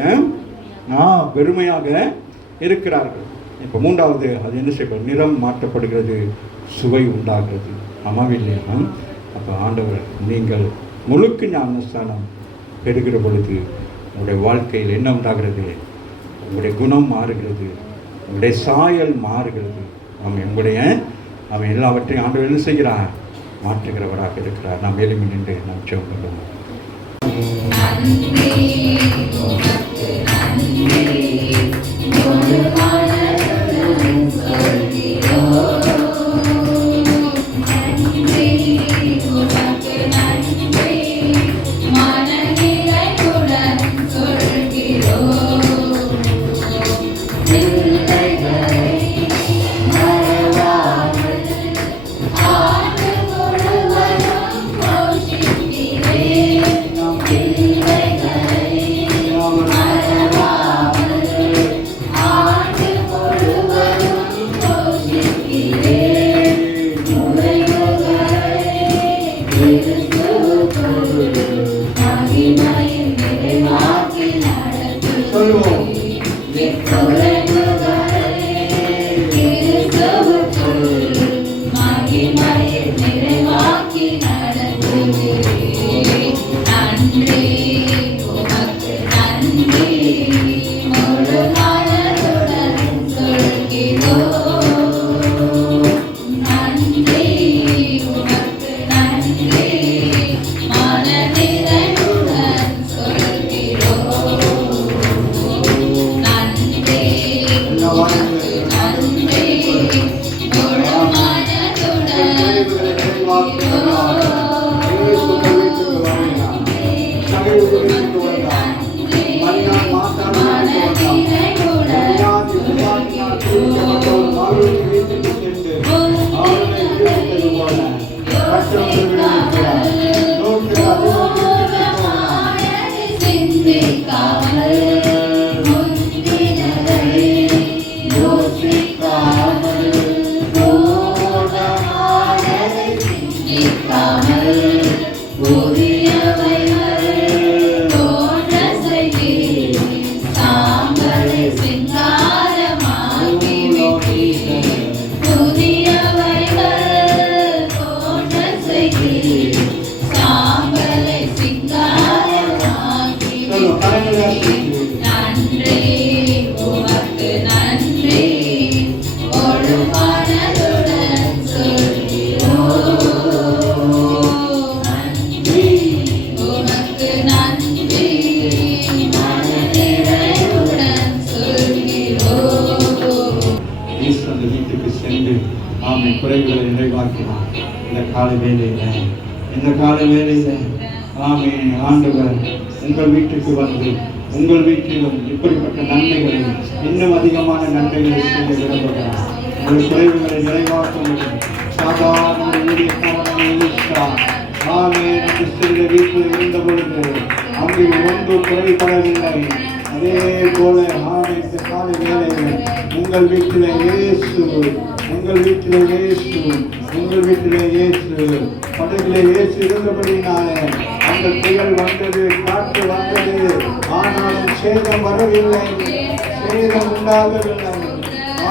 வெறுமையாக இருக்கிறார்கள். இப்போ 3வது அது என்ன செய்வது? நிறம் மாற்றப்படுகிறது, சுவை உண்டாகிறது. ஆமாவில்லையா? அப்போ ஆண்டவர், நீங்கள் முழுக்கு ஞானஸ்தானம் பெறுகிற பொழுது உங்களுடைய வாழ்க்கையில் என்ன உண்டாகிறது? உங்களுடைய குணம் மாறுகிறது, உங்களுடைய சாயல் மாறுகிறது. அவன் எல்லாவற்றையும் ஆண்டவர் என்ன செய்கிறார்? மாற்றுகிறவராக இருக்கிறார். நாம் மேலும் நின்று நாம் ஜெபம் பண்ணுவோம். குறைகளை நிறைவாக்கினார். இந்த காலை வேளையில் ஆமென். ஆண்டவர் உங்கள் வீட்டுக்கு வந்து உங்கள் வீட்டிலும் இப்படிப்பட்ட நன்மைகளை, இன்னும் அதிகமான நன்மைகளை செய்ய விரும்புகிறார். உங்கள் குறைவுகளை நிறைவாக்கும் சாதாரண வீட்டில் இருந்த பொழுது அங்கு ஒன்று குறைபட உங்கள் வீட்டிலே இயேசு, உங்கள் வீட்டிலே இயேசு, உங்கள் வீட்டிலே இயேசு. படகிலே இயேசு இருந்தபடினாலே அந்த புயல் வந்தது, காற்று வந்தது, ஆனாலும் சேதம் வரவில்லை, சேதம் உண்டாகவில்லை.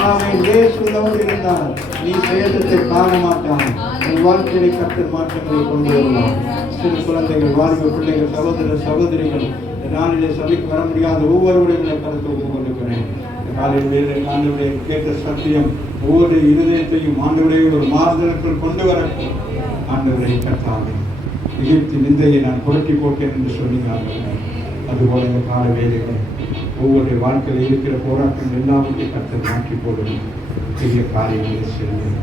ஆமென். இயேசு நம்மோடு இருந்தார். நீ சேதத்தை காண மாட்டான். உன் வாழ்க்கையை கர்த்தர் மாற்றங்களை கொண்டு வருவார். சிறு குழந்தைகள், வாலிப பிள்ளைகள், சகோதர சகோதரிகள், இந்த நாளிலே சபைக்கு வர முடியாத ஒவ்வொருவரையும் கருத்து ஒப்புக் கொண்டிருக்கிறேன். காலையில் ஆண்டவரை கேட்ட சத்தியம் ஒவ்வொரு இருதயத்தையும் ஆண்டவரை ஒரு மாறுதலுக்குள் கொண்டு வரட்டும். ஆண்டவரை கர்த்தாவே, எகிப்தின் நிந்தையை நான் புரட்டி போட்டேன் என்று சொன்னீங்க. அதுபோல இந்த கால வேலைகளை ஒவ்வொரு வாழ்க்கையில் இருக்கிற போராட்டங்கள் எல்லாவற்றையும் கர்த்தர் மாற்றி போடுவோம். பெரிய காரியங்களை செய்வோம்.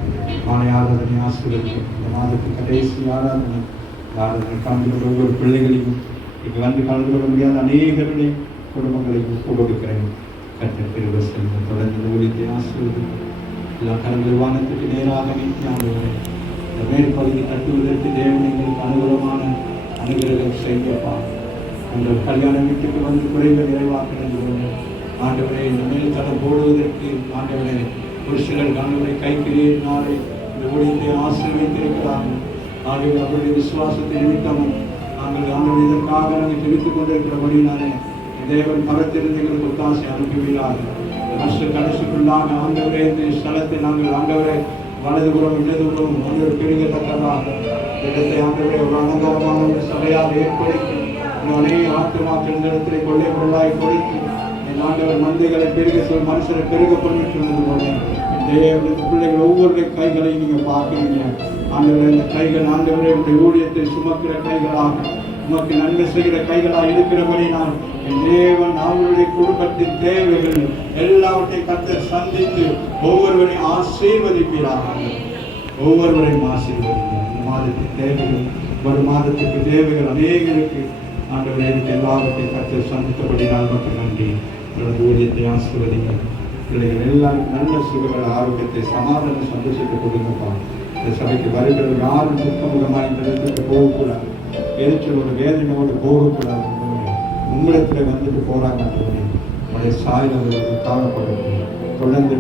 மாலை ஆராதனை ஆசிரியர்கள் இந்த மாதத்தின் கடைசி ஆராதனை காண்கிற ஒவ்வொரு பிள்ளைகளையும் இங்கு வந்து கலந்து கொள்ள முடியாத அநேகருடைய குடும்பங்களையும் ஒப்புக் கொடுக்கிறேன். கர்த்தர் பெருக செல்வம் தொடர்ந்து ஊழியத்தை ஆசிரியர்கள் எல்லா கரங்கள் வானத்துக்கு நேராக நீட்டியானவரை இந்த மேற்பகுதி கட்டுவதற்கு தேவன் எங்களுக்கு அனுகூலமான அனுகிரகம் செய்யப்பா. உங்கள் கல்யாண வீட்டுக்கு வந்து குறைவை நிறைவாக்குறது ஆண்டவரை இந்த மேல் தடம் போடுவதற்கு ஆண்டவரை ஒரு சிலர் ஆண்டவரை கைக்கிறியினாலே இந்த ஊழியத்தை ஆசீர்வதித்திருக்கிறார்கள். ஆகிய அவருடைய விசுவாசத்தை நிமித்தமும் நாங்கள் ஆண்டவர் இதற்காக நாங்கள் தெரிவித்துக் கொண்டிருக்கிறபடினாலே தேவன் பலத்திலிருந்து எங்களுக்கு ஒத்தாசை அனுப்புகிறார்கள். வருஷ கடைசிக்குள்ளாக ஆண்டவரே இந்த ஸ்தலத்தை நாங்கள் ஆண்டவரை வலதுபுறம் இடதுபுறம் ஆண்டவர் பிரிக்கத்தக்கதாக இடத்தை ஆண்டவரை ஒரு அலங்காரமான ஒரு சபையாக ஏற்படுத்தி அநேக ஆத்துமாக்கள் இந்த இடத்திலே கொள்ளை பொருளாய் கொடுத்து என் ஆண்டவர் மந்தைகளை பெருக சொல் மனுஷரை பெருக பண்ணிட்டு போல தேவனுடைய பிள்ளைகள் ஒவ்வொரு கைகளையும் நீங்கள் பார்க்கிறீங்க. ஆண்டவரை இந்த கைகள் ஆண்டவரை உடைய ஊழியத்தை சுமக்கிற கைகளாக உமக்கு நன்மை செய்கிற கைகளாக இருக்கிறபடி நான் என் தேவன் அவருடைய குடும்பத்தின் தேவைகள் எல்லாவற்றையும் கர்த்தர் சந்தித்து ஒவ்வொருவரையும் ஆசீர்வதிக்கிறார்கள். ஒவ்வொருவரையும் ஆசீர்வதிக்கிறார். இந்த மாதத்தின் தேவைகள் ஒரு மாதத்துக்கு தேவைகள் அநேகருக்கு ஆண்டவரை எல்லாவற்றையும் கர்த்தர் சந்தித்தபடி நான் மட்டும் நன்றி. எனது ஊழியத்தை ஆசீர்வதிங்கள். பிள்ளைகள் எல்லாரும் நல்ல சுகங்கள், ஆரோக்கியத்தை, சமாதான சந்தோஷத்தை கொடுங்கப்பா. இந்த சபைக்கு வருகிற யாரும் துக்கமுகமாக இந்த இடத்துக்கு போகக்கூடாது, எரிச்சலோட வேதனையோடு போகக்கூடாது. உங்களிடத்தில் வந்துட்டு போறாங்க. உடைய சாயல் அவர்களுக்கு காணப்படும். தொடர்ந்து